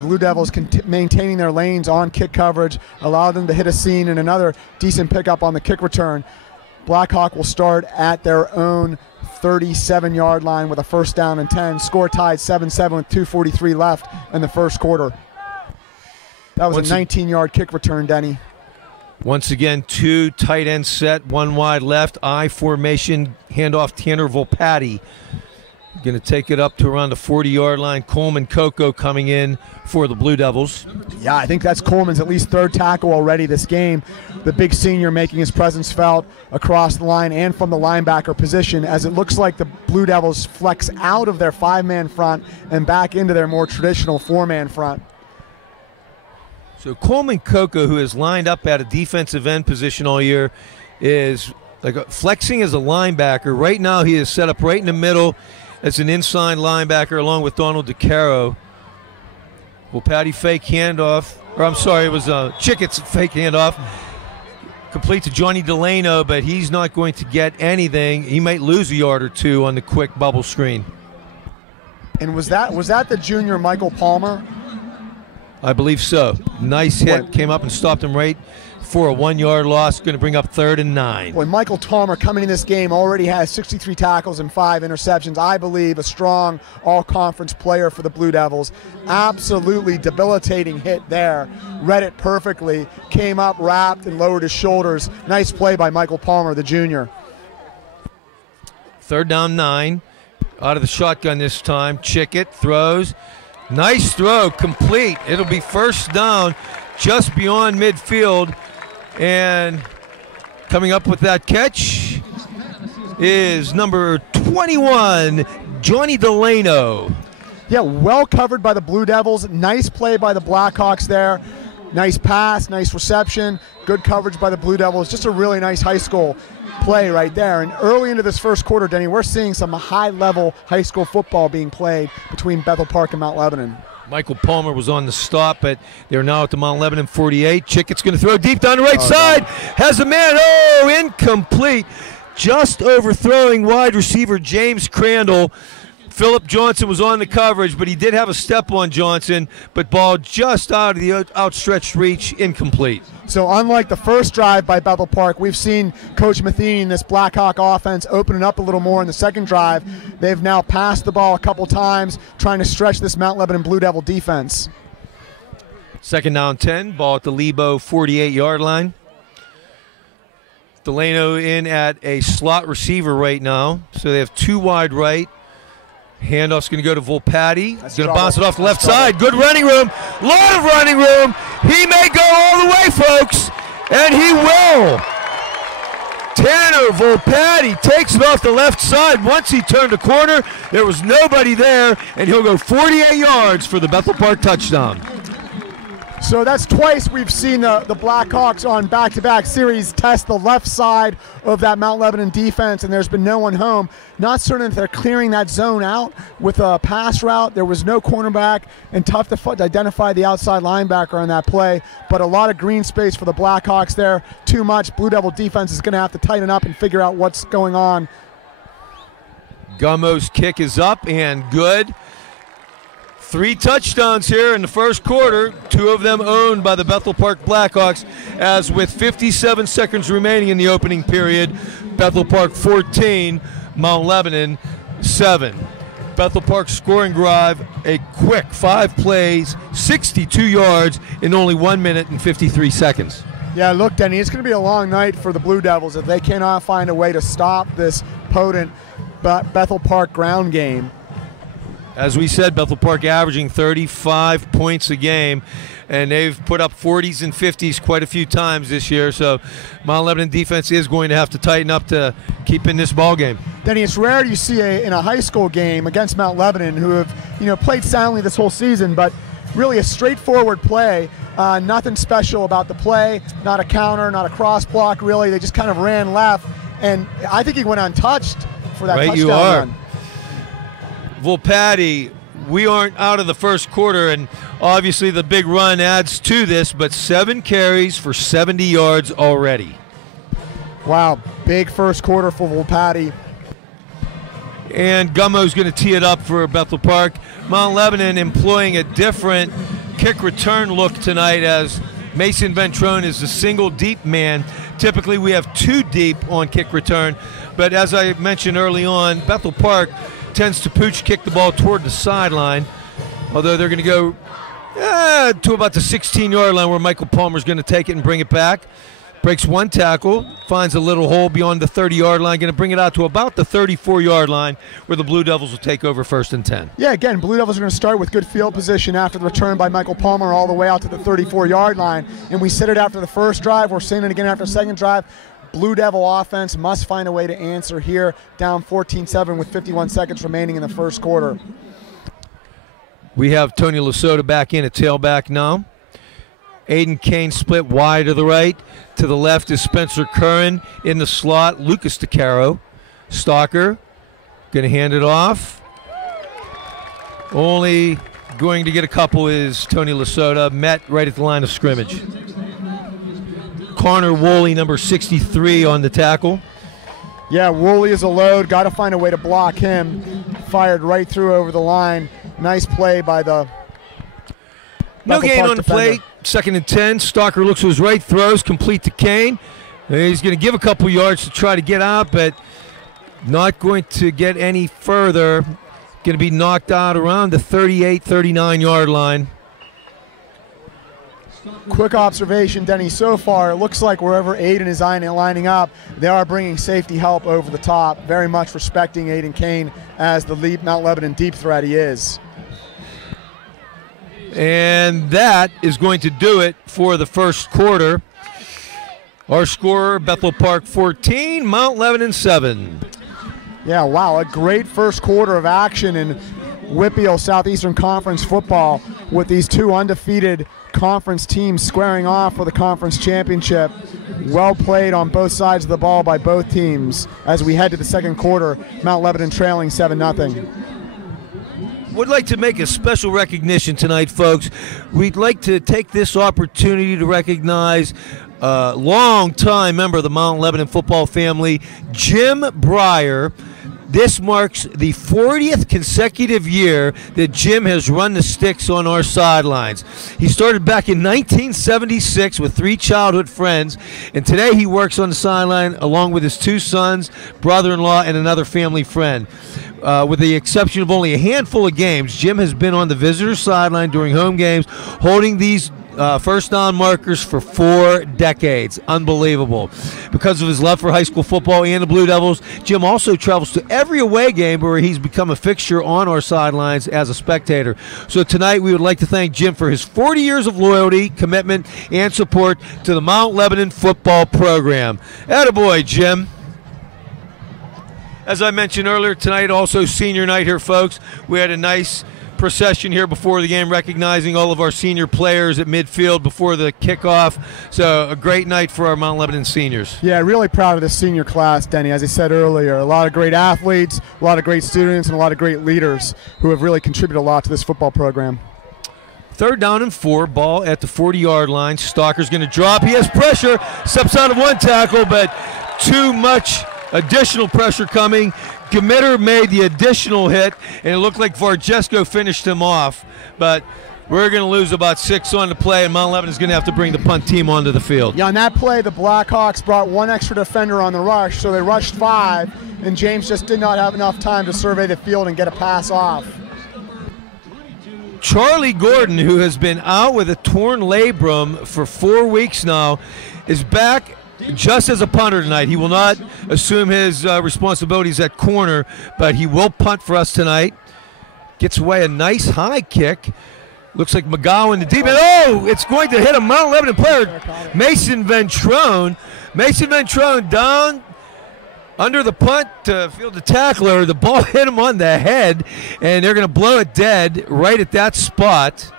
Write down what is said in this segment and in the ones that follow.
Blue Devils maintaining their lanes on kick coverage, allow them to hit a seam and another decent pickup on the kick return. Blackhawk will start at their own 37-yard line with a first down and 10. Score tied 7-7 with 2:43 left in the first quarter. That was a 19-yard kick return, Denny. Once again, two tight end set, one wide left, I formation, handoff Tanner Volpatti. Going to take it up to around the 40-yard line. Coleman Coco coming in for the Blue Devils. Yeah, I think that's Coleman's at least third tackle already this game. The big senior making his presence felt across the line and from the linebacker position, as it looks like the Blue Devils flex out of their five-man front and back into their more traditional four-man front. So Coleman Coco, who has lined up at a defensive end position all year, is like flexing as a linebacker. Right now he is set up right in the middle as an inside linebacker along with Donald DeCaro. Well, Patty fake handoff, or I'm sorry, it was Chickett's fake handoff. Complete to Johnny Delano, but he's not going to get anything. He might lose a yard or two on the quick bubble screen. And was that the junior Michael Palmer? I believe so. Nice hit, came up and stopped him right for a 1-yard loss. Going to bring up 3rd and 9. Boy, Michael Palmer coming in this game already has 63 tackles and 5 interceptions. I believe a strong all-conference player for the Blue Devils. Absolutely debilitating hit there. Read it perfectly. Came up, wrapped, and lowered his shoulders. Nice play by Michael Palmer, the junior. 3rd down 9. Out of the shotgun this time. Chickett throws. Nice throw, complete. It'll be first down just beyond midfield. And coming up with that catch is number 21, Johnny Delano. Yeah, well covered by the Blue Devils. Nice play by the Blackhawks there. Nice pass, nice reception, good coverage by the Blue Devils. Just a really nice high school play right there. And early into this first quarter, Denny, we're seeing some high-level high school football being played between Bethel Park and Mount Lebanon. Michael Palmer was on the stop, but they're now at the Mount Lebanon 48. Chickett's going to throw deep down the right side. Has a man. Oh, incomplete. Just overthrowing wide receiver James Crandall. Philip Johnson was on the coverage, but he did have a step on Johnson, but ball just out of the outstretched reach, incomplete. So unlike the first drive by Bethel Park, we've seen Coach Matheny in this Blackhawk offense opening up a little more in the second drive. They've now passed the ball a couple times, trying to stretch this Mount Lebanon Blue Devil defense. 2nd down 10, ball at the Lebo 48-yard line. Delano in at a slot receiver right now, so they have 2 wide right. Handoff's going to go to Volpatti. He's going to bounce it off the left side. Good running room. Lot of running room. He may go all the way, folks. And he will. Tanner Volpatti takes it off the left side. Once he turned a corner, there was nobody there, and he'll go 48 yards for the Bethel Park touchdown. So that's twice we've seen the Blackhawks on back-to-back series test the left side of that Mount Lebanon defense, and there's been no one home. Not certain if they're clearing that zone out with a pass route. There was no cornerback, and tough to identify the outside linebacker on that play, but a lot of green space for the Blackhawks there. Too much. Blue Devil defense is going to have to tighten up and figure out what's going on. Gummo's kick is up and good. 3 touchdowns here in the first quarter, 2 of them owned by the Bethel Park Blackhawks, as with 57 seconds remaining in the opening period, Bethel Park 14, Mount Lebanon 7. Bethel Park scoring drive, a quick 5 plays, 62 yards in only 1 minute and 53 seconds. Yeah, look, Denny, it's going to be a long night for the Blue Devils if they cannot find a way to stop this potent Bethel Park ground game. As we said, Bethel Park averaging 35 points a game, and they've put up 40s and 50s quite a few times this year. So Mount Lebanon defense is going to have to tighten up to keep in this ball game. Denny, it's rare you see in a high school game against Mount Lebanon, who have played soundly this whole season, but really a straightforward play. Nothing special about the play, not a counter, not a cross block, really. They just kind of ran left, and I think he went untouched for that touchdown run. Volpatti, we aren't out of the first quarter, and obviously the big run adds to this, but 7 carries for 70 yards already. Wow, big first quarter for Volpatti. And Gummo's going to tee it up for Bethel Park. Mount Lebanon employing a different kick return look tonight as Mason Ventrone is the single deep man. Typically we have 2 deep on kick return, but as I mentioned early on, Bethel Park tends to pooch kick the ball toward the sideline, although they're going to go to about the 16-yard line where Michael Palmer's going to take it and bring it back. Breaks 1 tackle, finds a little hole beyond the 30-yard line, going to bring it out to about the 34-yard line where the Blue Devils will take over 1st and 10. Yeah, again, Blue Devils are going to start with good field position after the return by Michael Palmer all the way out to the 34-yard line. And we said it after the first drive. We're saying it again after the second drive. Blue Devil offense must find a way to answer here, down 14-7 with 51 seconds remaining in the first quarter. We have Tony Lasota back in at tailback now. Aiden Kane split wide to the right. To the left is Spencer Curran. In the slot, Lucas DeCaro. Stalker going to hand it off. Only going to get a couple is Tony Lasota, met right at the line of scrimmage. Connor Woolley, number 63, on the tackle. Yeah, Woolley is a load. Got to find a way to block him. Fired right through over the line. Nice play by the No gain on the play. 2nd and 10. Stalker looks to his right, throws complete to Kane. He's going to give a couple yards to try to get out, but not going to get any further. Going to be knocked out around the 38, 39-yard line. Quick observation, Denny. So far, it looks like wherever Aiden is lining up, they are bringing safety help over the top. Very much respecting Aiden Kane as the lead Mount Lebanon deep threat he is. And that is going to do it for the first quarter. Our score, Bethel Park 14, Mount Lebanon 7. Yeah, wow, a great first quarter of action in Whitfield Southeastern Conference football with these 2 undefeated conference teams squaring off for the conference championship. Well played on both sides of the ball by both teams as we head to the second quarter. Mount Lebanon trailing 7-0. Would like to make a special recognition tonight, folks. We'd like to take this opportunity to recognize a long-time member of the Mount Lebanon football family, Jim Breyer. This marks the 40th consecutive year that Jim has run the sticks on our sidelines. He started back in 1976 with 3 childhood friends, and today he works on the sideline along with his 2 sons, brother-in-law, and another family friend. With the exception of only a handful of games, Jim has been on the visitor sideline during home games, holding these first down markers for 4 decades. Unbelievable. Because of his love for high school football and the Blue Devils, Jim also travels to every away game where he's become a fixture on our sidelines as a spectator. So tonight we would like to thank Jim for his 40 years of loyalty, commitment, and support to the Mount Lebanon football program. Attaboy, Jim. As I mentioned earlier, tonight also senior night here, folks. We had a nice procession here before the game, recognizing all of our senior players at midfield before the kickoff. So a great night for our Mount Lebanon seniors. Yeah, really proud of this senior class, Denny. As I said earlier, a lot of great athletes, a lot of great students, and a lot of great leaders who have really contributed a lot to this football program. 3rd down and 4, ball at the 40-yard line. Stalker's going to drop. He has pressure, steps out of 1 tackle, but too much additional pressure coming. Gamitter made the additional hit, and it looked like Varjesco finished him off. But we're going to lose about 6 on the play, and Mount Lebanon is going to have to bring the punt team onto the field. Yeah, on that play, the Blackhawks brought 1 extra defender on the rush, so they rushed 5, and James just did not have enough time to survey the field and get a pass off. Charlie Gordon, who has been out with a torn labrum for 4 weeks now, is back just as a punter tonight. He will not assume his responsibilities at corner, but he will punt for us tonight. Gets away a nice high kick. Looks like McGowan, the deep end. Oh, it's going to hit a Mount Lebanon player, Mason Ventrone. Mason Ventrone down under the punt to field the tackler. The ball hit him on the head, and they're going to blow it dead right at that spot.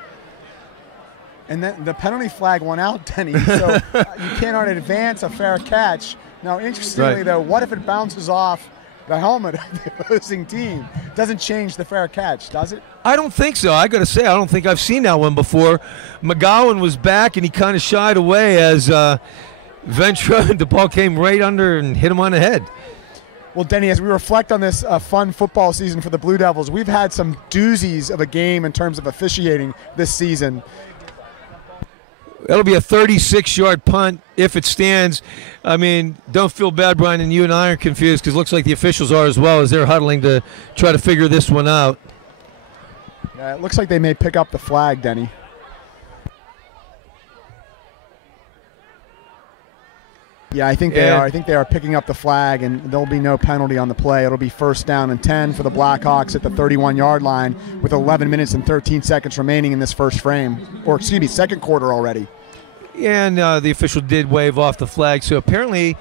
And then the penalty flag went out, Denny, so you cannot advance a fair catch. Now, interestingly, though, what if it bounces off the helmet of the opposing team? Doesn't change the fair catch, does it? I don't think so. I got to say, I don't think I've seen that one before. McGowan was back, and he kind of shied away as Ventrone, the ball came right under and hit him on the head. Well, Denny, as we reflect on this fun football season for the Blue Devils, we've had some doozies of a game in terms of officiating this season. It'll be a 36-yard punt if it stands. I mean, don't feel bad, Brian, and you and I are confused because it looks like the officials are as well as they're huddling to try to figure this one out. Yeah, it looks like they may pick up the flag, Denny. Yeah, I think they are. I think they are picking up the flag, and there'll be no penalty on the play. It'll be 1st down and 10 for the Blackhawks at the 31-yard line with 11 minutes and 13 seconds remaining in this first frame, or excuse me, second quarter already. And the official did wave off the flag, so apparently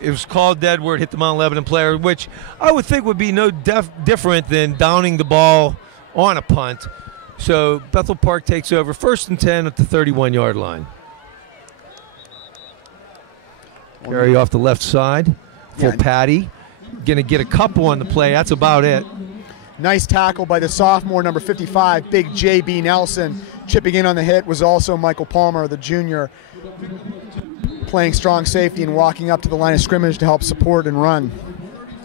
it was called dead where it hit the Mount Lebanon player, which I would think would be no different than downing the ball on a punt. So Bethel Park takes over 1st and 10 at the 31-yard line. Carry off the left side. Full patty. Going to get a couple on the play. That's about it. Nice tackle by the sophomore, number 55, big J.B. Nelson. Chipping in on the hit was also Michael Palmer, the junior, playing strong safety and walking up to the line of scrimmage to help support and run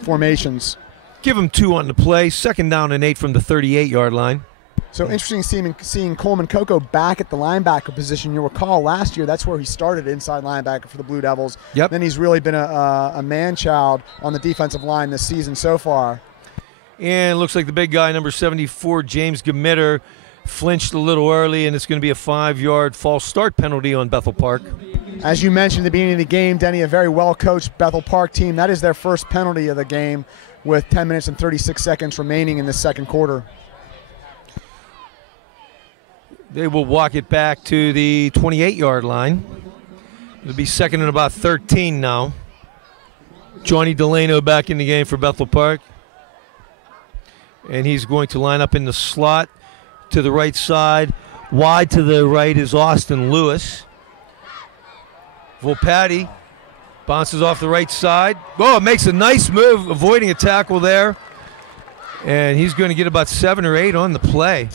formations. Give him 2 on the play. 2nd down and 8 from the 38-yard line. So interesting seeing Coleman Coco back at the linebacker position. You'll recall last year that's where he started, inside linebacker for the Blue Devils. Yep. Then he's really been a man-child on the defensive line this season so far. And it looks like the big guy, number 74, James Gamitter, flinched a little early, and it's going to be a 5-yard false start penalty on Bethel Park. As you mentioned at the beginning of the game, Denny, a very well-coached Bethel Park team. That is their first penalty of the game with 10 minutes and 36 seconds remaining in the second quarter. They will walk it back to the 28-yard line. It'll be 2nd and about 13 now. Johnny Delano back in the game for Bethel Park. And he's going to line up in the slot to the right side. Wide to the right is Austin Lewis. Volpatti bounces off the right side. Oh, makes a nice move, avoiding a tackle there. And he's going to get about 7 or 8 on the play.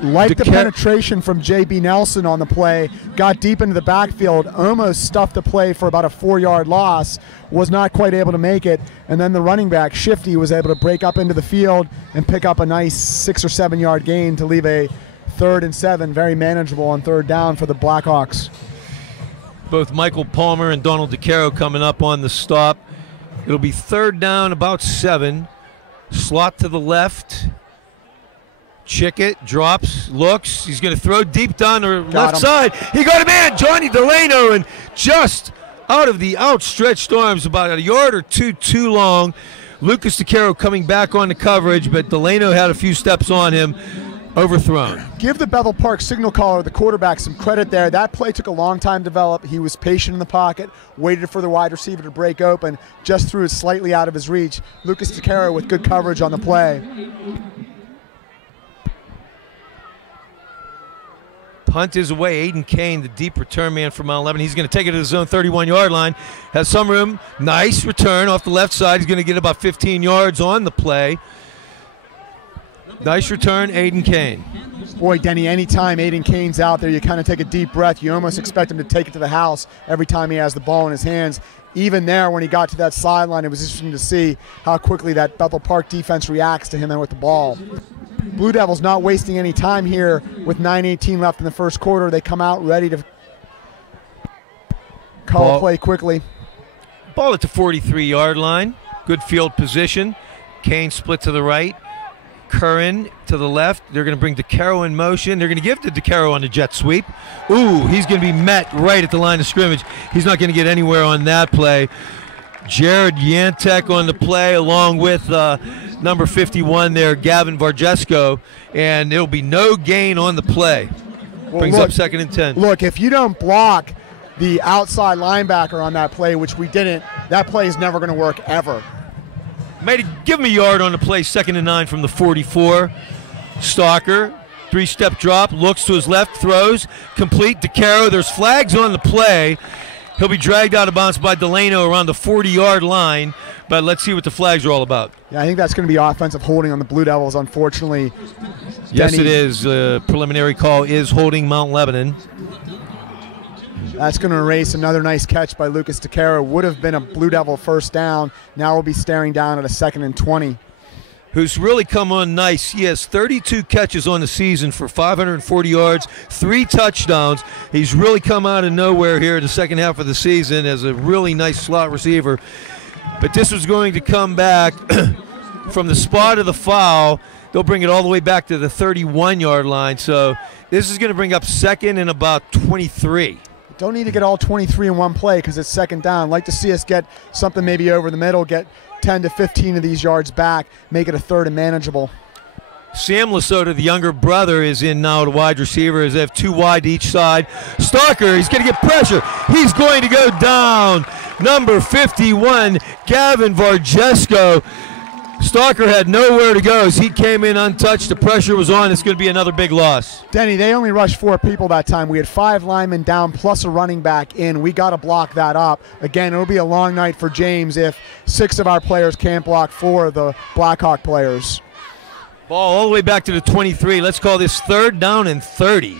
Like the penetration from J.B. Nelson on the play, got deep into the backfield, almost stuffed the play for about a 4-yard loss, was not quite able to make it, and then the running back, Shifty, was able to break up into the field and pick up a nice 6 or 7 yard gain to leave a 3rd and 7, very manageable on 3rd down for the Blackhawks. Both Michael Palmer and Donald DeCaro coming up on the stop. It'll be 3rd down, about 7. Slot to the left. Chickett drops, looks. He's going to throw deep down the left side. He got a man, Johnny Delano, and just out of the outstretched arms, about a yard or two too long. Lucas DeCaro coming back on the coverage, but Delano had a few steps on him. Overthrown. Give the Bethel Park signal caller, the quarterback, some credit there. That play took a long time to develop. He was patient in the pocket, waited for the wide receiver to break open, just threw it slightly out of his reach. Lucas DeCaro with good coverage on the play. Punt is away. Aiden Kane, the deep return man from Mount Lebanon. He's going to take it to his own 31-yard line. Has some room. Nice return off the left side. He's going to get about 15 yards on the play. Nice return, Aiden Kane. Boy, Denny, anytime Aiden Kane's out there, you kind of take a deep breath. You almost expect him to take it to the house every time he has the ball in his hands. Even there, when he got to that sideline, it was interesting to see how quickly that Bethel Park defense reacts to him and with the ball. Blue Devils not wasting any time here with 9:18 left in the first quarter. They come out ready to call a play quickly. Ball at the 43-yard line. Good field position. Kane split to the right. Curran to the left. They're going to bring DeCaro in motion. They're going to give to DeCaro on the jet sweep. Ooh, he's going to be met right at the line of scrimmage. He's not going to get anywhere on that play. Jared Yantek on the play along with number 51 there, Gavin Vargesco, and it'll be no gain on the play. Brings up 2nd and 10. Look, if you don't block the outside linebacker on that play, which we didn't, that play is never going to work ever. Give him a yard on the play, 2nd and 9 from the 44. Stalker, 3-step drop, looks to his left, throws, complete. DeCaro, there's flags on the play. He'll be dragged out of bounds by Delano around the 40-yard line, but let's see what the flags are all about. Yeah, I think that's going to be offensive holding on the Blue Devils, unfortunately. Yes, Denny, it is. Preliminary call is holding Mount Lebanon. That's going to erase another nice catch by Lucas DeCaro. Would have been a Blue Devil 1st down. Now we'll be staring down at a 2nd and 20. who's really come on nice. He has 32 catches on the season for 540 yards, 3 touchdowns. He's really come out of nowhere here in the second half of the season as a really nice slot receiver. But this was going to come back from the spot of the foul. They'll bring it all the way back to the 31-yard line. So this is going to bring up second and about 23. Don't need to get all 23 in one play because it's second down. Like to see us get something maybe over the middle, get 10 to 15 of these yards back, make it a third and manageable. Sam Lesota, the younger brother, is in now at wide receiver as they have 2 wide each side. Stalker, he's going to get pressure. He's going to go down. Number 51, Gavin Vargesco. Stalker had nowhere to go as he came in untouched. The pressure was on. It's going to be another big loss. Denny, they only rushed 4 people that time. We had 5 linemen down plus a running back in. We got to block that up. Again, it'll be a long night for James if 6 of our players can't block 4 of the Blackhawk players. Ball all the way back to the 23. Let's call this 3rd down and 30.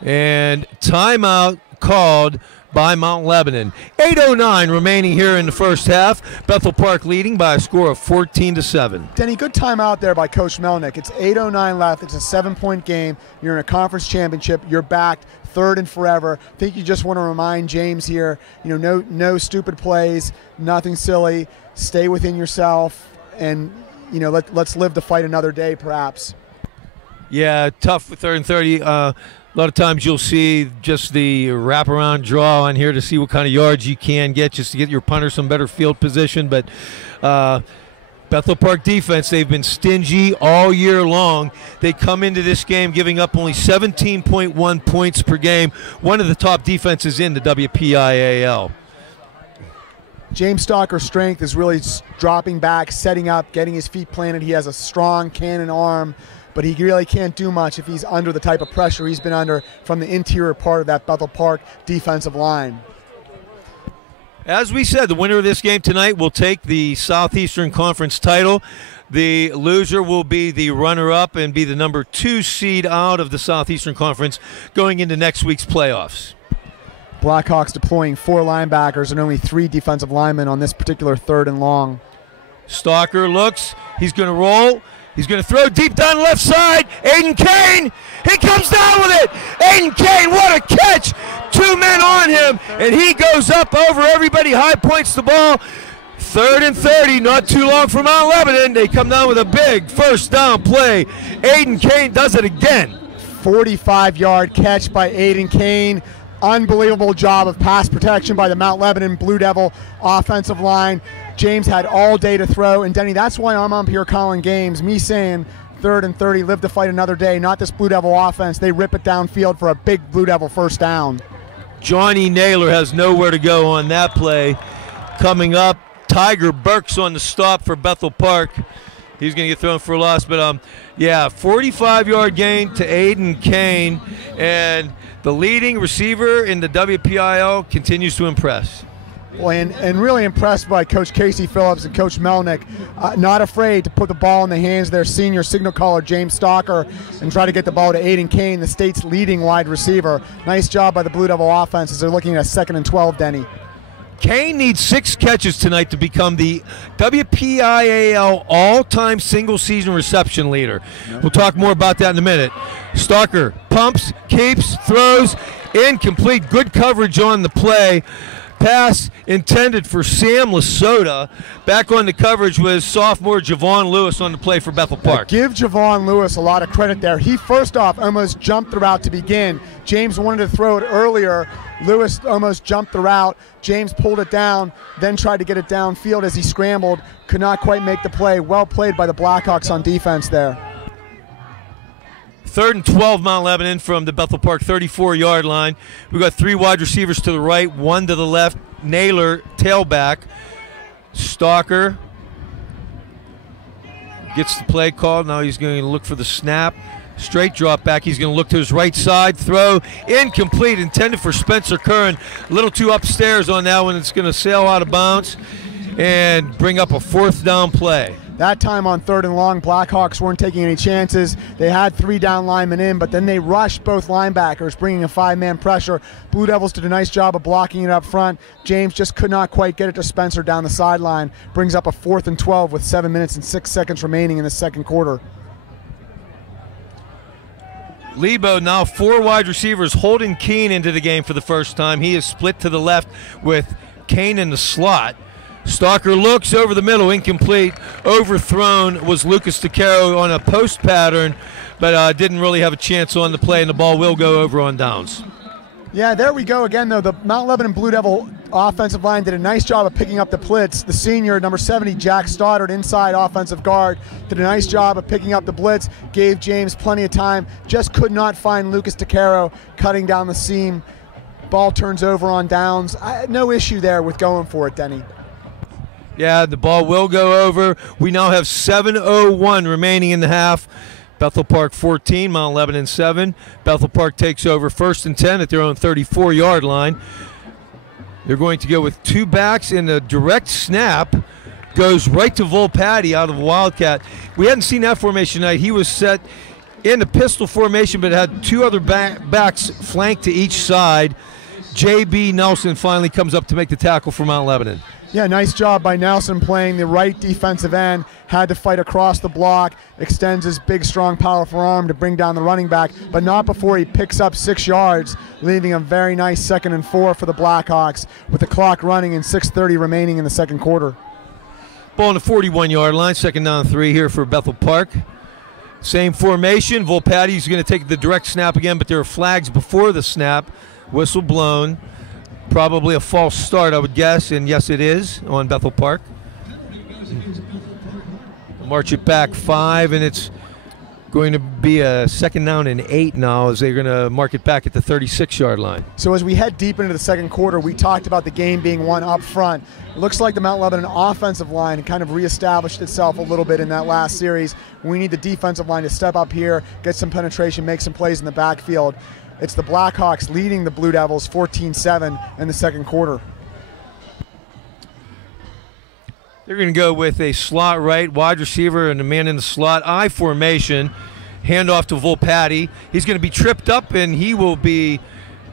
And timeout called by Mount Lebanon. 8:09 remaining here in the first half. Bethel Park leading by a score of 14-7. Denny, good timeout there by Coach Melnick. It's 8:09 left. It's a 7-point game. You're in a conference championship. You're backed 3rd and forever. I think you just want to remind James here, no stupid plays, nothing silly. Stay within yourself, and let's live to fight another day, perhaps. Yeah, tough with 3rd and 30. A lot of times you'll see just the wraparound draw on here to see what kind of yards you can get just to get your punter some better field position. But Bethel Park defense, they've been stingy all year long. They come into this game giving up only 17.1 points per game, one of the top defenses in the WPIAL. James Stalker's strength is really dropping back, setting up, getting his feet planted. He has a strong cannon arm, but he really can't do much if he's under the type of pressure he's been under from the interior part of that Bethel Park defensive line. As we said, the winner of this game tonight will take the Southeastern Conference title. The loser will be the runner-up and be the number 2 seed out of the Southeastern Conference going into next week's playoffs. Blackhawks deploying 4 linebackers and only 3 defensive linemen on this particular 3rd and long. Stalker looks. He's going to roll. He's going to throw deep down the left side. Aiden Kane, he comes down with it. Aiden Kane, what a catch. 2 men on him, and he goes up over everybody, high points the ball. 3rd and 30, not too long for Mount Lebanon. They come down with a big first down play. Aiden Kane does it again. 45-yard catch by Aiden Kane. Unbelievable job of pass protection by the Mount Lebanon Blue Devil offensive line. James had all day to throw, and Denny, that's why I'm up here calling games. Me saying 3rd and 30, live to fight another day, not this Blue Devil offense. They rip it downfield for a big Blue Devil first down. Johnny Naylor has nowhere to go on that play. Coming up, Tiger Burks on the stop for Bethel Park. He's going to get thrown for a loss, but 45-yard gain to Aiden Kane, and the leading receiver in the WPIL continues to impress. Boy, and really impressed by Coach Casey Phillips and Coach Melnick. Not afraid to put the ball in the hands of their senior signal caller, James Stalker, and try to get the ball to Aiden Kane, the state's leading wide receiver. Nice job by the Blue Devil offense as they're looking at 2nd and 12, Denny. Kane needs 6 catches tonight to become the WPIAL all-time single-season reception leader. We'll talk more about that in a minute. Stalker pumps, keeps, throws, incomplete. Good coverage on the play. Pass intended for Sam Lesota. Back on the coverage was sophomore Javon Lewis on the play for Bethel Park. Give Javon Lewis a lot of credit there. He first off almost jumped the route to begin. James wanted to throw it earlier. Lewis almost jumped the route. James pulled it down, then tried to get it downfield as he scrambled. Could not quite make the play. Well played by the Blackhawks on defense there. 3rd and 12, Mount Lebanon from the Bethel Park 34-yard line. We've got 3 wide receivers to the right, 1 to the left. Naylor, tailback. Stalker gets the play called. Now he's going to look for the snap. Straight drop back. He's going to look to his right side. Throw incomplete, intended for Spencer Curran. A little too upstairs on that one. It's going to sail out of bounds and bring up a 4th down play. That time on 3rd and long, Blackhawks weren't taking any chances. They had 3 down linemen in, but then they rushed both linebackers, bringing a 5-man pressure. Blue Devils did a nice job of blocking it up front. James just could not quite get it to Spencer down the sideline. Brings up a 4th and 12 with 7 minutes and 6 seconds remaining in the second quarter. Lebo now 4 wide receivers holding Keane into the game for the first time. He is split to the left with Kane in the slot. Stalker looks over the middle, incomplete. Overthrown was Lucas DeCaro on a post pattern, but didn't really have a chance on the play, and the ball will go over on downs. Yeah, there we go again, though. The Mount Lebanon Blue Devil offensive line did a nice job of picking up the blitz. The senior, number 70, Jack Stoddard, inside offensive guard, did a nice job of picking up the blitz, gave James plenty of time, just could not find Lucas DeCaro cutting down the seam. Ball turns over on downs. No issue there with going for it, Denny. Yeah, the ball will go over. We now have 7:01 remaining in the half. Bethel Park 14, Mount Lebanon 7. Bethel Park takes over 1st and 10 at their own 34-yard line. They're going to go with 2 backs, and the direct snap goes right to Volpatti out of Wildcat. We hadn't seen that formation tonight. He was set in the pistol formation, but had 2 other backs flanked to each side. J.B. Nelson finally comes up to make the tackle for Mount Lebanon. Yeah, nice job by Nelson playing the right defensive end. Had to fight across the block, extends his big, strong, powerful arm to bring down the running back, but not before he picks up 6 yards, leaving a very nice 2nd and 4 for the Blackhawks, with the clock running and 6:30 remaining in the second quarter. Ball on the 41-yard line, 2nd down 3 here for Bethel Park. Same formation. Volpatti's going to take the direct snap again, but there are flags before the snap. Whistle blown. Probably a false start, I would guess, and yes, it is on Bethel Park. March it back 5, and it's going to be a 2nd down and 8 now, as they're going to mark it back at the 36-yard line. So as we head deep into the second quarter, we talked about the game being won up front. It looks like the Mount Lebanon offensive line kind of reestablished itself a little bit in that last series. We need the defensive line to step up here, get some penetration, make some plays in the backfield. It's the Blackhawks leading the Blue Devils 14-7 in the second quarter. They're going to go with a slot right, wide receiver and a man in the slot, I formation. Handoff to Volpatti. He's going to be tripped up, and he will be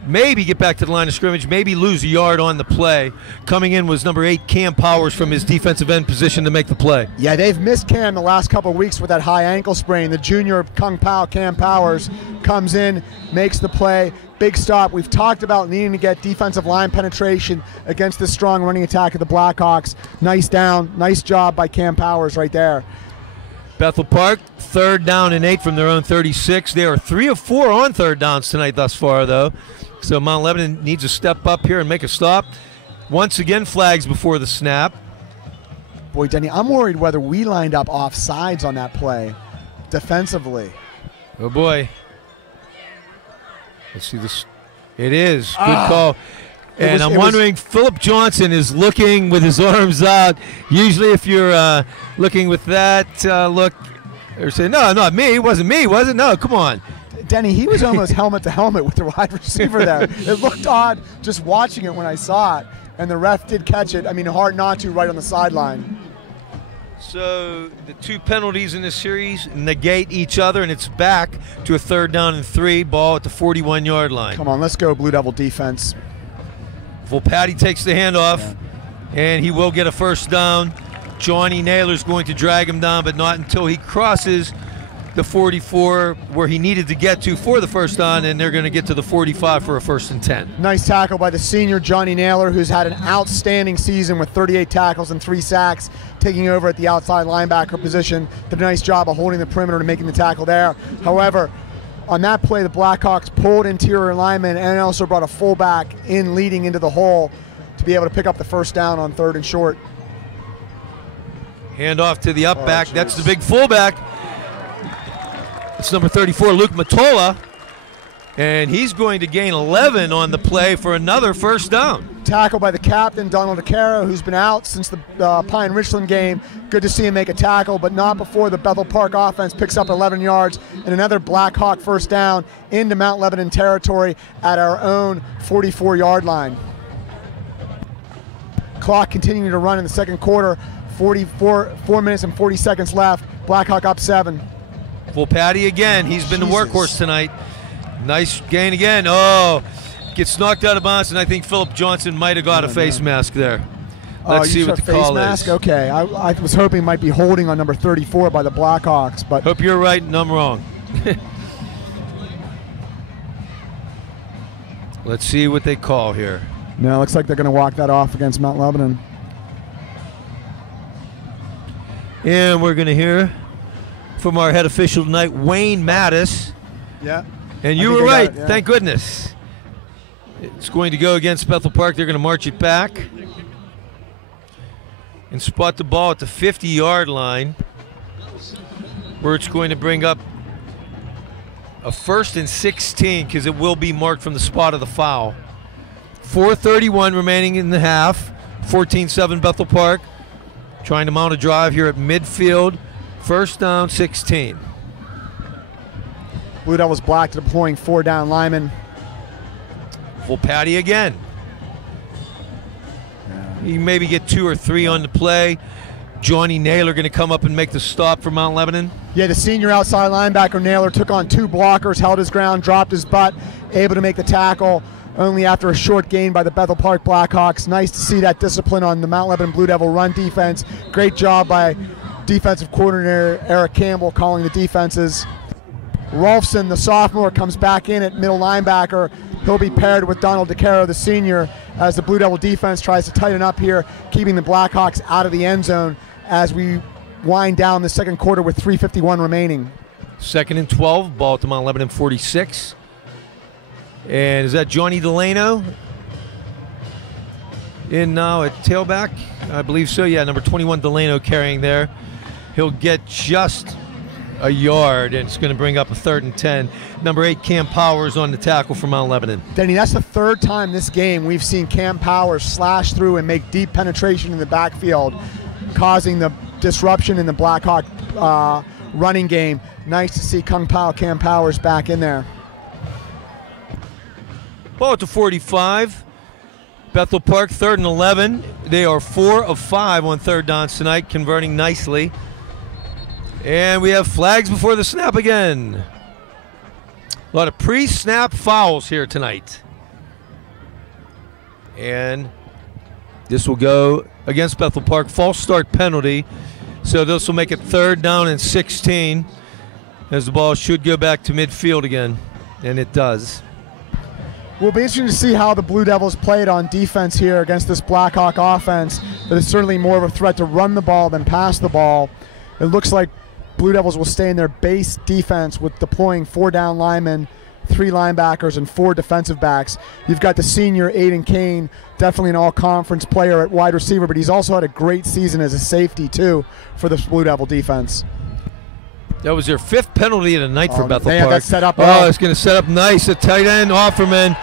maybe get back to the line of scrimmage, maybe lose a yard on the play. Coming in was number 8, Cam Powers, from his defensive end position to make the play. Yeah, they've missed Cam the last couple of weeks with that high ankle sprain. The junior Kung Pao, Cam Powers, comes in, makes the play. Big stop. We've talked about needing to get defensive line penetration against this strong running attack of the Blackhawks. Nice down. Nice job by Cam Powers right there. Bethel Park, 3rd down and 8 from their own 36. They are 3 of 4 on 3rd downs tonight thus far, though. So Mount Lebanon needs to step up here and make a stop. Once again, flags before the snap. Boy, Denny, I'm worried whether we lined up off sides on that play defensively. Oh, boy. Let's see this. It is. Good call. And I'm wondering, Philip Johnson is looking with his arms out. Usually if you're looking with that look, or say, no, not me. It wasn't me, was it? No, come on. Denny, he was almost helmet to helmet with the wide receiver there. It looked odd just watching it when I saw it, and the ref did catch it. I mean, hard not to, right on the sideline. So the 2 penalties in this series negate each other, and it's back to a 3rd down and 3, ball at the 41-yard line. Come on, let's go Blue Devil defense. Volpatti takes the handoff, and he will get a 1st down. Johnny Naylor's going to drag him down, but not until he crosses the 44 where he needed to get to for the 1st down, and they're going to get to the 45 for a 1st and 10. Nice tackle by the senior Johnny Naylor, who's had an outstanding season with 38 tackles and 3 sacks, taking over at the outside linebacker position. Did a nice job of holding the perimeter and making the tackle there. However, on that play, the Blackhawks pulled interior linemen and also brought a fullback in leading into the hole to be able to pick up the 1st down on 3rd and short. Handoff to the up back. That's the big fullback. It's number 34, Luke Matola, and he's going to gain 11 on the play for another 1st down. Tackle by the captain, Donald DeCaro, who's been out since the Pine Richland game. Good to see him make a tackle, but not before the Bethel Park offense picks up 11 yards and another Blackhawk 1st down into Mount Lebanon territory at our own 44-yard line. Clock continuing to run in the second quarter. 4 minutes and 40 seconds left. Blackhawk up 7. Volpatti again. He's been the workhorse tonight. Nice gain again. Oh, gets knocked out of bounds, and I think Philip Johnson might have got a face mask there. Let's see what the call is. Okay, I was hoping he might be holding on number 34 by the Blackhawks, but hope you're right and I'm wrong. Let's see what they call here. No, it looks like they're going to walk that off against Mount Lebanon. And we're going to hear from our head official tonight, Wayne Mattis. Yeah. And you were right, thank goodness. It's going to go against Bethel Park. They're going to march it back and spot the ball at the 50-yard line, where it's going to bring up a 1st and 16, because it will be marked from the spot of the foul. 4:31 remaining in the half. 14-7 Bethel Park. Trying to mount a drive here at midfield. 1st down, 16. Blue Devils Black deploying 4 down linemen. Volpatti again. He maybe get 2 or 3 on the play. Johnny Naylor going to come up and make the stop for Mount Lebanon. Yeah, the senior outside linebacker Naylor took on 2 blockers, held his ground, dropped his butt, able to make the tackle only after a short gain by the Bethel Park Blackhawks. Nice to see that discipline on the Mount Lebanon Blue Devil run defense. Great job by defensive coordinator Eric Campbell calling the defenses. Rolfson, the sophomore, comes back in at middle linebacker. He'll be paired with Donald DeCaro, the senior, as the Blue Devil defense tries to tighten up here, keeping the Blackhawks out of the end zone as we wind down the second quarter with 3:51 remaining. 2nd and 12, ball at the Mount Lebanon 46. And is that Johnny Delano in now at tailback? I believe so, yeah, number 21 Delano carrying there. He'll get just a yard, and it's going to bring up a 3rd and 10. Number 8, Cam Powers on the tackle for Mount Lebanon. Denny, that's the 3rd time this game we've seen Cam Powers slash through and make deep penetration in the backfield, causing the disruption in the Blackhawk running game. Nice to see Cam Powers back in there. Ball at the 45. Bethel Park, 3rd and 11. They are 4 of 5 on 3rd downs tonight, converting nicely. And we have flags before the snap again. A lot of pre-snap fouls here tonight. And this will go against Bethel Park. False start penalty. So this will make it 3rd down and 16, as the ball should go back to midfield again. And it does. Will be interesting to see how the Blue Devils played on defense here against this Blackhawk offense. That is certainly more of a threat to run the ball than pass the ball. It looks like Blue Devils will stay in their base defense with deploying 4 down linemen, 3 linebackers, and 4 defensive backs. You've got the senior Aiden Kane, definitely an all-conference player at wide receiver, but he's also had a great season as a safety too for the Blue Devil defense. That was their 5th penalty of the night for Bethel Park. That set up well. Oh, it's going to set up nice. A tight end, Offerman.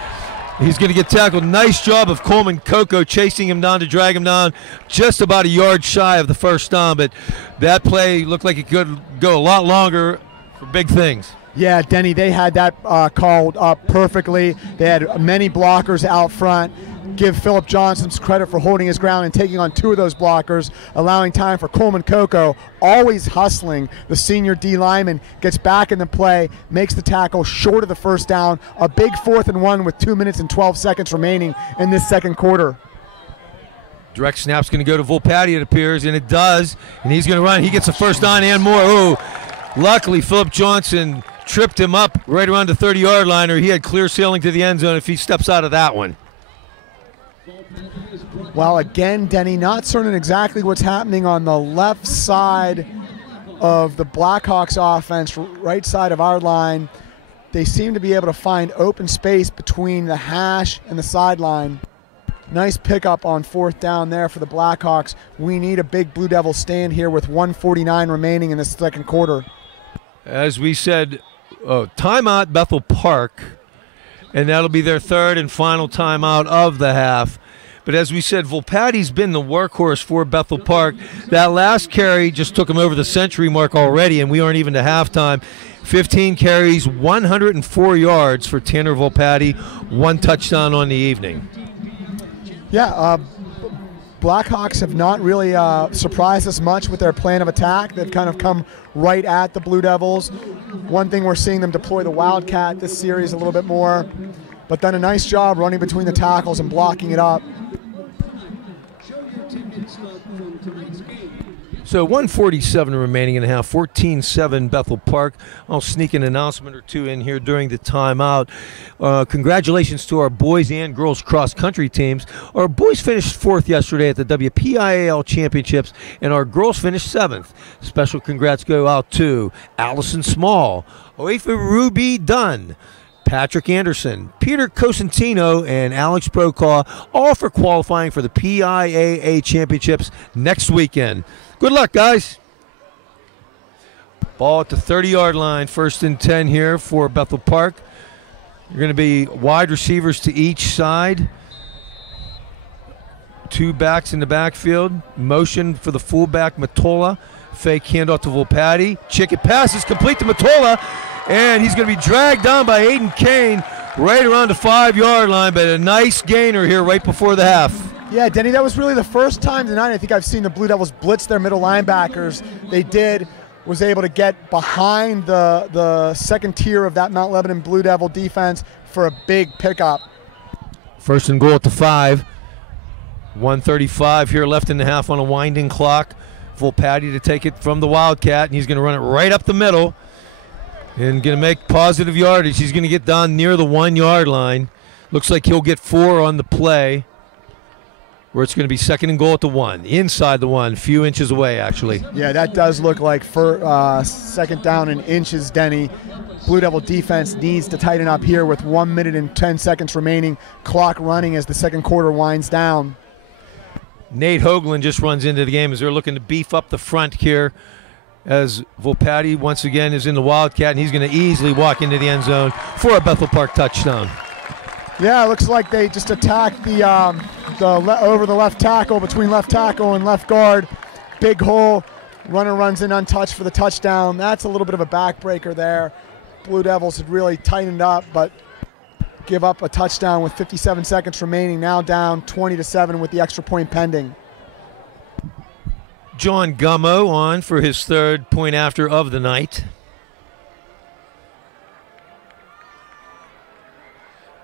He's going to get tackled. Nice job of Coleman Coco chasing him down to drag him down just about a yard shy of the 1st down, but that play looked like it could go a lot longer for big things. Yeah, Denny, they had that called up perfectly. They had many blockers out front. Give Philip Johnson credit for holding his ground and taking on 2 of those blockers, allowing time for Coleman Coco, always hustling. The senior D lineman gets back in the play, makes the tackle short of the 1st down. A big 4th and 1 with 2 minutes and 12 seconds remaining in this second quarter. Direct snap's going to go to Volpatti, it appears, and it does. And he's going to run. He gets a 1st down and more. Oh, luckily Philip Johnson tripped him up right around the 30-yard line, or he had clear sailing to the end zone if he steps out of that one. Well, again, Denny, not certain exactly what's happening on the left side of the Blackhawks offense, right side of our line. They seem to be able to find open space between the hash and the sideline. Nice pickup on 4th down there for the Blackhawks. We need a big Blue Devil stand here with 1:49 remaining in the second quarter. As we said, timeout Bethel Park, and that'll be their 3rd and final timeout of the half. But as we said, Volpatti's been the workhorse for Bethel Park. That last carry just took him over the century mark already, and we aren't even to halftime. 15 carries, 104 yards for Tanner Volpatti, 1 touchdown on the evening. Yeah, Blackhawks have not really surprised us much with their plan of attack. They've kind of come right at the Blue Devils. One thing, we're seeing them deploy the Wildcat this series a little bit more, but done a nice job running between the tackles and blocking it up. So 147 remaining in the half, 14-7 Bethel Park. I'll sneak an announcement or two in here during the timeout. Congratulations to our boys and girls cross-country teams. Our boys finished 4th yesterday at the WPIAL Championships, and our girls finished 7th. Special congrats go out to Allison Small, Oifa Ruby Dunn, Patrick Anderson, Peter Cosentino, and Alex Brokaw, all for qualifying for the PIAA Championships next weekend. Good luck, guys. Ball at the 30-yard line, 1st and 10 here for Bethel Park. You're going to be wide receivers to each side. 2 backs in the backfield. Motion for the fullback, Matola. Fake handoff to Volpatti. Chicken pass is complete to Matola, and he's going to be dragged down by Aiden Kane right around the 5-yard line, but a nice gainer here right before the half. Yeah, Denny, that was really the first time tonight I think I've seen the Blue Devils blitz their middle linebackers. Was able to get behind the second tier of that Mount Lebanon Blue Devil defense for a big pickup. 1st and goal at the 5. 1:35 here left in the half on a winding clock. Volpatti to take it from the Wildcat, and he's going to run it right up the middle and going to make positive yardage. He's going to get down near the 1-yard line. Looks like he'll get 4 on the play, where it's going to be 2nd and goal at the 1, inside the 1, few inches away, actually. Yeah, that does look like for 2nd down in inches, Denny. Blue Devil defense needs to tighten up here with 1 minute and 10 seconds remaining, clock running as the second quarter winds down. Nate Hoagland just runs into the game as they're looking to beef up the front here, as Volpatti once again is in the Wildcat, and he's going to easily walk into the end zone for a Bethel Park touchdown. Yeah, it looks like they just attacked over the left tackle, between left tackle and left guard. Big hole. Runner runs in untouched for the touchdown. That's a little bit of a backbreaker there. Blue Devils had really tightened up, but give up a touchdown with 57 seconds remaining. Now down 20-7 with the extra point pending. John Gummo on for his 3rd point after of the night.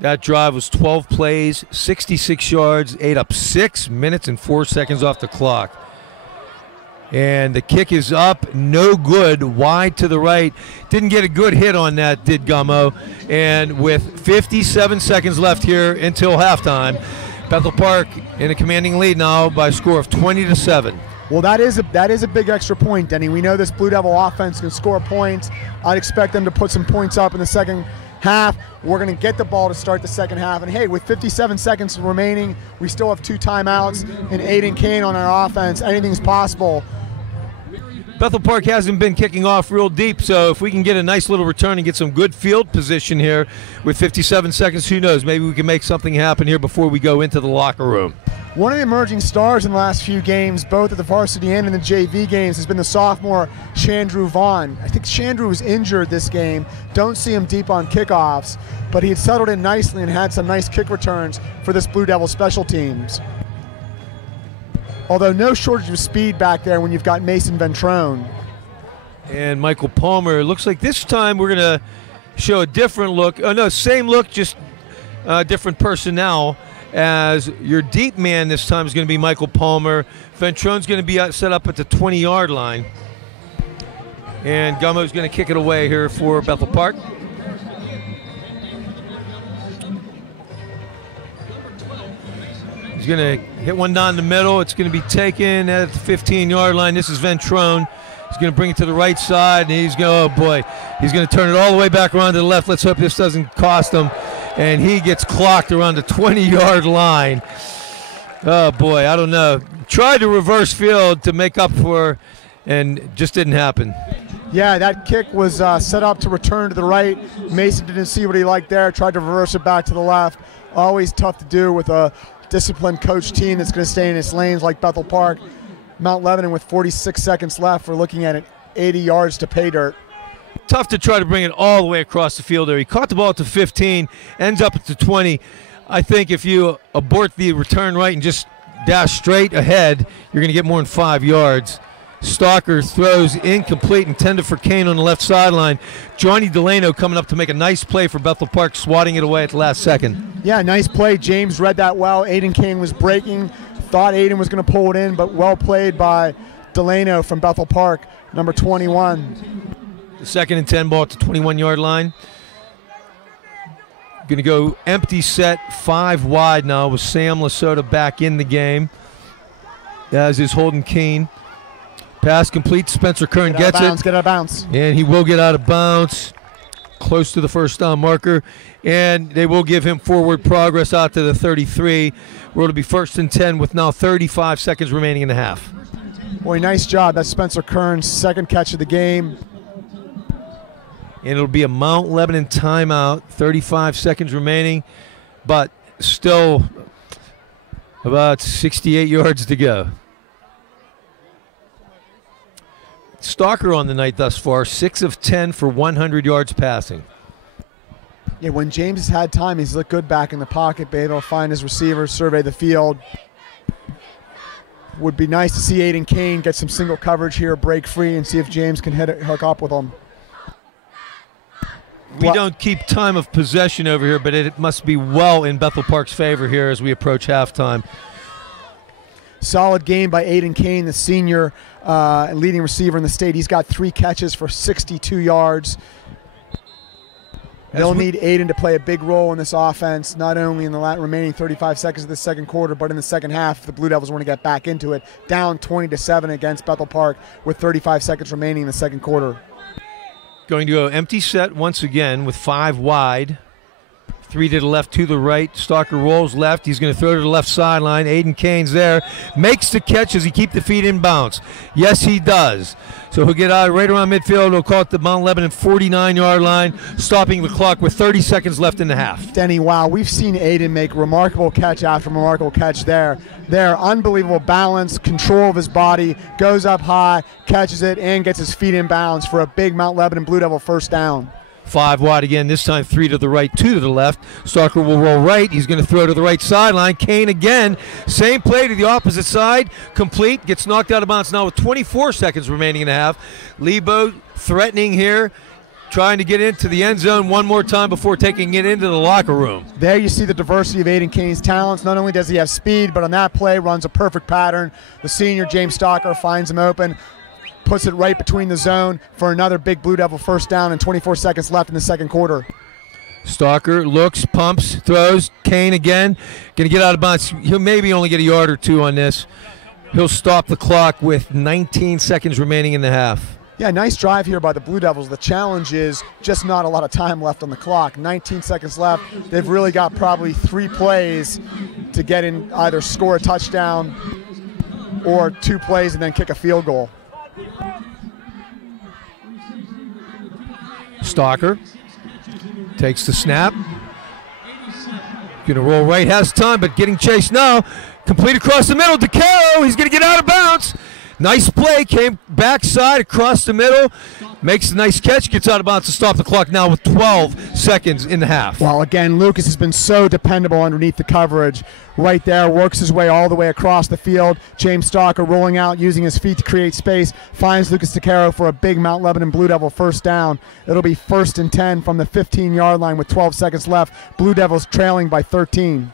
That drive was 12 plays, 66 yards, ate up 6 minutes and 4 seconds off the clock. And the kick is up, no good, wide to the right. Didn't get a good hit on that, did Gummo. And with 57 seconds left here until halftime, Bethel Park in a commanding lead now by a score of 20-7. Well, that is a big extra point, Denny. We know this Blue Devil offense can score points. I'd expect them to put some points up in the second half. We're going to get the ball to start the second half. And hey, with 57 seconds remaining, we still have 2 timeouts and Aiden Kane on our offense. Anything's possible. Bethel Park hasn't been kicking off real deep, so if we can get a nice little return and get some good field position here with 57 seconds, who knows? Maybe we can make something happen here before we go into the locker room. One of the emerging stars in the last few games, both at the varsity and in the JV games, has been the sophomore Chandru Vaughn. I think Chandru was injured this game. Don't see him deep on kickoffs, but he had settled in nicely and had some nice kick returns for this Blue Devil special teams. Although no shortage of speed back there when you've got Mason Ventrone. And Michael Palmer. Looks like this time we're going to show a different look. Oh, no, same look, just different personnel. As your deep man this time is going to be Michael Palmer. Ventrone's going to be set up at the 20-yard line. And Gummo's going to kick it away here for Bethel Park. He's going to hit one down the middle. It's going to be taken at the 15-yard line. This is Ventrone. He's going to bring it to the right side, and he's going, oh boy, he's going to turn it all the way back around to the left. Let's hope this doesn't cost him. And he gets clocked around the 20-yard line. Oh boy, I don't know. Tried to reverse field to make up for, and just didn't happen. Yeah, that kick was set up to return to the right. Mason didn't see what he liked there, tried to reverse it back to the left. Always tough to do with a disciplined coach team that's going to stay in its lanes like Bethel Park. Mount Lebanon with 46 seconds left. We're looking at it 80 yards to pay dirt. Tough to try to bring it all the way across the field there. He caught the ball at the 15, ends up at the 20. I think if you abort the return right and just dash straight ahead, you're going to get more than 5 yards. Stalker throws incomplete, intended for Kane on the left sideline. Johnny Delano coming up to make a nice play for Bethel Park, swatting it away at the last second. Yeah, nice play. James read that well. Aiden Kane was breaking. Thought Aiden was going to pull it in, but well played by Delano from Bethel Park, number 21. The 2nd and 10 ball at the 21-yard line. Going to go empty set, 5 wide now with Sam Lasota back in the game, as is Holden Keene. Pass complete. Spencer Kern gets it. Get out of bounds. And he will get out of bounds, close to the first down marker. And they will give him forward progress out to the 33. Where it'll be 1st and 10 with now 35 seconds remaining in the half. Boy, nice job. That's Spencer Kern's 2nd catch of the game. And it'll be a Mount Lebanon timeout, 35 seconds remaining, but still about 68 yards to go. Stalker on the night thus far, 6 of 10 for 100 yards passing. Yeah, when James has had time, he's looked good back in the pocket, been able to find his receivers, survey the field. Would be nice to see Aiden Kane get some single coverage here, break free, and see if James can hook up with him. We don't keep time of possession over here, but it must be well in Bethel Park's favor here as we approach halftime. Solid game by Aiden Kane, the senior leading receiver in the state. He's got 3 catches for 62 yards. They'll need Aiden to play a big role in this offense, not only in the remaining 35 seconds of the second quarter, but in the second half if the Blue Devils want to get back into it. Down 20-7 against Bethel Park with 35 seconds remaining in the second quarter. Going to go empty set once again with 5 wide. 3 to the left, 2 to the right. Stalker rolls left. He's going to throw to the left sideline. Aiden Kane's there. Makes the catch. Does he keep the feet in bounds? Yes, he does. So he'll get out right around midfield. He'll call it the Mount Lebanon 49-yard line, stopping the clock with 30 seconds left in the half. Denny, wow, we've seen Aiden make remarkable catch after remarkable catch there. Unbelievable balance, control of his body, goes up high, catches it, and gets his feet in bounds for a big Mount Lebanon Blue Devil first down. 5 wide again, this time 3 to the right, 2 to the left. Stalker will roll right. He's going to throw to the right sideline. Kane again. Same play to the opposite side. Complete. Gets knocked out of bounds now with 24 seconds remaining in the half. Lebo threatening here, trying to get into the end zone one more time before taking it into the locker room. There you see the diversity of Aiden Kane's talents. Not only does he have speed, but on that play runs a perfect pattern. The senior, James Stalker, finds him open, puts it right between the zone for another big Blue Devil first down and 24 seconds left in the second quarter. Stalker looks, pumps, throws. Kane again. Going to get out of bounds. He'll maybe only get a yard or 2 on this. He'll stop the clock with 19 seconds remaining in the half. Yeah, nice drive here by the Blue Devils. The challenge is just not a lot of time left on the clock. 19 seconds left. They've really got probably 3 plays to get in, either score a touchdown or 2 plays and then kick a field goal. Stalker takes the snap. Going to roll right, has time, but getting chased now. Complete across the middle. DeCaro, he's going to get out of bounds. Nice play, came backside across the middle, makes a nice catch, gets out of bounds to stop the clock now with 12 seconds in the half. Well, again, Lucas has been so dependable underneath the coverage. Right there, works his way all the way across the field. James Stalker rolling out, using his feet to create space, finds Lucas DeCaro for a big Mount Lebanon Blue Devil first down. It'll be 1st and 10 from the 15-yard line with 12 seconds left. Blue Devils trailing by 13.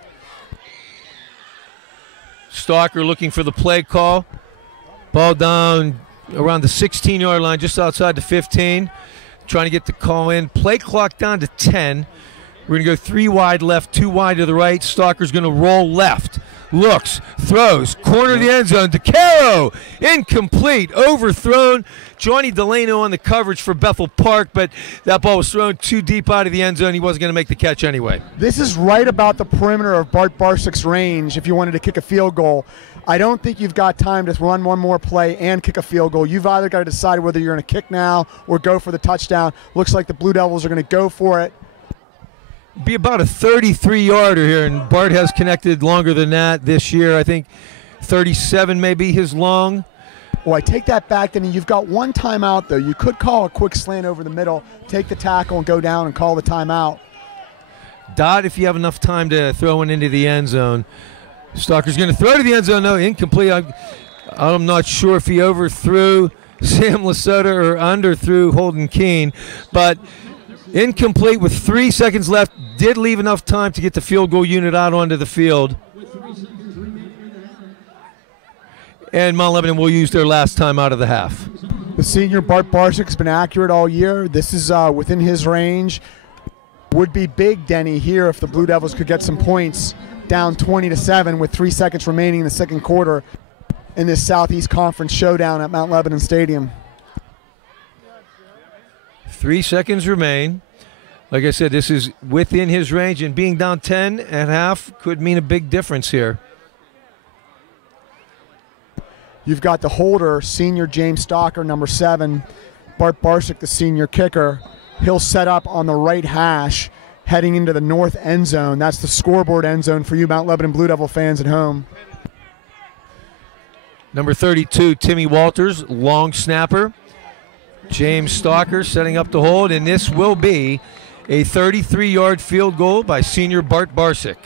Stalker looking for the play call. Ball down around the 16-yard line, just outside the 15. Trying to get the call in. Play clock down to 10. We're going to go 3 wide left, 2 wide to the right. Stalker's going to roll left. Looks, throws, corner of the end zone. DeCaro, incomplete, overthrown. Johnny Delano on the coverage for Bethel Park, but that ball was thrown too deep out of the end zone. He wasn't going to make the catch anyway. This is right about the perimeter of Bart Barsik's range if you wanted to kick a field goal. I don't think you've got time to run one more play and kick a field goal. You've either got to decide whether you're going to kick now or go for the touchdown. Looks like the Blue Devils are going to go for it. Be about a 33-yarder here, and Bart has connected longer than that this year. I think 37 may be his long. Well, I take that back, then you've got 1 timeout, though. You could call a quick slant over the middle, take the tackle and go down and call the timeout. Dot if you have enough time to throw it into the end zone. Stalker's going to throw to the end zone. No, incomplete. I'm not sure if he overthrew Sam Lasota or underthrew Holden Keene, but incomplete with 3 seconds left. Did leave enough time to get the field goal unit out onto the field. And Mount Lebanon will use their last time out of the half. The senior Bart Barsik's been accurate all year. This is within his range. Would be big, Denny, here if the Blue Devils could get some points, down 20-7 with 3 seconds remaining in the second quarter in this Southeast Conference showdown at Mount Lebanon Stadium. 3 seconds remain. Like I said, this is within his range, and being down 10 at half could mean a big difference here. You've got the holder, senior James Stalker, number 7, Bart Barsik, the senior kicker. He'll set up on the right hash, heading into the north end zone. That's the scoreboard end zone for you Mount Lebanon Blue Devil fans at home. Number 32, Timmy Walters, long snapper. James Stalker setting up the hold, and this will be a 33-yard field goal by senior Bart Barsik.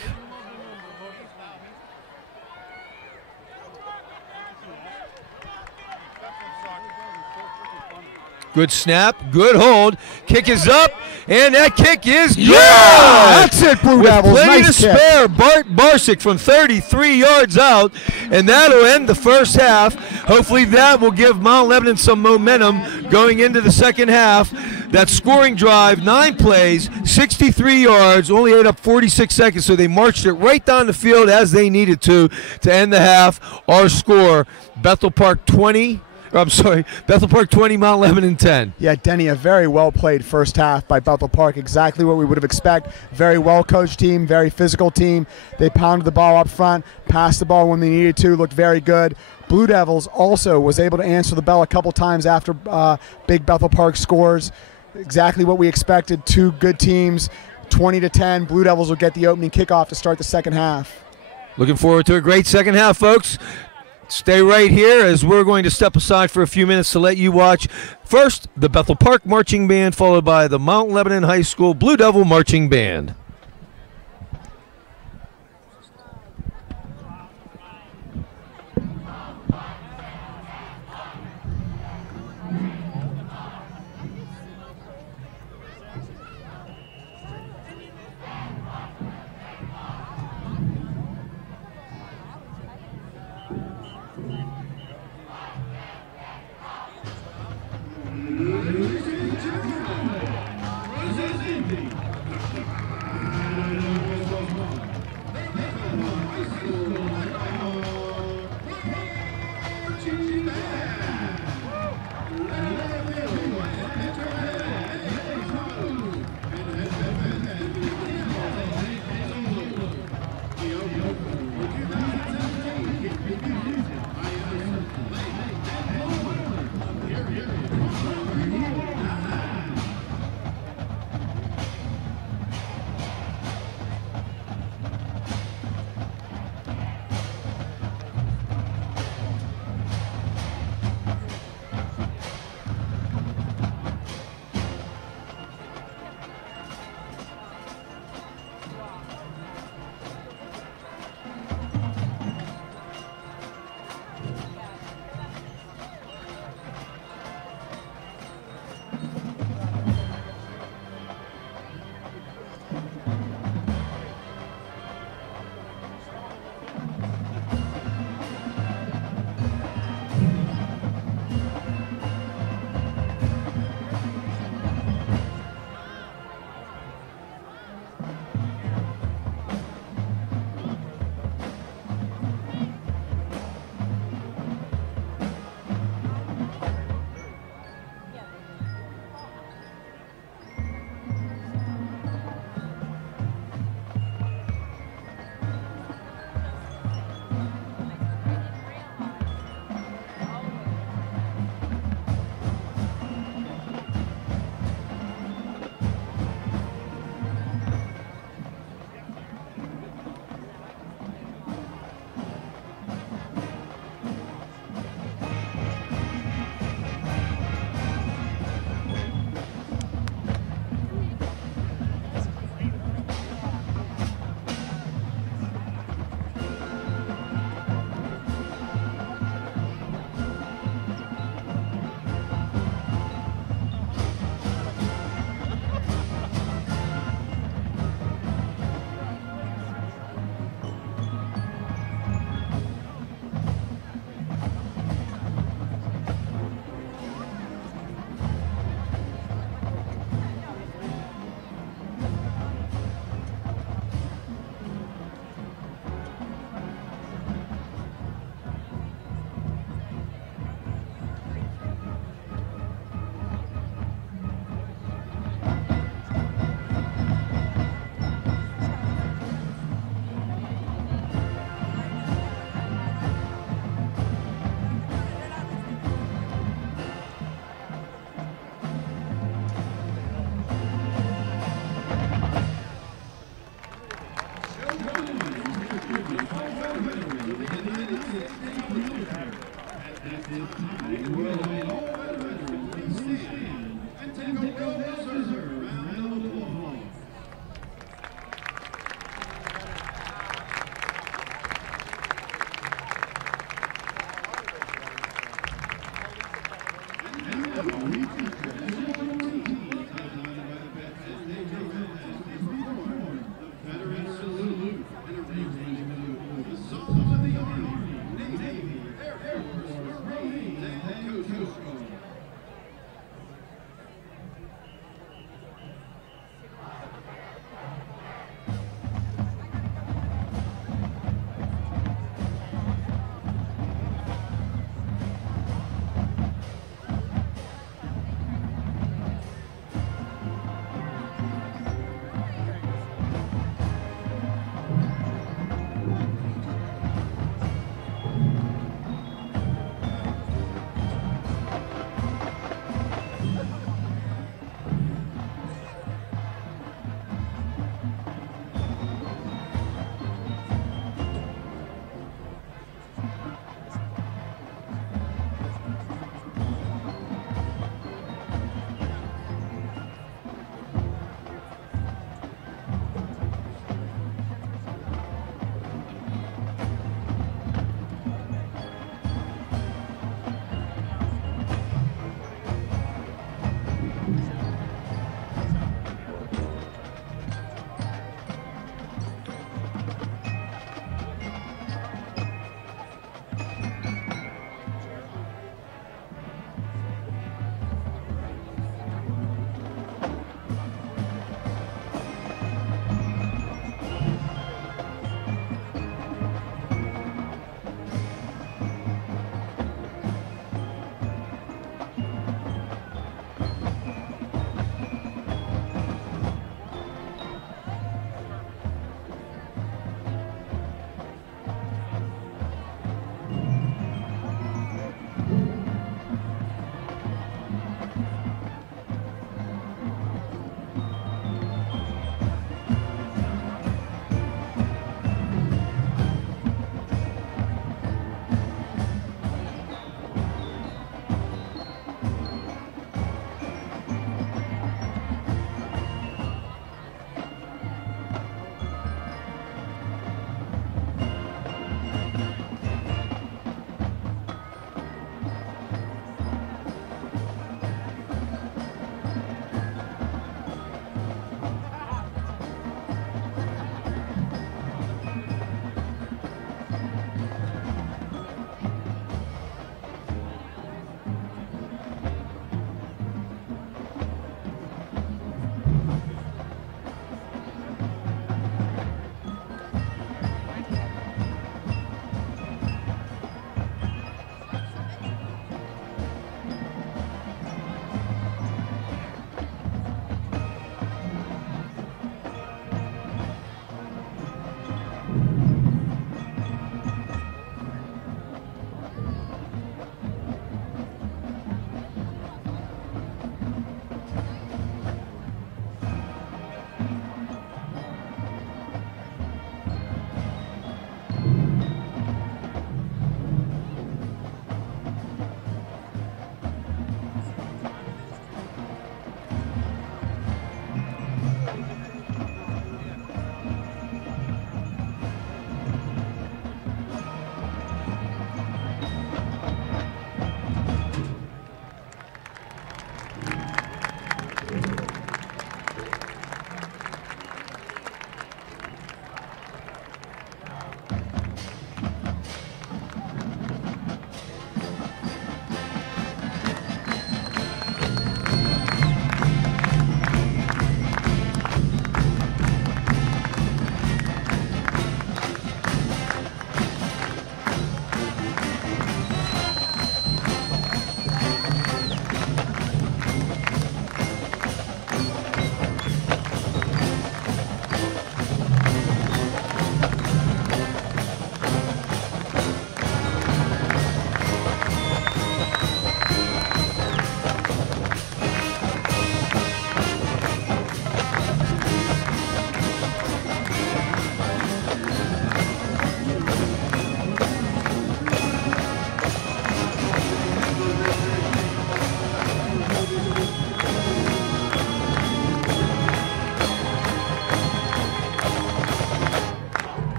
Good snap, good hold. Kick is up, and that kick is good. Yeah, that's it, Blue Devils. With plenty nice to kick. spare, Bart Barsik from 33 yards out, and that'll end the first half. Hopefully that will give Mount Lebanon some momentum going into the second half. That scoring drive, 9 plays, 63 yards, only ate up 46 seconds, so they marched it right down the field as they needed to end the half. Our score, Bethel Park 20, Mount Lebanon 10. Yeah, Denny, a very well-played first half by Bethel Park. Exactly what we would have expected. Very well-coached team, very physical team. They pounded the ball up front, passed the ball when they needed to, looked very good. Blue Devils also was able to answer the bell a couple times after big Bethel Park scores. Exactly what we expected. Two good teams, 20-10. Blue Devils will get the opening kickoff to start the second half. Looking forward to a great second half, folks. Stay right here as we're going to step aside for a few minutes to let you watch first the Bethel Park Marching Band, followed by the Mount Lebanon High School Blue Devil Marching Band.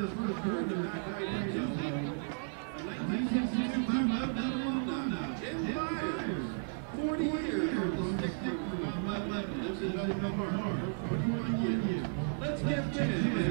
Let's give Tim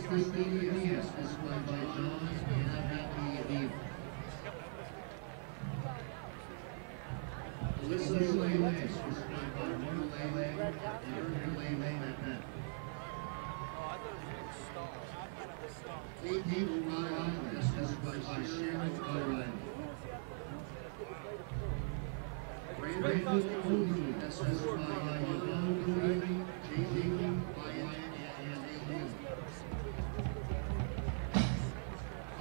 Yes, displayed by John and Happy. Alyssa Lele, displayed by Mark Lele and Lele Matt. Katie O'Reilly, displayed by Sharon O'Reilly. Brandon Cody, displayed by Yvonne Cody, JJ Wyatt, and A.D.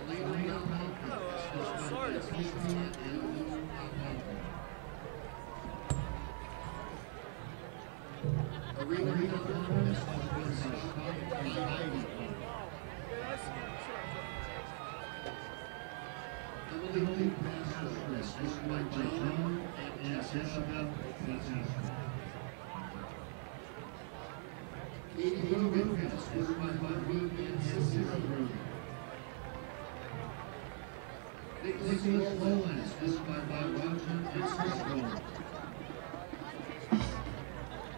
Elena Hopkins, displayed by Casey and Lou Hopkins. Arena Hopkins, displayed by Heidi. Emily Pastor, displayed by John and Jessica Pastor. Katie Logan, displayed by Ruth and Cecilia Rogan. Nicholas Lowlands, displayed by Roger and Cisco.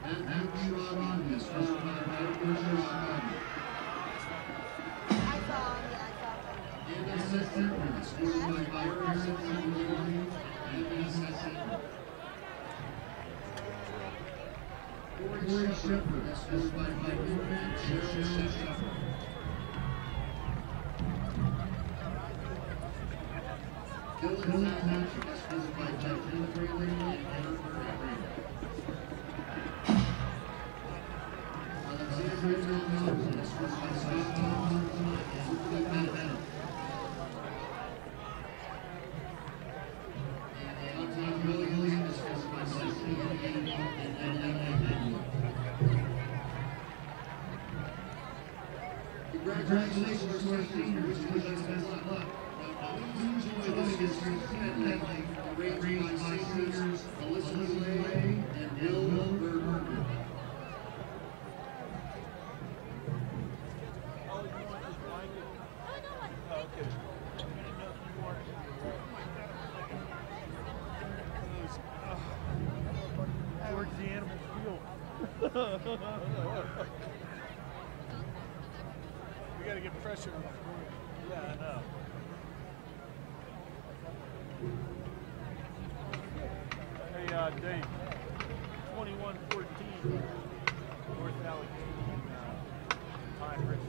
And Shirani, displayed by Roger Shirani. And Assistant, displayed by Kristen Silverman and Assistant. Corey Shepard, displayed by Ruben and Cheryl Shepard. Dylan Patrick, displayed by Jen Freeland and Eric Freeland. Alexandra Thompson, displayed by Scott Thompson and Lee Madden. And Tom Williams, displayed by Leslie and Ellen. Congratulations to our seniors, we wish you the best of luck. Enjoy this year's family, arranged by seniors Alyssa Lele and Bill Berger. Where's the animal feel? We gotta get pressure on the floor. Yeah, I know. Hey, Dave, 2114 North Allegheny, Pine Ridge.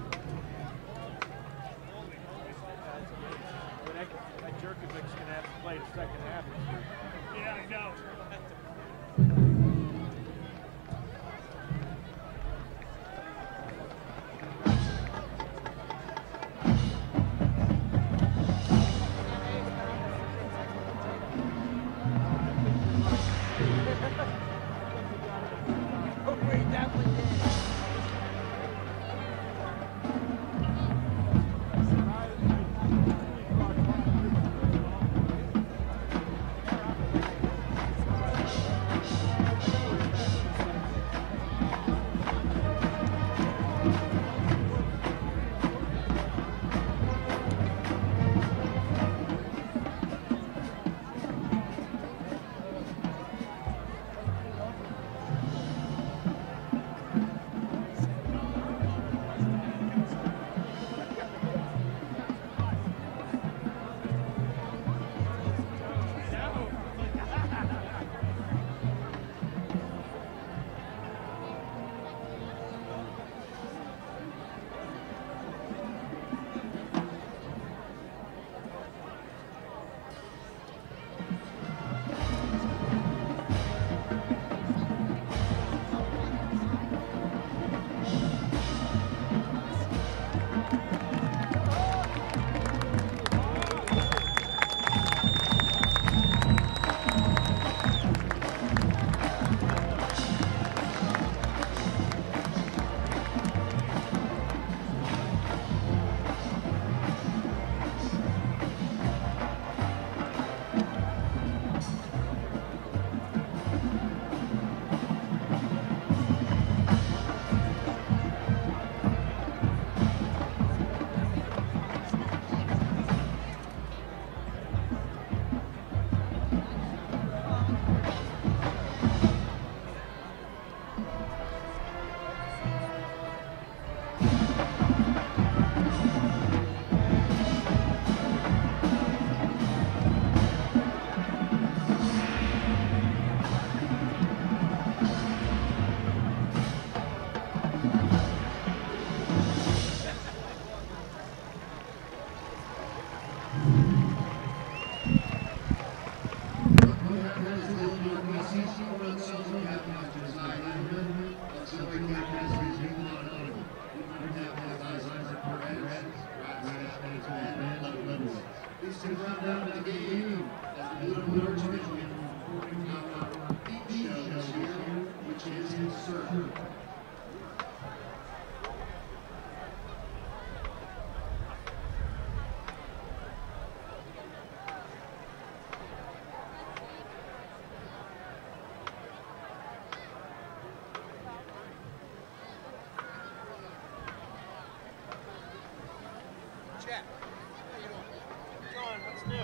But that Jerkovic's gonna have to play the second half this year. Yeah, I know. Oh, wait, that one did. John, what's new?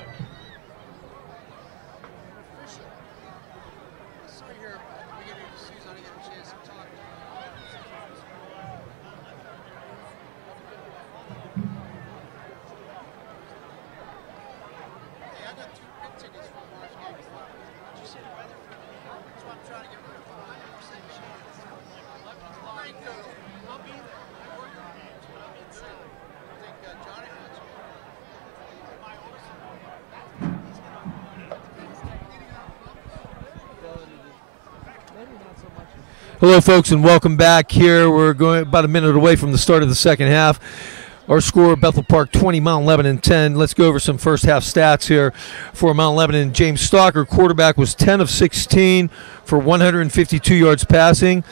Hello, folks, and welcome back here. We're going about a minute away from the start of the second half. Our score, Bethel Park 20, Mount Lebanon 10. Let's go over some first half stats here for Mount Lebanon. James Stalker, quarterback, was 10 of 16 for 152 yards passing.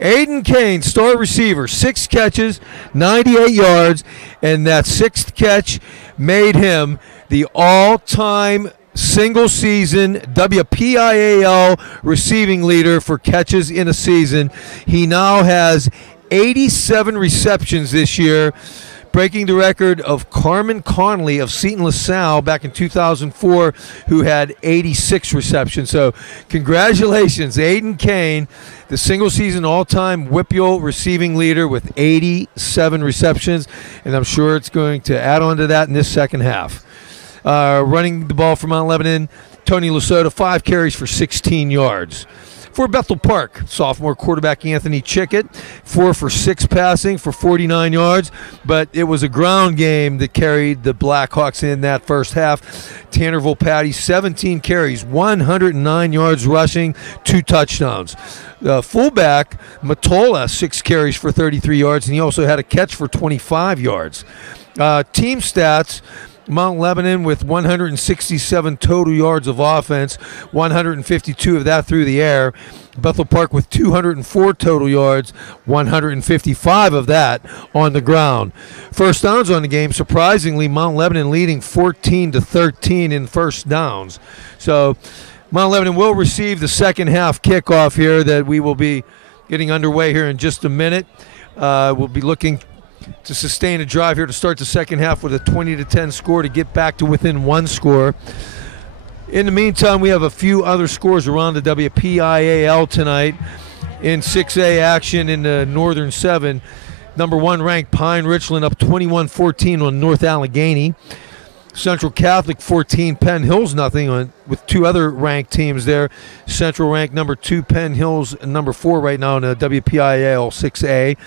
Aiden Kane, star receiver, 6 catches, 98 yards, and that 6th catch made him the all-time single-season WPIAL receiving leader for catches in a season. He now has 87 receptions this year, breaking the record of Carmen Connolly of Seton LaSalle back in 2004, who had 86 receptions. So congratulations, Aiden Kane, the single-season all-time WPIAL receiving leader with 87 receptions, and I'm sure it's going to add on to that in this second half. Running the ball for Mount Lebanon, Tony Lasota, 5 carries for 16 yards. For Bethel Park, sophomore quarterback Anthony Chickett, 4 for 6 passing for 49 yards, but it was a ground game that carried the Blackhawks in that first half. Tanner Volpatti, 17 carries, 109 yards rushing, 2 touchdowns. Fullback Matola, 6 carries for 33 yards, and he also had a catch for 25 yards. Team stats, Mount Lebanon with 167 total yards of offense, 152 of that through the air. Bethel Park with 204 total yards, 155 of that on the ground. First downs on the game, surprisingly, Mount Lebanon leading 14-13 in first downs. So Mount Lebanon will receive the second half kickoff here that we will be getting underway here in just a minute. We'll be looking to sustain a drive here to start the second half with a 20-10 score to get back to within 1 score. In the meantime, we have a few other scores around the WPIAL tonight. In 6A action in the Northern 7, number 1 ranked Pine Richland up 21-14 on North Allegheny. Central Catholic 14, Penn Hills nothing with 2 other ranked teams there. Central ranked number 2, Penn Hills number 4 right now in the WPIAL 6A.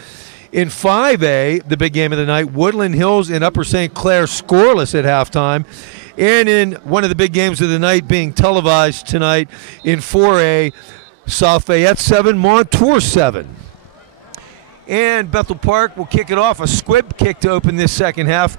In 5A, the big game of the night, Woodland Hills and Upper St. Clair scoreless at halftime. And in one of the big games of the night being televised tonight in 4A, South Fayette 7, Montour 7. And Bethel Park will kick it off, a squib kick to open this second half.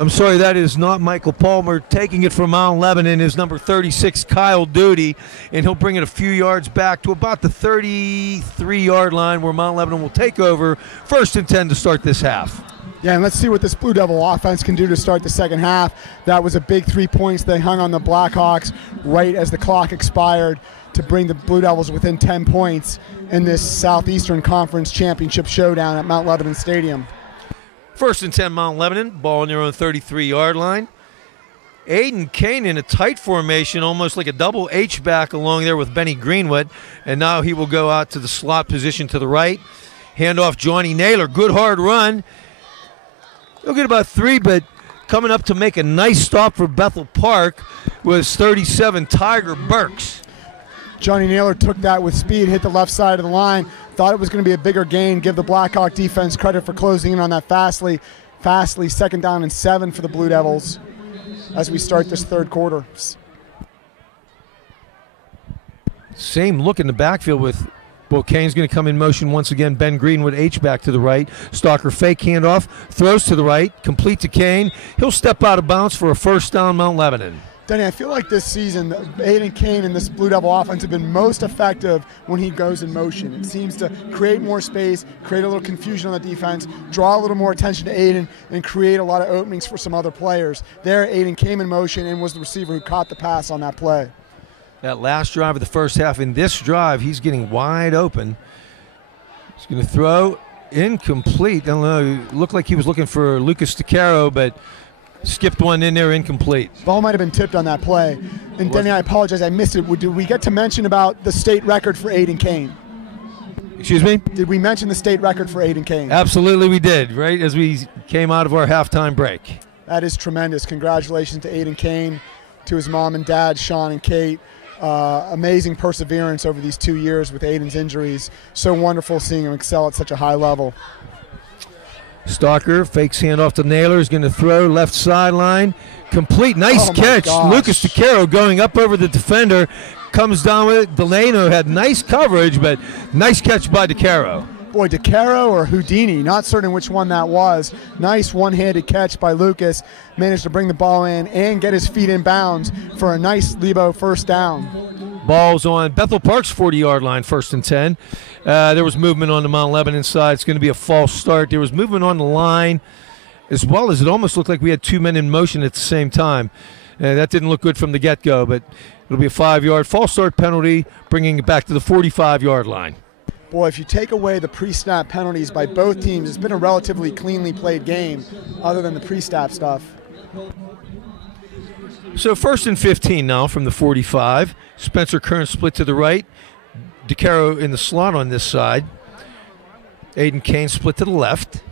I'm sorry, that is not Michael Palmer. Taking it from Mount Lebanon is number 36, Kyle Doody, and he'll bring it a few yards back to about the 33-yard line where Mount Lebanon will take over. 1st and 10 to start this half. Yeah, and let's see what this Blue Devil offense can do to start the second half. That was a big 3 points they hung on the Blackhawks right as the clock expired to bring the Blue Devils within 10 points in this Southeastern Conference Championship showdown at Mount Lebanon Stadium. 1st and 10, Mount Lebanon, ball on their own 33-yard line. Aiden Kane in a tight formation, almost like a double H-back along there with Benny Greenwood, and now he will go out to the slot position to the right. Handoff Johnny Naylor, good hard run. He'll get about 3, but coming up to make a nice stop for Bethel Park was 37, Tiger Burks. Johnny Naylor took that with speed, hit the left side of the line. Thought it was going to be a bigger gain. Give the Blackhawk defense credit for closing in on that fastly. 2nd down and 7 for the Blue Devils as we start this third quarter. Same look in the backfield with, well, Kane's going to come in motion once again. Ben Greenwood, H-back to the right. Stalker fake handoff, throws to the right, complete to Kane. He'll step out of bounds for a 1st down, Mount Lebanon. Denny, I feel like this season, Aiden Kane and this Blue Devil offense have been most effective when he goes in motion. It seems to create more space, create a little confusion on the defense, draw a little more attention to Aiden, and create a lot of openings for some other players. There, Aiden came in motion and was the receiver who caught the pass on that play. That last drive of the first half, in this drive, he's getting wide open. He's going to throw, incomplete. I don't know. It looked like he was looking for Lucas DeCaro, but skipped one in there, incomplete. Ball might have been tipped on that play. And Denny, I apologize, I missed it. Did we get to mention about the state record for Aiden Kane? Excuse me? Did we mention the state record for Aiden Kane? Absolutely we did, right as we came out of our halftime break. That is tremendous. Congratulations to Aiden Kane, to his mom and dad, Sean and Kate. Amazing perseverance over these 2 years with Aiden's injuries. So wonderful seeing him excel at such a high level. Stalker fakes handoff to Naylor, is going to throw left sideline. Complete, nice catch. Gosh. Lucas DeCaro going up over the defender, comes down with it. Delano had nice coverage, but nice catch by DeCaro. Boy, DeCaro or Houdini, not certain which one that was. Nice one-handed catch by Lucas. Managed to bring the ball in and get his feet in bounds for a nice Lebo first down. Ball's on Bethel Park's 40-yard line, 1st and 10. There was movement on the Mount Lebanon side. It's going to be a false start. There was movement on the line, as well as it almost looked like we had 2 men in motion at the same time. That didn't look good from the get-go, but it'll be a 5-yard false start penalty, bringing it back to the 45-yard line. Boy, if you take away the pre-snap penalties by both teams, it's been a relatively cleanly played game other than the pre-snap stuff. So 1st and 15 now from the 45. Spencer Kern split to the right. DeCaro in the slot on this side. Aiden Kane split to the left.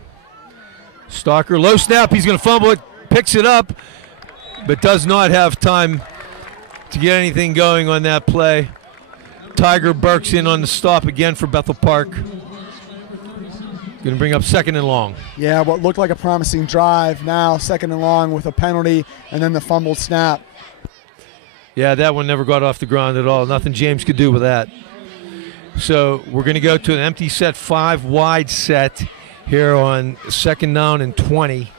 Stalker, low snap. He's going to fumble it, picks it up, but does not have time to get anything going on that play. Tiger Burke's in on the stop again for Bethel Park. Going to bring up 2nd and long. Yeah, what looked like a promising drive, now 2nd and long with a penalty and then the fumbled snap. Yeah, that one never got off the ground at all. Nothing James could do with that. So we're going to go to an empty set, 5 wide set here on 2nd down and 20.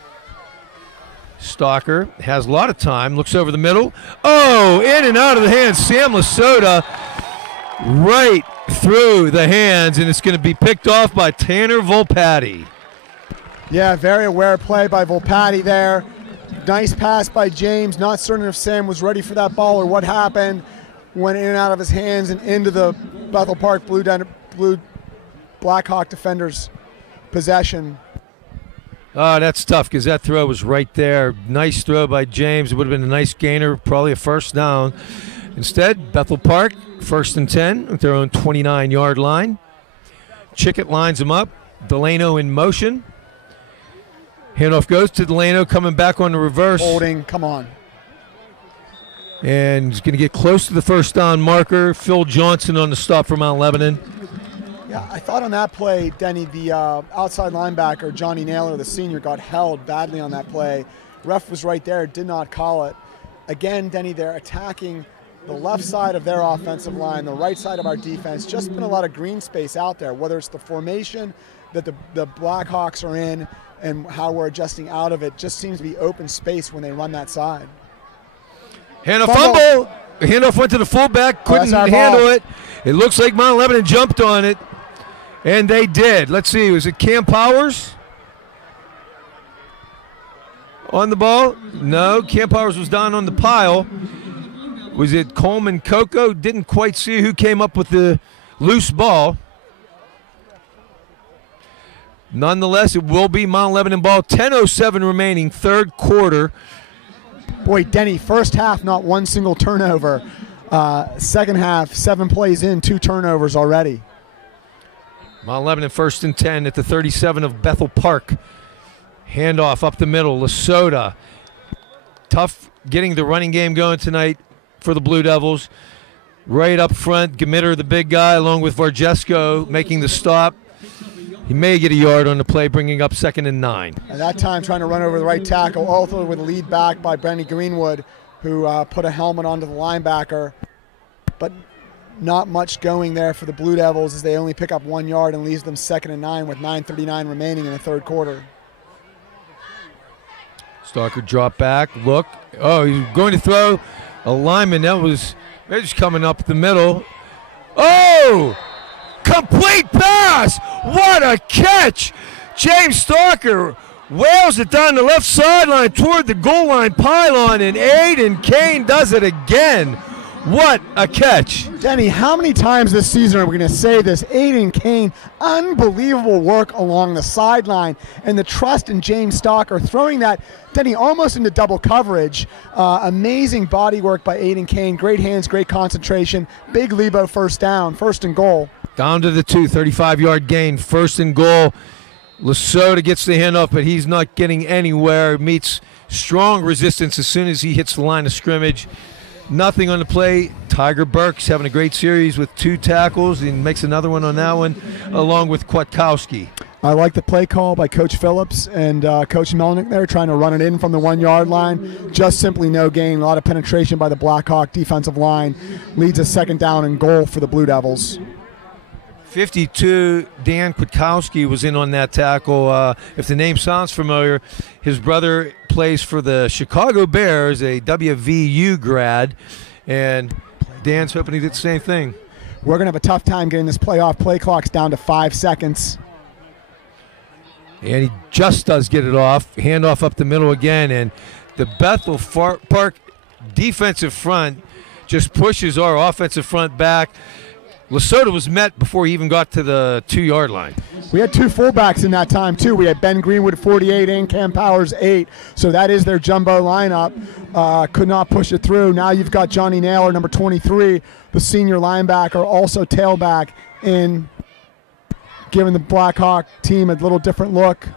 Stalker has a lot of time, looks over the middle. Oh, in and out of the hands. Sam Lasota right through the hands, and it's going to be picked off by Tanner Volpatti. Yeah, very aware play by Volpatti there. Nice pass by James. Not certain if Sam was ready for that ball or what happened. Went in and out of his hands and into the Bethel Park Blue Blackhawk defenders' possession. Oh, that's tough because that throw was right there. Nice throw by James. It would have been a nice gainer, probably a 1st down. Instead, Bethel Park, 1st and 10 at their own 29-yard line. Chickett lines them up. Delano in motion. Handoff goes to Delano, coming back on the reverse. Holding, come on. And he's going to get close to the 1st down marker. Phil Johnson on the stop for Mount Lebanon. Yeah, I thought on that play, Denny, the outside linebacker, Johnny Naylor, the senior, got held badly on that play. Ref was right there, did not call it. Again, Denny, they're attacking the left side of their offensive line, the right side of our defense. Just been a lot of green space out there, whether it's the formation that the Blackhawks are in and how we're adjusting out of it. Just seems to be open space when they run that side. Handoff fumble. Handoff went to the fullback, couldn't handle it. It looks like Mount Lebanon jumped on it, and they did. Let's see, was it Cam Powers on the ball? No, Cam Powers was down on the pile. Was it Coleman Coco? Didn't quite see who came up with the loose ball. Nonetheless, it will be Mount Lebanon ball. 10:07 remaining, 3rd quarter. Boy, Denny, first half, not one single turnover. Second half, 7 plays in, 2 turnovers already. Mount Lebanon 1st and 10 at the 37 of Bethel Park. Handoff up the middle, Lasota. Tough getting the running game going tonight for the Blue Devils. Right up front, Gamitter, the big guy, along with Varjesko, making the stop. He may get a yard on the play, bringing up 2nd and 9. At that time, trying to run over the right tackle, ultimately with a lead back by Brendan Greenwood, who put a helmet onto the linebacker. But not much going there for the Blue Devils as they only pick up 1 yard and leaves them 2nd and 9 with 9:39 remaining in the 3rd quarter. Stalker drop back, look. Oh, he's going to throw a lineman. That was just coming up the middle. Oh! Complete pass! What a catch! James Stalker wails it down the left sideline toward the goal line pylon, and Aiden Kane does it again. What a catch! Denny, how many times this season are we going to say this? Aiden Kane, unbelievable work along the sideline, and the trust in James Stalker, throwing that, Denny, almost into double coverage. Amazing body work by Aiden Kane. Great hands, great concentration. Big Lebo first down, first and goal. Down to the 2, 35-yard gain, first and goal. Lesota gets the handoff, but he's not getting anywhere. Meets strong resistance as soon as he hits the line of scrimmage. Nothing on the play. Tiger Burks having a great series with 2 tackles and makes another one on that one, along with Kwiatkowski. I like the play call by Coach Phillips and Coach Melnick there, trying to run it in from the 1 yard line. Just simply no gain. A lot of penetration by the Blackhawk defensive line. Leads a second down and goal for the Blue Devils. 52, Dan Kwiatkowski was in on that tackle. If the name sounds familiar, his brother plays for the Chicago Bears, a WVU grad, and Dan's hoping he did the same thing. We're going to have a tough time getting this playoff play clocks down to 5 seconds. And he just does get it off. Handoff up the middle again, and the Bethel Park defensive front just pushes our offensive front back. Lesota was met before he even got to the 2 yard line. We had 2 fullbacks in that time, too. We had Ben Greenwood, 48, and Cam Powers, 8. So that is their jumbo lineup. Could not push it through. Now you've got Johnny Naylor, number 23, the senior linebacker, also tailback, in giving the Blackhawk team a little different look.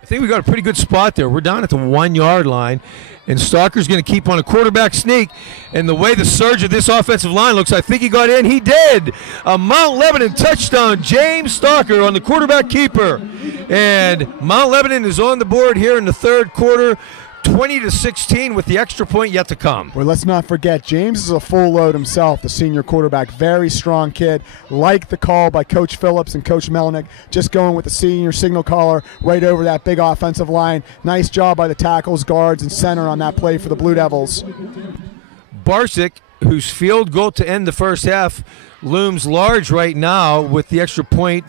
I think we got a pretty good spot there. We're down at the 1 yard line, and Stalker's going to keep on a quarterback sneak. And the way the surge of this offensive line looks, I think he got in. He did. A Mount Lebanon touchdown. James Stalker on the quarterback keeper. And Mount Lebanon is on the board here in the third quarter, 20-16 with the extra point yet to come. Well, let's not forget, James is a full load himself, the senior quarterback. Very strong kid. Like the call by Coach Phillips and Coach Melnick, just going with the senior signal caller right over that big offensive line. Nice job by the tackles, guards, and center on that play for the Blue Devils. Barsick, whose field goal to end the first half looms large right now with the extra point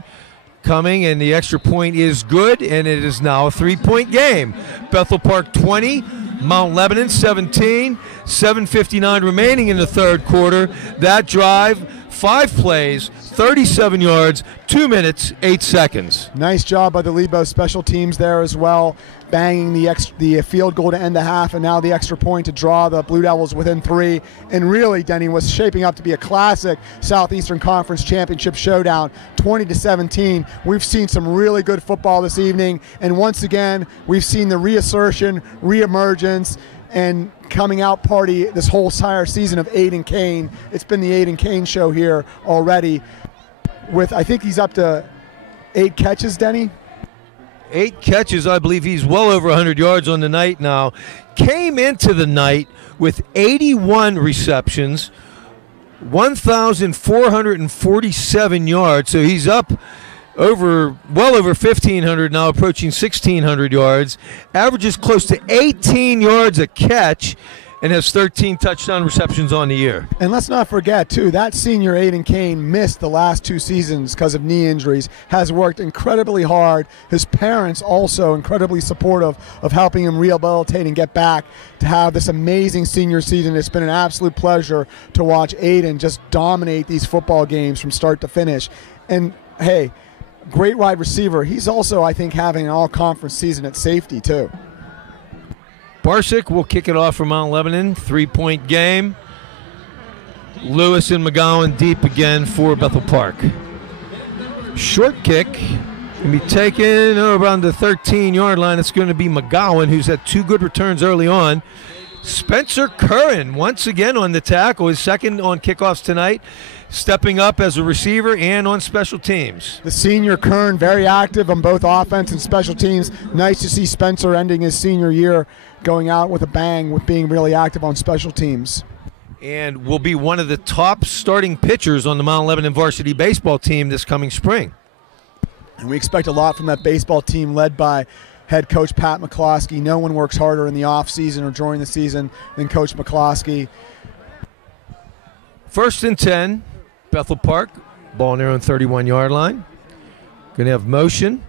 coming, and the extra point is good, and it is now a 3-point game. Bethel Park 20, Mount Lebanon 17, 7:59 remaining in the third quarter. That drive, 5 plays, 37 yards, 2 minutes, 8 seconds. Nice job by the Lebo special teams there as well, banging the field goal to end the half, and now the extra point to draw the Blue Devils within 3. And really, Denny, was shaping up to be a classic Southeastern Conference Championship showdown, 20-17. We've seen some really good football this evening, and once again, we've seen the reassertion, reemergence, and coming out party this whole entire season of Aiden Kane. It's been the Aiden Kane show here already with, I think he's up to 8 catches, Denny? 8 catches. I believe he's well over 100 yards on the night now. Came into the night with 81 receptions, 1,447 yards. So he's up well over 1,500 now, approaching 1,600 yards. Averages close to 18 yards a catch, and has 13 touchdown receptions on the year. And let's not forget, too, that senior Aiden Kane missed the last 2 seasons because of knee injuries, has worked incredibly hard. His parents also incredibly supportive of helping him rehabilitate and get back to have this amazing senior season. It's been an absolute pleasure to watch Aiden just dominate these football games from start to finish. And, hey, great wide receiver. He's also, I think, having an all-conference season at safety, too. Barsick will kick it off for Mount Lebanon. 3-point game. Lewis and McGowan deep again for Bethel Park. Short kick can be taken around the 13-yard line. It's going to be McGowan, who's had 2 good returns early on. Spencer Curran once again on the tackle, his second on kickoffs tonight, stepping up as a receiver and on special teams. The senior Kern very active on both offense and special teams. Nice to see Spencer ending his senior year going out with a bang with being really active on special teams. And will be one of the top starting pitchers on the Mount Lebanon varsity baseball team this coming spring. And we expect a lot from that baseball team led by head coach Pat McCloskey. No one works harder in the offseason or during the season than Coach McCloskey. 1st and 10, Bethel Park. Ball near on 31-yard line. Going to have motion.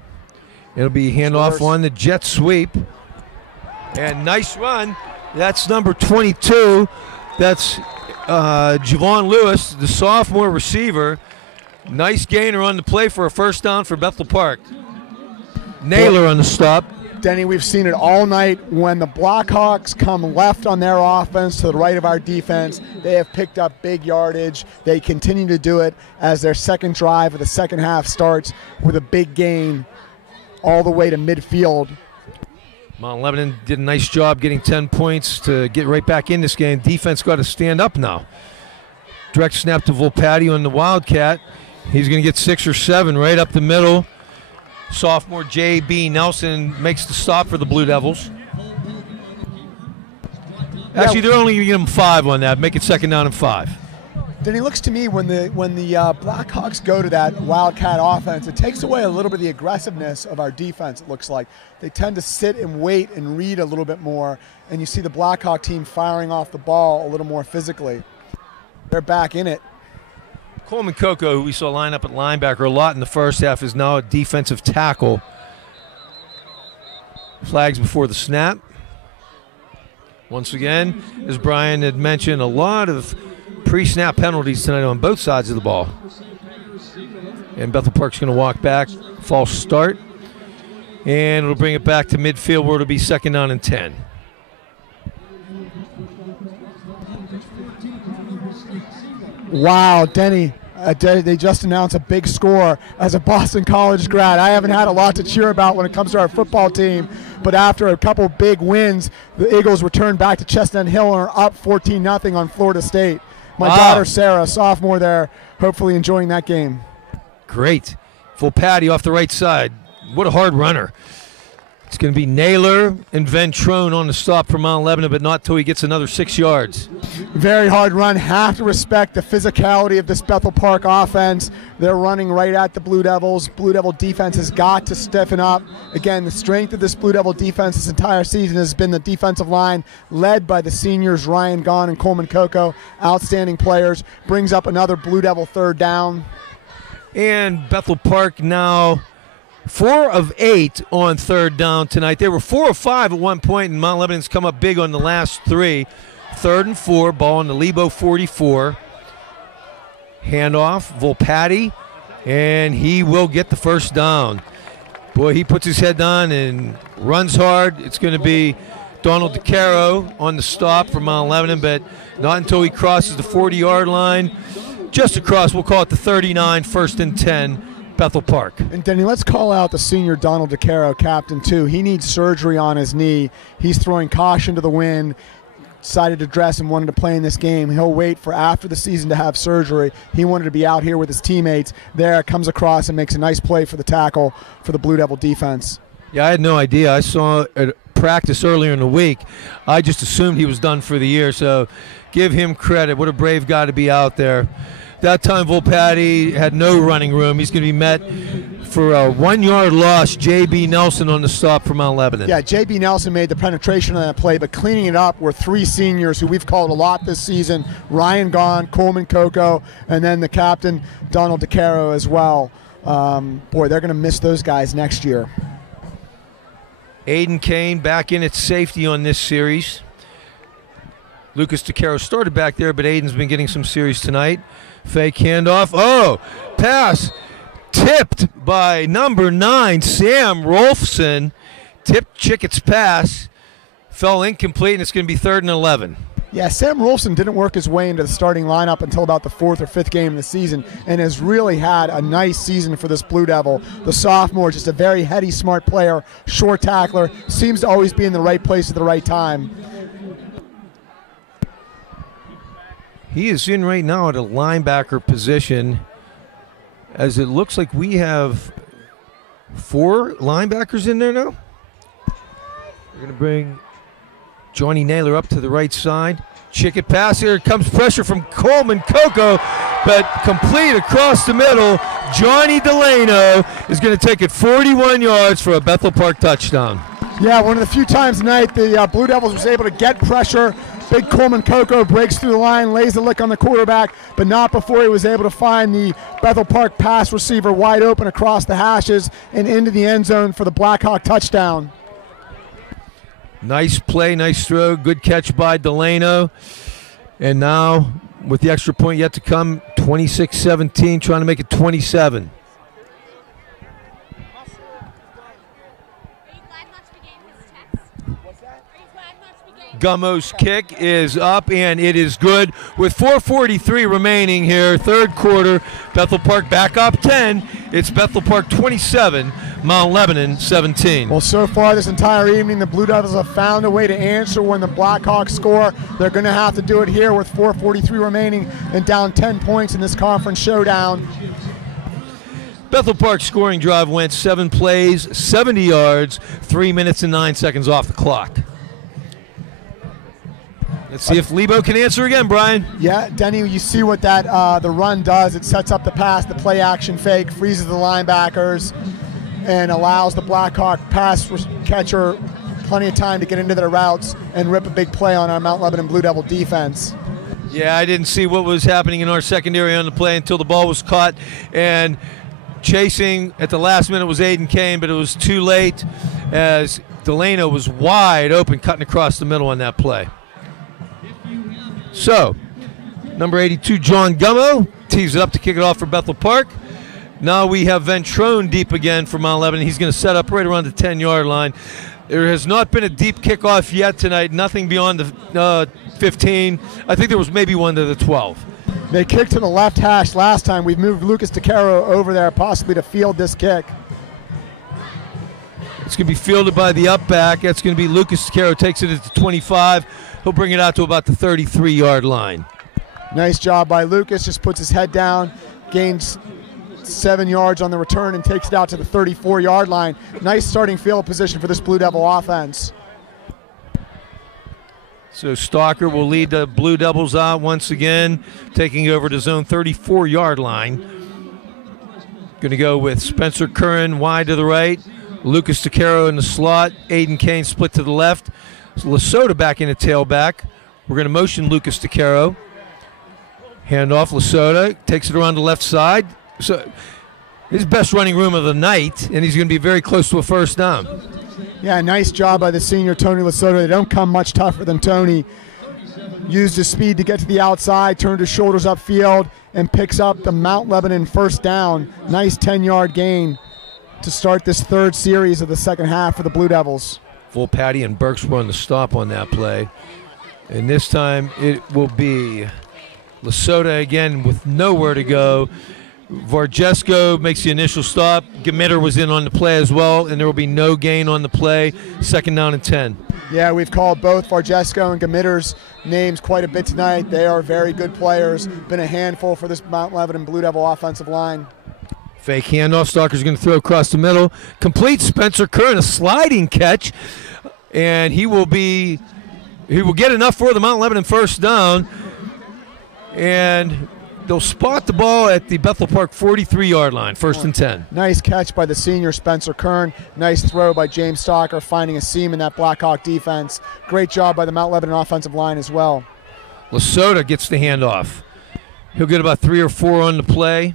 It'll be handoff on the jet sweep. And nice run. That's number 22. That's Javon Lewis, the sophomore receiver. Nice gainer on the play for a first down for Bethel Park. Naylor on the stop. Denny, we've seen it all night. When the Blackhawks come left on their offense to the right of our defense, they have picked up big yardage. They continue to do it as their second drive of the second half starts with a big gain all the way to midfield. Mount Lebanon did a nice job getting 10 points to get right back in this game. Defense got to stand up now. Direct snap to Volpatti on the Wildcat. He's going to get 6 or 7 right up the middle. Sophomore J.B. Nelson makes the stop for the Blue Devils. Actually, they're only going to give him 5 on that. Make it second down and 5. Then it looks to me when the Blackhawks go to that Wildcat offense, it takes away a little bit of the aggressiveness of our defense, it looks like. They tend to sit and wait and read a little bit more, and you see the Blackhawk team firing off the ball a little more physically. They're back in it. Coleman Coco, who we saw line up at linebacker a lot in the first half, is now a defensive tackle. Flags before the snap. Once again, as Brian had mentioned, a lot of pre-snap penalties tonight on both sides of the ball. And Bethel Park's going to walk back, false start. And it'll bring it back to midfield where it'll be second down and 10. Wow, Denny, they just announced a big score. As a Boston College grad, I haven't had a lot to cheer about when it comes to our football team, but after a couple big wins, the Eagles returned back to Chestnut Hill and are up 14-0 on Florida State. My daughter, Sarah, sophomore there, hopefully enjoying that game. Great. Full patty off the right side. What a hard runner. It's going to be Naylor and Ventrone on the stop for Mount Lebanon, but not till he gets another 6 yards. Very hard run. Have to respect the physicality of this Bethel Park offense. They're running right at the Blue Devils. Blue Devil defense has got to stiffen up. Again, the strength of this Blue Devil defense this entire season has been the defensive line, led by the seniors Ryan Gahn and Coleman Coco. Outstanding players. Brings up another Blue Devil third down. And Bethel Park now 4 of 8 on third down tonight. They were 4 of 5 at one point, and Mount Lebanon's come up big on the last 3. 3rd and 4, ball on the Lebo 44. Handoff, Volpatti, and he will get the first down. Boy, he puts his head down and runs hard. It's going to be Donald DeCaro on the stop for Mount Lebanon, but not until he crosses the 40-yard line. Just across, we'll call it the 39, 1st and 10. Bethel Park. And Denny, let's call out the senior Donald DeCaro, captain, too. He needs surgery on his knee. He's throwing caution to the wind, decided to dress and wanted to play in this game. He'll wait for after the season to have surgery. He wanted to be out here with his teammates. There, comes across and makes a nice play for the tackle for the Blue Devil defense. Yeah, I had no idea. I saw at practice earlier in the week. I just assumed he was done for the year, so give him credit. What a brave guy to be out there. That time, Volpatti had no running room. He's going to be met for a 1-yard loss. J.B. Nelson on the stop for Mount Lebanon. Yeah, J.B. Nelson made the penetration on that play, but cleaning it up were 3 seniors who we've called a lot this season. Ryan Gahn, Coleman Coco, and then the captain, Donald DeCaro, as well. Boy, they're going to miss those guys next year. Aiden Kane back in at safety on this series. Lucas DeCaro started back there, but Aiden's been getting some series tonight. Fake handoff. Oh, pass tipped by number 9, Sam Rolfson. Tipped Chickett's pass. Fell incomplete, and it's going to be 3rd and 11. Yeah, Sam Rolfson didn't work his way into the starting lineup until about the 4th or 5th game of the season and has really had a nice season for this Blue Devil. The sophomore, just a very heady, smart player, short tackler, seems to always be in the right place at the right time. He is in right now at a linebacker position, as it looks like we have 4 linebackers in there now. We're going to bring Johnny Naylor up to the right side. Chicken pass here. Comes pressure from Coleman Coco, but complete across the middle. Johnny Delano is going to take it 41 yards for a Bethel Park touchdown. Yeah, one of the few times tonight the Blue Devils was able to get pressure. Big Coleman Coco breaks through the line, lays a lick on the quarterback, but not before he was able to find the Bethel Park pass receiver wide open across the hashes and into the end zone for the Blackhawk touchdown. Nice play, nice throw, good catch by Delano. And now with the extra point yet to come, 26-17, trying to make it 27. Gummo's kick is up, and it is good with 4:43 remaining here, third quarter. Bethel Park back up 10. It's Bethel Park 27, Mount Lebanon 17. Well, so far this entire evening, the Blue Devils have found a way to answer when the Blackhawks score. They're going to have to do it here with 4:43 remaining and down 10 points in this conference showdown. Bethel Park's scoring drive went 7 plays, 70 yards, 3 minutes and 9 seconds off the clock. Let's see if Lebo can answer again, Brian. Yeah, Denny, you see what that the run does. It sets up the pass, the play action fake, freezes the linebackers, and allows the Blackhawk pass catcher plenty of time to get into their routes and rip a big play on our Mount Lebanon Blue Devil defense. Yeah, I didn't see what was happening in our secondary on the play until the ball was caught, and chasing at the last minute was Aiden Kane, but it was too late as Delano was wide open, cutting across the middle on that play. So, number 82, John Gummo, tees it up to kick it off for Bethel Park. Now we have Ventrone deep again for Mount Lebanon. He's going to set up right around the 10-yard line. There has not been a deep kickoff yet tonight, nothing beyond the 15. I think there was maybe one to the 12. They kicked to the left hash last time. We've moved Lucas DeCaro over there possibly to field this kick. It's going to be fielded by the up back. That's going to be Lucas DeCaro, takes it at the 25. He'll bring it out to about the 33-yard line. Nice job by Lucas. Just puts his head down, gains 7 yards on the return, and takes it out to the 34-yard line. Nice starting field position for this Blue Devil offense. So Stalker will lead the Blue Devils out once again, taking over to zone 34-yard line. Going to go with Spencer Curran wide to the right, Lucas DeCaro in the slot, Aiden Kane split to the left. Lesota back in a tailback. We're going to motion Lucas DeCaro. Handoff, Lesota takes it around the left side. So his best running room of the night, and he's going to be very close to a first down. Yeah, nice job by the senior Tony Lesota. They don't come much tougher than Tony. Used his speed to get to the outside, turned his shoulders upfield, and picks up the Mount Lebanon first down. Nice 10-yard gain to start this third series of the second half for the Blue Devils. Full Patty and Burks were on the stop on that play. And this time it will be Lesota again with nowhere to go. Varjesko makes the initial stop. Gamitter was in on the play as well, and there will be no gain on the play. Second down and 10. Yeah, we've called both Varjesko and Gamitter's names quite a bit tonight. They are very good players. Been a handful for this Mount Lebanon Blue Devil offensive line. Fake handoff. Stalker's going to throw across the middle. Complete. Spencer Curran, a sliding catch, and he will get enough for the Mount Lebanon first down, and they'll spot the ball at the Bethel Park 43-yard line, first and 10. Nice catch by the senior Spencer Kern. Nice throw by James Stalker, finding a seam in that Blackhawk defense. Great job by the Mount Lebanon offensive line as well. Lesota gets the handoff. He'll get about 3 or 4 on the play.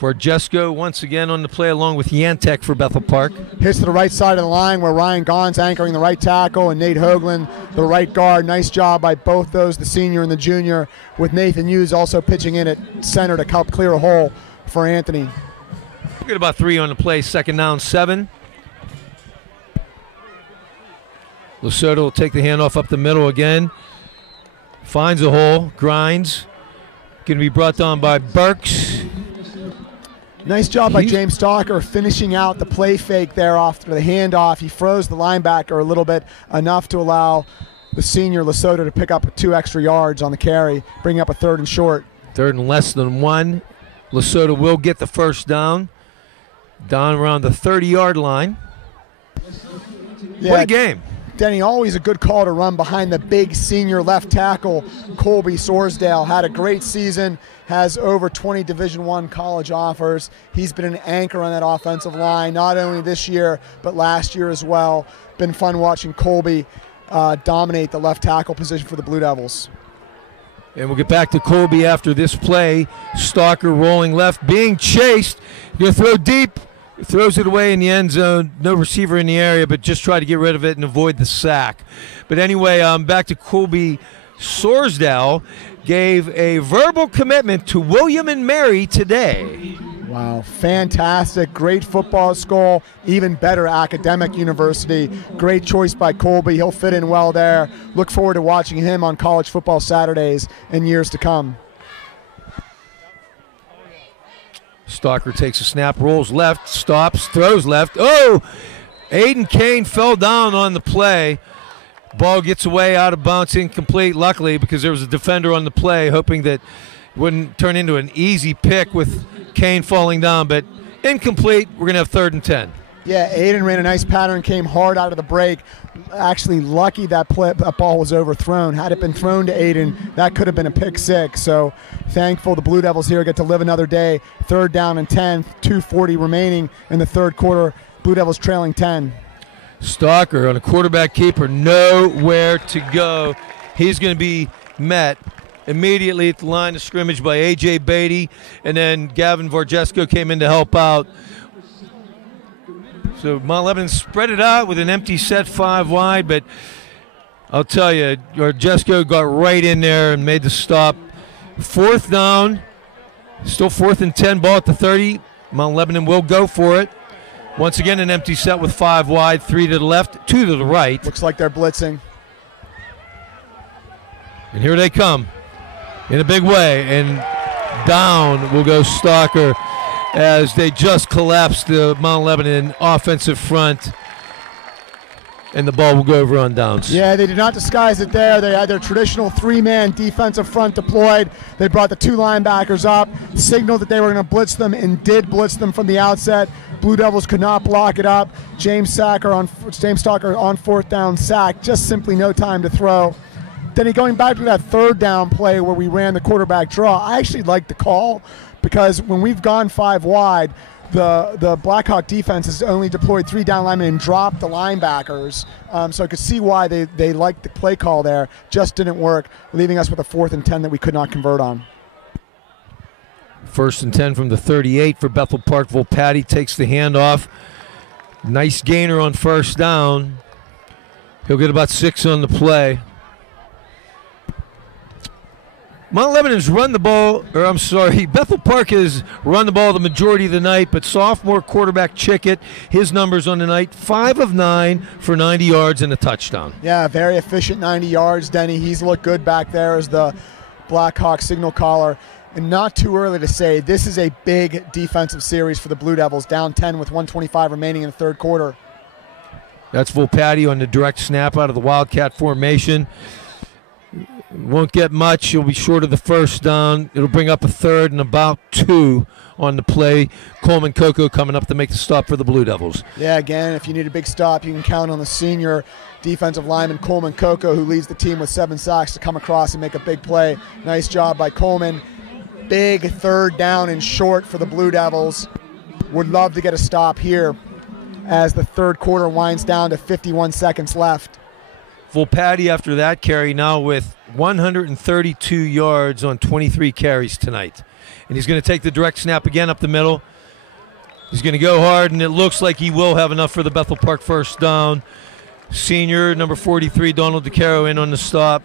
Varjesko once again on the play along with Yantek for Bethel Park. Hits to the right side of the line where Ryan Gaughan's anchoring the right tackle and Nate Hoagland the right guard. Nice job by both those, the senior and the junior, with Nathan Hughes also pitching in at center to help clear a hole for Anthony. We'll get about 3 on the play, second down 7. Lesota will take the handoff up the middle again. Finds a hole, grinds. Going to be brought down by Burks. Nice job by James Stalker finishing out the play fake there after the handoff. He froze the linebacker a little bit, enough to allow the senior Lesota to pick up 2 extra yards on the carry, bringing up a 3rd and short. 3rd and less than 1. Lesota will get the first down around the 30-yard line. Yeah, what a game. Denny, always a good call to run behind the big senior left tackle, Colby Sorsdale. Had a great season, has over 20 Division I college offers. He's been an anchor on that offensive line, not only this year, but last year as well. Been fun watching Colby dominate the left tackle position for the Blue Devils. And we'll get back to Colby after this play. Stalker rolling left, being chased. Going to throw deep. Throws it away in the end zone. No receiver in the area, but just try to get rid of it and avoid the sack. But anyway, back to Colby Sorsdal gave a verbal commitment to William and Mary today. Wow, fantastic, great football school, even better academic university. Great choice by Colby. He'll fit in well there. Look forward to watching him on college football Saturdays in years to come. Stalker takes a snap, rolls left, stops, throws left. Oh! Aiden Kane fell down on the play. Ball gets away, out of bounds, incomplete, luckily, because there was a defender on the play, hoping that it wouldn't turn into an easy pick with Kane falling down, but incomplete. We're going to have 3rd and 10. Yeah, Aiden ran a nice pattern, came hard out of the break. Actually lucky that ball was overthrown. Had it been thrown to Aiden, that could have been a pick 6. So thankful the Blue Devils here get to live another day. 3rd down and 10, 2:40 remaining in the 3rd quarter. Blue Devils trailing 10. Stalker on a quarterback keeper, nowhere to go. He's going to be met immediately at the line of scrimmage by A.J. Beatty, and then Gavin Varjesko came in to help out. So Mount Lebanon spread it out with an empty set 5 wide, but I'll tell you, Varjesko got right in there and made the stop. 4th down, still 4th and 10, ball at the 30. Mount Lebanon will go for it. Once again, an empty set with 5 wide, 3 to the left, 2 to the right. Looks like they're blitzing. And here they come in a big way. And down will go Stalker as they just collapsed the Mount Lebanon offensive front. And the ball will go over on downs. Yeah, they did not disguise it there. They had their traditional 3-man defensive front deployed. They brought the 2 linebackers up, signaled that they were going to blitz them, and did blitz them from the outset. Blue Devils could not block it up. James Stalker on 4th down sack. Just simply no time to throw. Then going back to that 3rd down play where we ran the quarterback draw, I actually like the call because when we've gone 5 wide, the Blackhawk defense has only deployed 3 down linemen and dropped the linebackers. So I could see why they liked the play call there. Just didn't work, leaving us with a 4th and 10 that we could not convert on. 1st and 10 from the 38 for Bethel Parkville. Patty takes the handoff. Nice gainer on 1st down. He'll get about 6 on the play. Mount Lebanon's run the ball, Bethel Park has run the ball the majority of the night, but sophomore quarterback Chickett, his numbers on the night, 5 of 9 for 90 yards and a touchdown. Yeah, very efficient 90 yards, Denny. He's looked good back there as the Blackhawk signal caller. And not too early to say, this is a big defensive series for the Blue Devils, down 10 with 1:25 remaining in the 3rd quarter. That's Volpatti on the direct snap out of the Wildcat formation. Won't get much. He'll be short of the 1st down. It'll bring up a 3rd and about 2 on the play. Coleman Coco coming up to make the stop for the Blue Devils. Yeah, again, if you need a big stop, you can count on the senior defensive lineman Coleman Coco, who leads the team with 7 sacks, to come across and make a big play. Nice job by Coleman. Big 3rd down and short for the Blue Devils. Would love to get a stop here as the 3rd quarter winds down to 51 seconds left. Volpatti after that carry now with 132 yards on 23 carries tonight. And he's going to take the direct snap again up the middle. He's going to go hard, and it looks like he will have enough for the Bethel Park 1st down. Senior, number 43, Donald DeCaro, in on the stop.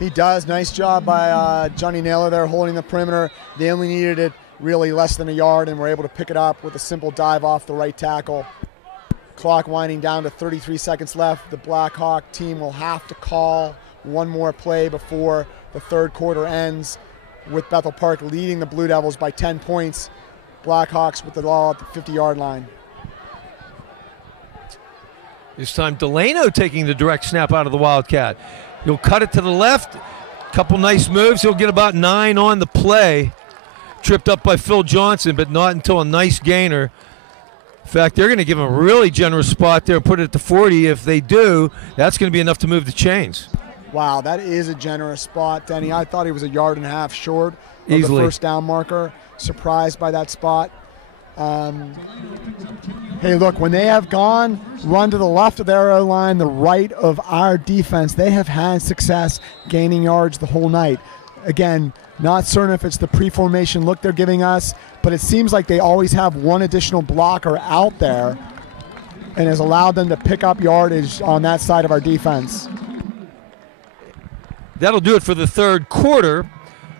He does. Nice job by Johnny Naylor there holding the perimeter. They only needed it really less than a yard and were able to pick it up with a simple dive off the right tackle. Clock winding down to 33 seconds left. The Blackhawk team will have to call one more play before the 3rd quarter ends, with Bethel Park leading the Blue Devils by 10 points. Blackhawks with the ball at the 50-yard line. This time Delano taking the direct snap out of the Wildcat. He'll cut it to the left. Couple nice moves. He'll get about 9 on the play. Tripped up by Phil Johnson, but not until a nice gainer. In fact, they're going to give him a really generous spot there and put it at the 40. If they do, that's going to be enough to move the chains. Wow, that is a generous spot, Denny. I thought he was a yard and a half short of Easily. the 1st down marker. Surprised by that spot. Hey, look, when they have gone, run to the left of their O-line, the right of our defense, they have had success gaining yards the whole night. Again, not certain if it's the pre-formation look they're giving us, but it seems like they always have one additional blocker out there and has allowed them to pick up yardage on that side of our defense. That'll do it for the third quarter.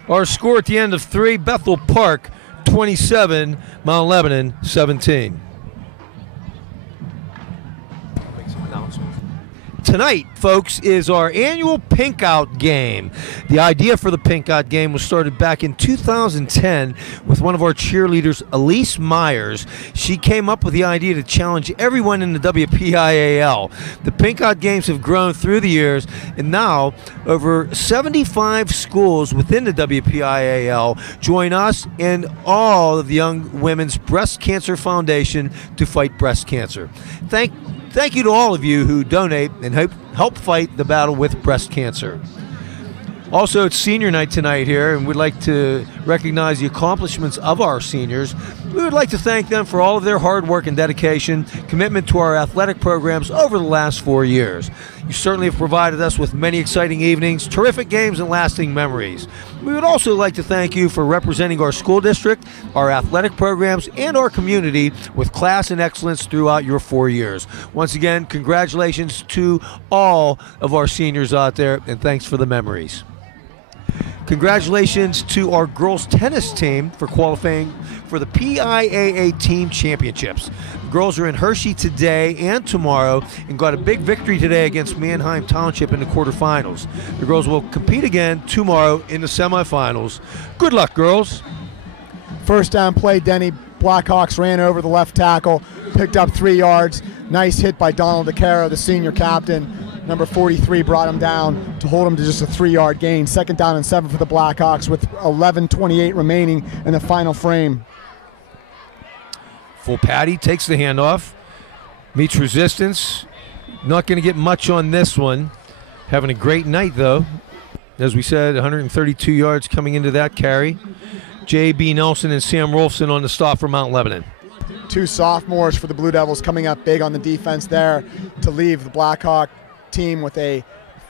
Our score at the end of 3, Bethel Park 27, Mount Lebanon 17. Make some announcements. Tonight, folks, is our annual Pink Out game. The idea for the Pink Out game was started back in 2010 with one of our cheerleaders, Elise Myers. She came up with the idea to challenge everyone in the WPIAL. The Pink Out games have grown through the years, and now over 75 schools within the WPIAL join us and all of the Young Women's Breast Cancer Foundation to fight breast cancer. Thank you to all of you who donate and help fight the battle with breast cancer. Also, it's senior night tonight here, and we'd like to recognize the accomplishments of our seniors. We would like to thank them for all of their hard work and dedication, commitment to our athletic programs over the last 4 years. You certainly have provided us with many exciting evenings, terrific games, and lasting memories. We would also like to thank you for representing our school district, our athletic programs, and our community with class and excellence throughout your 4 years. Once again, congratulations to all of our seniors out there, and thanks for the memories. Congratulations to our girls tennis team for qualifying for the PIAA Team Championships. The girls are in Hershey today and tomorrow and got a big victory today against Manheim Township in the quarterfinals. The girls will compete again tomorrow in the semifinals. Good luck, girls. First down play, Denny. Blackhawks ran over the left tackle, picked up 3 yards. Nice hit by Donald DeCaro, the senior captain. Number 43 brought him down to hold him to just a 3-yard gain. Second down and 7 for the Blackhawks with 11:28 remaining in the final frame. Full Patty takes the handoff, meets resistance. Not going to get much on this one. Having a great night, though. As we said, 132 yards coming into that carry. J.B. Nelson and Sam Rolfson on the stop for Mount Lebanon. 2 sophomores for the Blue Devils coming up big on the defense there to leave the Blackhawk team with a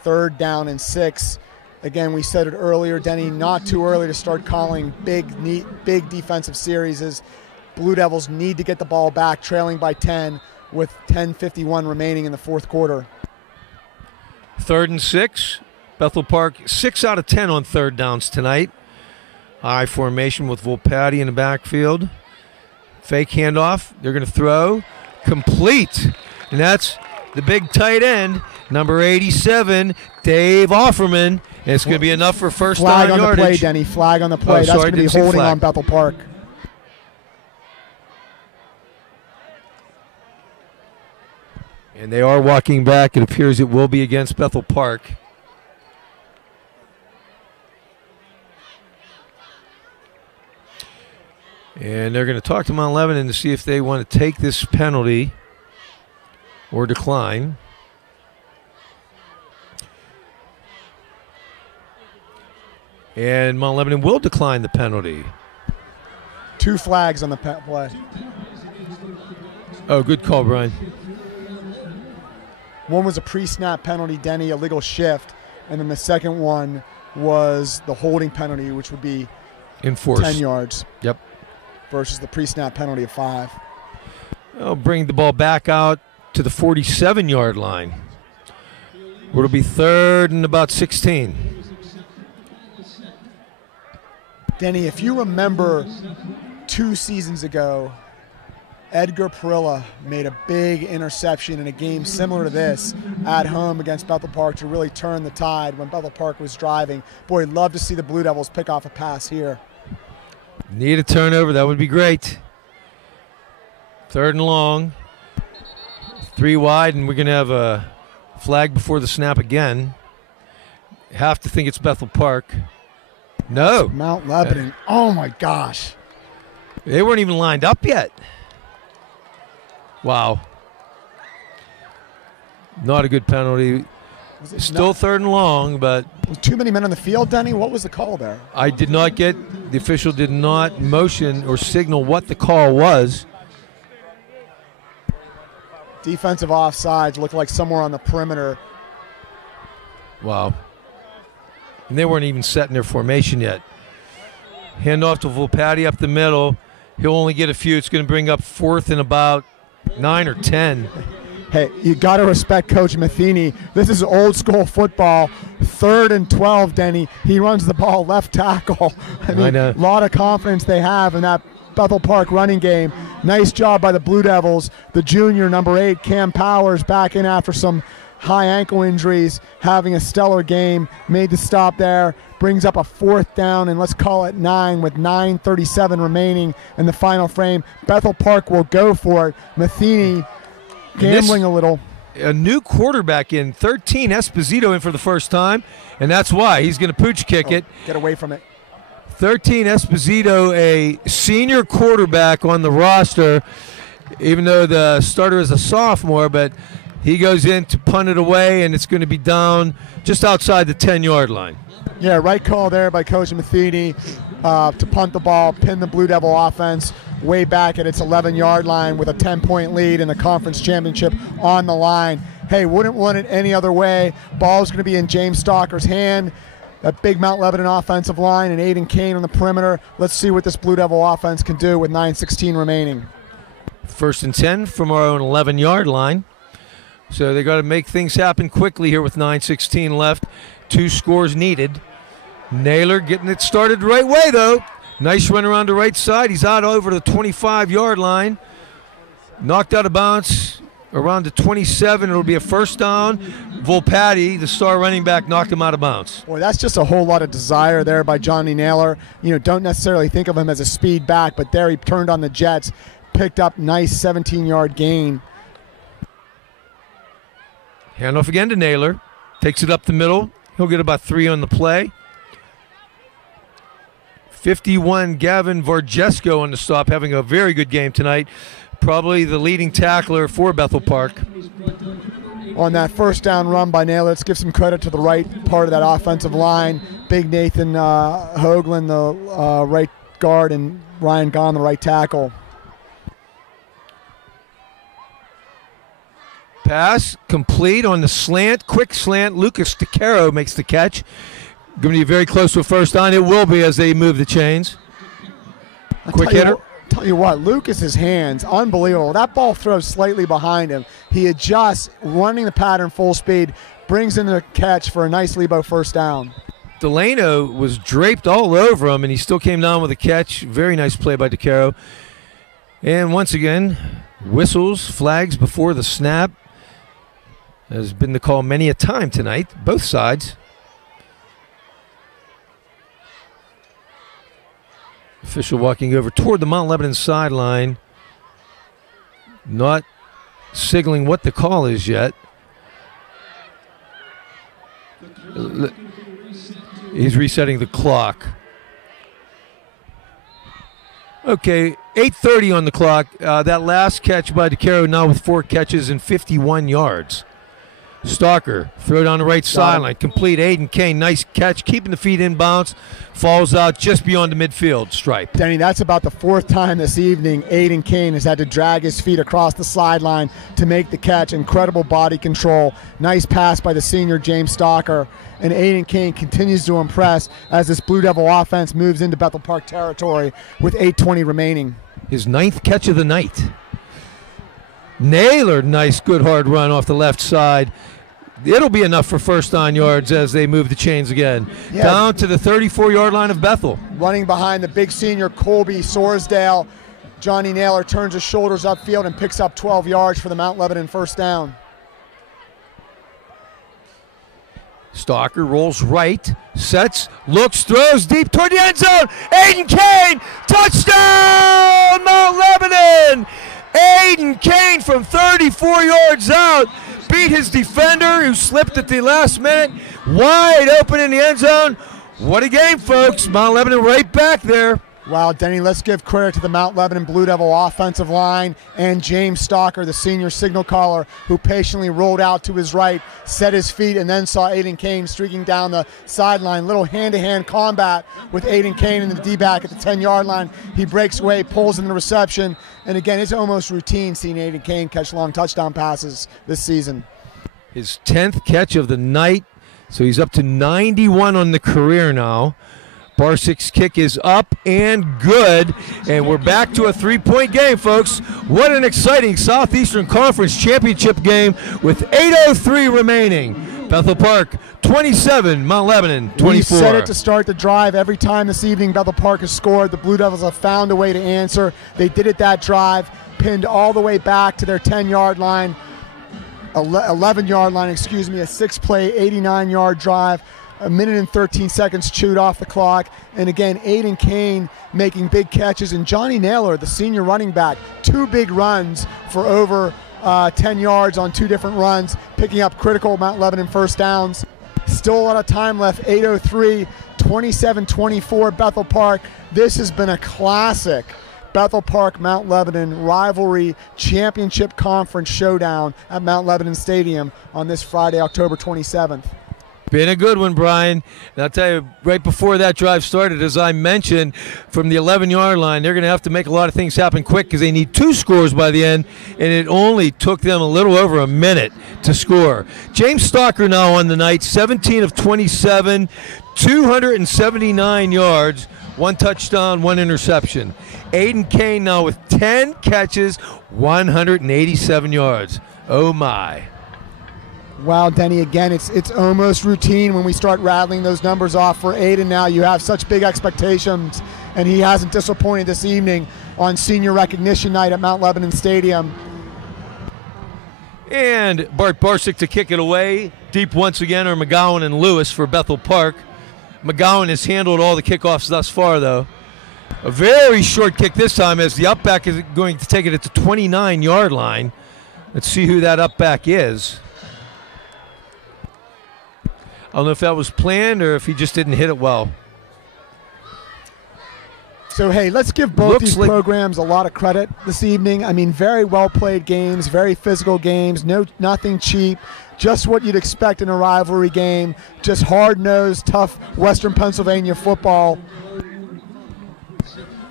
3rd down and 6. Again, we said it earlier, Denny, not too early to start calling big defensive series. Blue Devils need to get the ball back, trailing by 10 with 10:51 remaining in the 4th quarter. 3rd and 6. Bethel Park 6 out of 10 on 3rd downs tonight. High formation with Volpatti in the backfield. Fake handoff. They're going to throw. Complete. And that's the big tight end, number 87, Dave Offerman. And it's going to be enough for first down yardage. Flag on the play, Denny. Flag on the play. That's going to be holding on Bethel Park. And they are walking back. It appears it will be against Bethel Park. And they're going to talk to Mount Lebanon to see if they want to take this penalty or decline. And Mount Lebanon will decline the penalty. 2 flags on the play. Oh, good call, Brian. One was a pre-snap penalty, Denny, illegal shift, and then the second one was the holding penalty, which would be enforced 10 yards. Yep. Versus the pre-snap penalty of 5. I'll bring the ball back out to the 47-yard line, where it'll be 3rd and about 16. Denny, if you remember 2 seasons ago, Edgar Perilla made a big interception in a game similar to this at home against Bethel Park to really turn the tide when Bethel Park was driving. Boy, I'd love to see the Blue Devils pick off a pass here. Need a turnover. That would be great. 3rd and long. 3 wide, and we're going to have a flag before the snap again. Have to think it's Bethel Park. No. It's Mount Lebanon. Oh, my gosh. They weren't even lined up yet. Wow. Not a good penalty. Still 3rd and long, but... Was too many men on the field, Denny? What was the call there? I did not get... The official did not motion or signal what the call was. Defensive offsides looked like somewhere on the perimeter. Wow. And they weren't even setting their formation yet. Handoff to Volpatti up the middle. He'll only get a few. It's going to bring up 4th and about 9 or 10. Hey, you got to respect Coach Matheny. This is old school football. 3rd and 12, Denny. He runs the ball left tackle. I mean, know. a lot of confidence they have in that Bethel Park running game. Nice job by the Blue Devils. The junior, number 8, Cam Powers, back in after some high ankle injuries, having a stellar game. Made the stop there. Brings up a 4th down, and let's call it 9 with 9:37 remaining in the final frame. Bethel Park will go for it. Matheny gambling a little. A new quarterback in, 13, Esposito in for the first time, and that's why he's going to pooch kick it. Get away from it. 13, Esposito, a senior quarterback on the roster, even though the starter is a sophomore, but he goes in to punt it away, and it's going to be down just outside the 10-yard line. Yeah, right call there by Coach Matheny to punt the ball, pin the Blue Devil offense way back at its 11-yard line with a 10-point lead in the conference championship on the line. Hey, wouldn't want it any other way. Ball's going to be in James Stalker's hand. That big Mount Lebanon offensive line and Aiden Kane on the perimeter. Let's see what this Blue Devil offense can do with 9:16 remaining. 1st and 10 from our own 11-yard line. So they got to make things happen quickly here with 9:16 left. 2 scores needed. Naylor getting it started the right way, though. Nice run around the right side. He's out over the 25-yard line. Knocked out of bounds around the 27. It'll be a first down. Volpatti, the star running back, knocked him out of bounds. Boy, that's just a whole lot of desire there by Johnny Naylor. You know, don't necessarily think of him as a speed back, but there he turned on the jets, picked up nice 17-yard gain. Handoff again to Naylor. Takes it up the middle. He'll get about 3 on the play. 51, Gavin Varjesko on the stop, having a very good game tonight. Probably the leading tackler for Bethel Park. On that first down run by Naylor, let's give some credit to the right part of that offensive line. Big Nathan Hoagland, the right guard, and Ryan Gahn, the right tackle. Pass complete on the slant, quick slant. Lucas DeCaro makes the catch. Going to be very close to a first down. It will be as they move the chains. Quick hitter. Tell you what, Lucas's hands, unbelievable. That ball throws slightly behind him. He adjusts, running the pattern full speed, brings in the catch for a nice Lebo first down. Delano was draped all over him, and he still came down with a catch. Very nice play by DeCaro. And once again, whistles, flags before the snap. Has been the call many a time tonight, both sides. Official walking over toward the Mount Lebanon sideline. Not signaling what the call is yet. He's resetting the clock. Okay, 8:30 on the clock. That last catch by DeCaro now with 4 catches and 51 yards. Stalker, throw down the right sideline, complete. Aiden Kane, nice catch, keeping the feet in bounds, falls out just beyond the midfield stripe. Denny, that's about the 4th time this evening Aiden Kane has had to drag his feet across the sideline to make the catch. Incredible body control. Nice pass by the senior James Stalker. And Aiden Kane continues to impress as this Blue Devil offense moves into Bethel Park territory with 8:20 remaining. His 9th catch of the night. Naylor, nice good hard run off the left side. It'll be enough for first down yards as they move the chains again. Yeah. Down to the 34-yard line of Bethel. Running behind the big senior Colby Sorsdale. Johnny Naylor turns his shoulders upfield and picks up 12 yards for the Mount Lebanon first down. Stalker rolls right, sets, looks, throws deep toward the end zone. Aiden Kane, touchdown, Mount Lebanon! Aiden Kane from 34 yards out beat his defender who slipped at the last minute. Wide open in the end zone. What a game, folks. Mount Lebanon right back there. Wow, Denny, let's give credit to the Mount Lebanon Blue Devil offensive line and James Stalker, the senior signal caller, who patiently rolled out to his right, set his feet, and then saw Aiden Kane streaking down the sideline. Little hand-to-hand combat with Aiden Kane in the D-back at the 10-yard line. He breaks away, pulls in the reception, and again, it's almost routine seeing Aiden Kane catch long touchdown passes this season. His 10th catch of the night, so he's up to 91 on the career now. Barsik's kick is up and good, and we're back to a 3-point game, folks. What an exciting Southeastern Conference Championship game with 8:03 remaining. Bethel Park 27, Mount Lebanon 24. We set it to start the drive. Every time this evening Bethel Park has scored, the Blue Devils have found a way to answer. They did it that drive, pinned all the way back to their 10-yard line, 11-yard line, excuse me, a 6-play, 89-yard drive. A minute and 13 seconds chewed off the clock. And again, Aiden Kane making big catches. And Johnny Naylor, the senior running back, 2 big runs for over 10 yards on 2 different runs, picking up critical Mount Lebanon first downs. Still a lot of time left, 8:03, 27-24 Bethel Park. This has been a classic Bethel Park Mount Lebanon rivalry championship conference showdown at Mount Lebanon Stadium on this Friday, October 27th. Been a good one, Brian. And I'll tell you, right before that drive started, as I mentioned, from the 11-yard line, they're going to have to make a lot of things happen quick because they need 2 scores by the end, and it only took them a little over a minute to score. James Stalker now on the night, 17 of 27, 279 yards, 1 touchdown, 1 interception. Aiden Kane now with 10 catches, 187 yards. Oh, my. Wow, Denny, again, it's almost routine when we start rattling those numbers off for Aiden now. You have such big expectations, and he hasn't disappointed this evening on senior recognition night at Mount Lebanon Stadium. And Bart Barsik to kick it away. Deep once again are McGowan and Lewis for Bethel Park. McGowan has handled all the kickoffs thus far, though. A very short kick this time as the upback is going to take it at the 29-yard line. Let's see who that upback is. I don't know if that was planned or if he just didn't hit it well. So, hey, let's give both these programs a lot of credit this evening. I mean, very well-played games, very physical games, nothing cheap, just what you'd expect in a rivalry game, just hard-nosed, tough Western Pennsylvania football.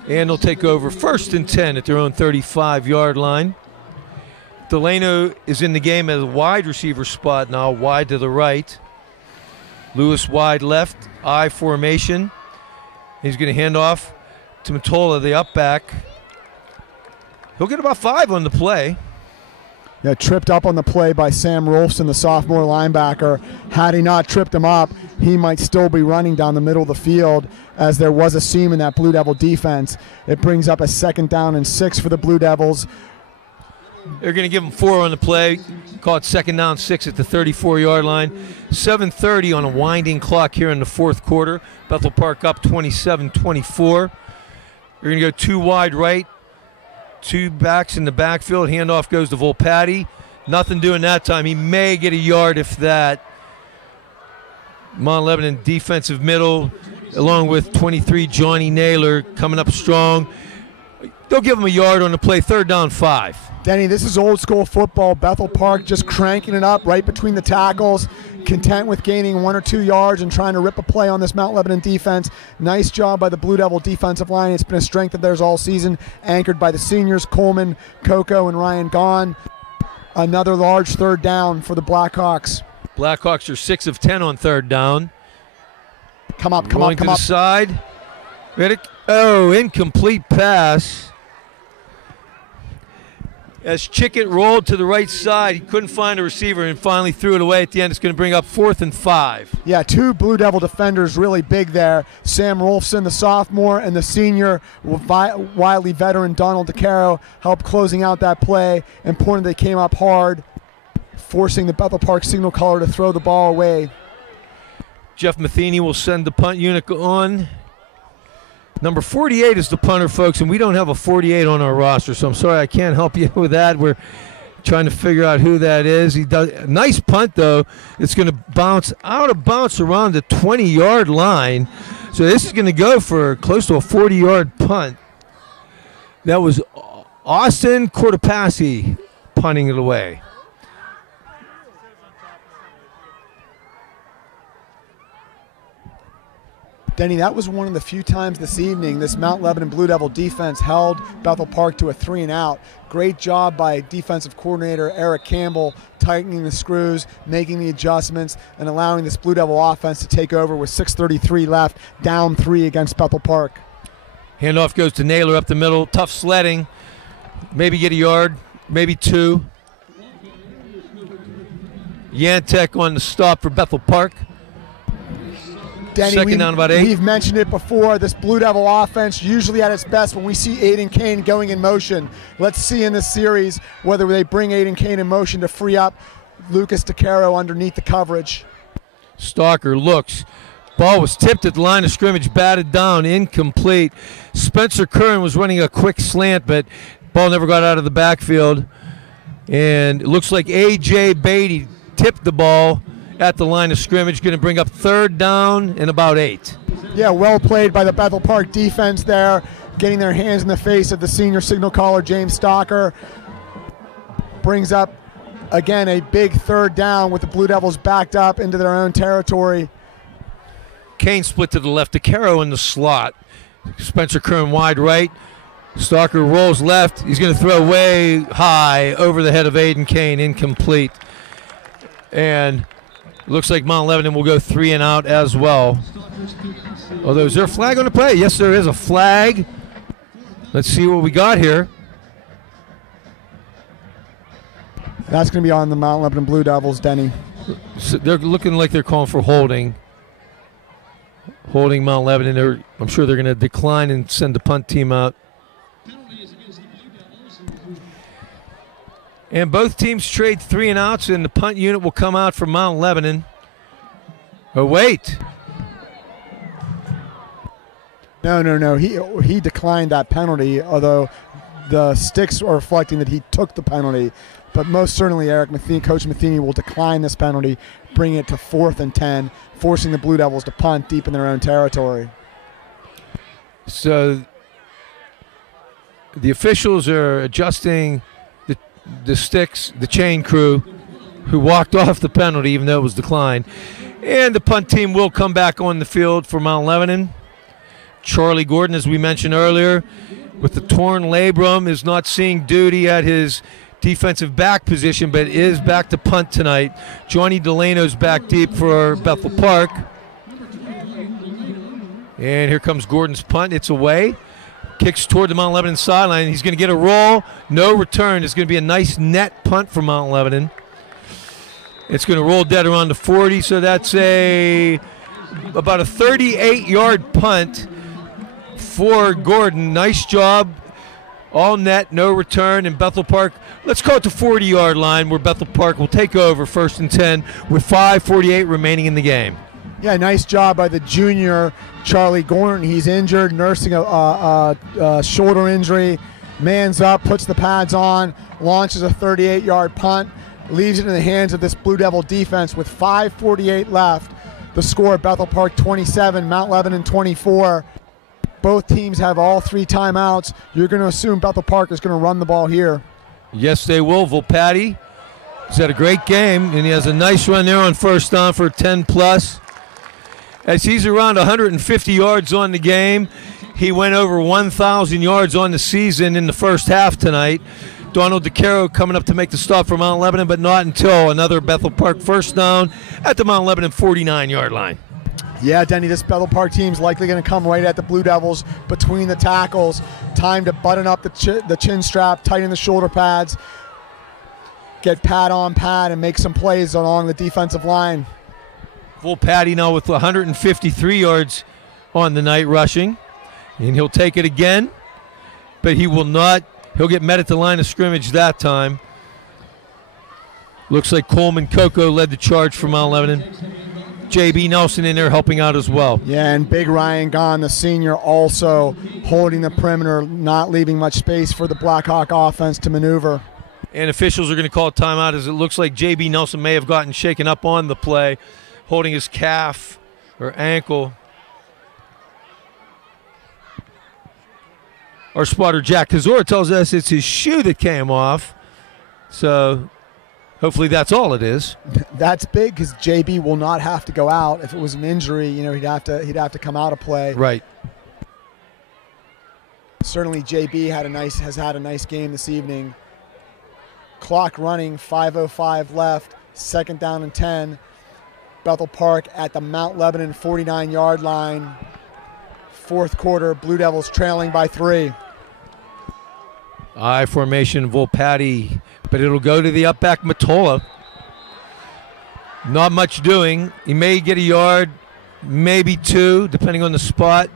And they'll take over 1st and 10 at their own 35-yard line. Delano is in the game as a wide receiver spot now, wide to the right. Lewis wide left, I formation. He's going to hand off to Matola, the up back. He'll get about 5 on the play. Yeah, tripped up on the play by Sam Rolfson, the sophomore linebacker. Had he not tripped him up, he might still be running down the middle of the field as there was a seam in that Blue Devil defense. It brings up a 2nd down and 6 for the Blue Devils. They're going to give him 4 on the play. Call it 2nd down, 6 at the 34-yard line. 7:30 on a winding clock here in the 4th quarter. Bethel Park up 27-24. They're going to go 2 wide right, 2 backs in the backfield. Handoff goes to Volpatti. Nothing doing that time. He may get a yard if that. Mount Lebanon defensive middle, along with 23 Johnny Naylor coming up strong. They'll give him a yard on the play. 3rd down, 5. Denny, this is old school football. Bethel Park just cranking it up right between the tackles, content with gaining 1 or 2 yards and trying to rip a play on this Mount Lebanon defense. Nice job by the Blue Devil defensive line. It's been a strength of theirs all season, anchored by the seniors, Coleman, Coco, and Ryan Gahn. Another large 3rd down for the Blackhawks. Blackhawks are 6 of 10 on 3rd down. Come up. To the side. Oh, incomplete pass. As Chickett rolled to the right side, he couldn't find a receiver and finally threw it away at the end. It's going to bring up 4th and 5. Yeah, 2 Blue Devil defenders really big there. Sam Rolfson, the sophomore, and the senior, wily veteran Donald DeCaro helped closing out that play. Important they came up hard, forcing the Bethel Park signal caller to throw the ball away. Jeff Matheny will send the punt unit on. Number 48 is the punter, folks, and we don't have a 48 on our roster, so I'm sorry I can't help you with that. We're trying to figure out who that is. He does a nice punt, though. It's going to bounce out of bounds around the 20-yard line. So this is going to go for close to a 40-yard punt. That was Austin Cortopassi punting it away. Denny, that was one of the few times this evening this Mount Lebanon Blue Devil defense held Bethel Park to a 3-and-out. Great job by defensive coordinator Eric Campbell, tightening the screws, making the adjustments, and allowing this Blue Devil offense to take over with 6:33 left, down 3 against Bethel Park. Handoff goes to Naylor up the middle. Tough sledding. Maybe get a yard, maybe 2. Yantek on the stop for Bethel Park. Denny, Second down, about 8. We've mentioned it before. This Blue Devil offense usually at its best when we see Aiden Kane going in motion. Let's see in this series whether they bring Aiden Kane in motion to free up Lucas DeCaro underneath the coverage. Stalker looks. Ball was tipped at the line of scrimmage, batted down, incomplete. Spencer Curran was running a quick slant, but ball never got out of the backfield. And it looks like A.J. Beatty tipped the ball at the line of scrimmage, going to bring up 3rd down and about 8. Yeah, well played by the Bethel Park defense there, getting their hands in the face of the senior signal caller, James Stalker. Brings up, again, a big 3rd down with the Blue Devils backed up into their own territory. Kane split to the left. DeCaro in the slot. Spencer Curran wide right. Stalker rolls left. He's going to throw way high over the head of Aiden Kane, incomplete. And looks like Mount Lebanon will go 3-and-out as well. Although, is there a flag on the play? Yes, there is a flag. Let's see what we got here. That's going to be on the Mount Lebanon Blue Devils, Denny. So they're looking like they're calling for holding. Holding Mount Lebanon. I'm sure they're going to decline and send the punt team out. And both teams trade 3-and-outs, and the punt unit will come out for Mount Lebanon. Oh, wait. No. He declined that penalty, although the sticks are reflecting that he took the penalty. But most certainly, Coach Matheny will decline this penalty, bring it to 4th and 10, forcing the Blue Devils to punt deep in their own territory. So the officials are adjusting the sticks, the chain crew, who walked off the penalty even though it was declined. And the punt team will come back on the field for Mount Lebanon. Charlie Gordon, as we mentioned earlier, with the torn labrum, is not seeing duty at his defensive back position, but is back to punt tonight. Johnny Delano's back deep for Bethel Park. And here comes Gordon's punt. It's away. Kicks toward the Mount Lebanon sideline. He's going to get a roll. No return. It's going to be a nice net punt for Mount Lebanon. It's going to roll dead around the 40, so that's about a 38-yard punt for Gordon. Nice job. All net, no return, and Bethel Park, let's call it the 40-yard line where Bethel Park will take over 1st and 10 with 5:48 remaining in the game. Yeah, nice job by the junior Charlie Gordon. He's injured, nursing a shoulder injury. Mans up, puts the pads on, launches a 38-yard punt, leaves it in the hands of this Blue Devil defense with 5:48 left. The score, Bethel Park 27, Mount Lebanon 24. Both teams have all 3 timeouts. You're going to assume Bethel Park is going to run the ball here. Yes, they will. Volpatti has had a great game, and he has a nice run there on 1st down for 10+. As he's around 150 yards on the game, he went over 1,000 yards on the season in the first half tonight. Donald DeCaro coming up to make the stop for Mount Lebanon, but not until another Bethel Park 1st down at the Mount Lebanon 49-yard line. Yeah, Denny, this Bethel Park team's likely going to come right at the Blue Devils between the tackles. Time to button up the chin strap, tighten the shoulder pads, get pad on pad, and make some plays along the defensive line. Volpatti now with 153 yards on the night rushing, and he'll take it again, but he will not. He'll get met at the line of scrimmage that time. Looks like Coleman Coco led the charge for Mount Lebanon. J.B. Nelson in there helping out as well. Yeah, and Big Ryan Gahn, the senior, also holding the perimeter, not leaving much space for the Blackhawk offense to maneuver. And officials are going to call a timeout as it looks like J.B. Nelson may have gotten shaken up on the play, holding his calf or ankle. Our spotter, Jack Kazor, tells us it's his shoe that came off. So Hopefully that's all it is. That's big because JB will not have to go out. If it was an injury, you know, he'd have to come out of play. Right. Certainly JB has had a nice game this evening. Clock running, 5:05 left, 2nd down and 10. Bethel Park at the Mount Lebanon 49-yard line. 4th quarter, Blue Devils trailing by 3. I formation Volpatti, but it'll go to the up back Matola. Not much doing. He may get a yard, maybe 2, depending on the spot.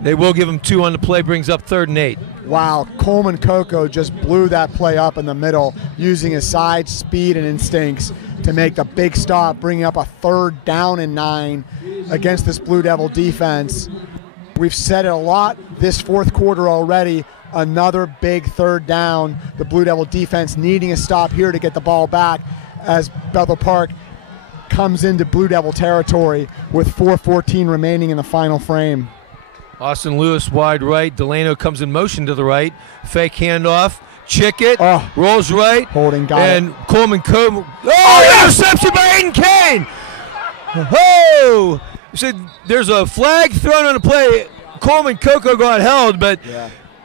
They will give him 2 on the play, brings up 3rd and 8. Wow, Coleman Coco just blew that play up in the middle, using his side speed and instincts to make the big stop, bringing up a 3rd down and 9 against this Blue Devil defense. We've said it a lot this 4th quarter already. Another big 3rd down. The Blue Devil defense needing a stop here to get the ball back as Bethel Park comes into Blue Devil territory with 4:14 remaining in the final frame. Austin Lewis wide right. Delano comes in motion to the right. Fake handoff. Chick it. Rolls right. Holding, got and it. Coleman Coleman. Interception by Aiden Kane. Oh! So there's a flag thrown on the play. Coleman Coco got held, but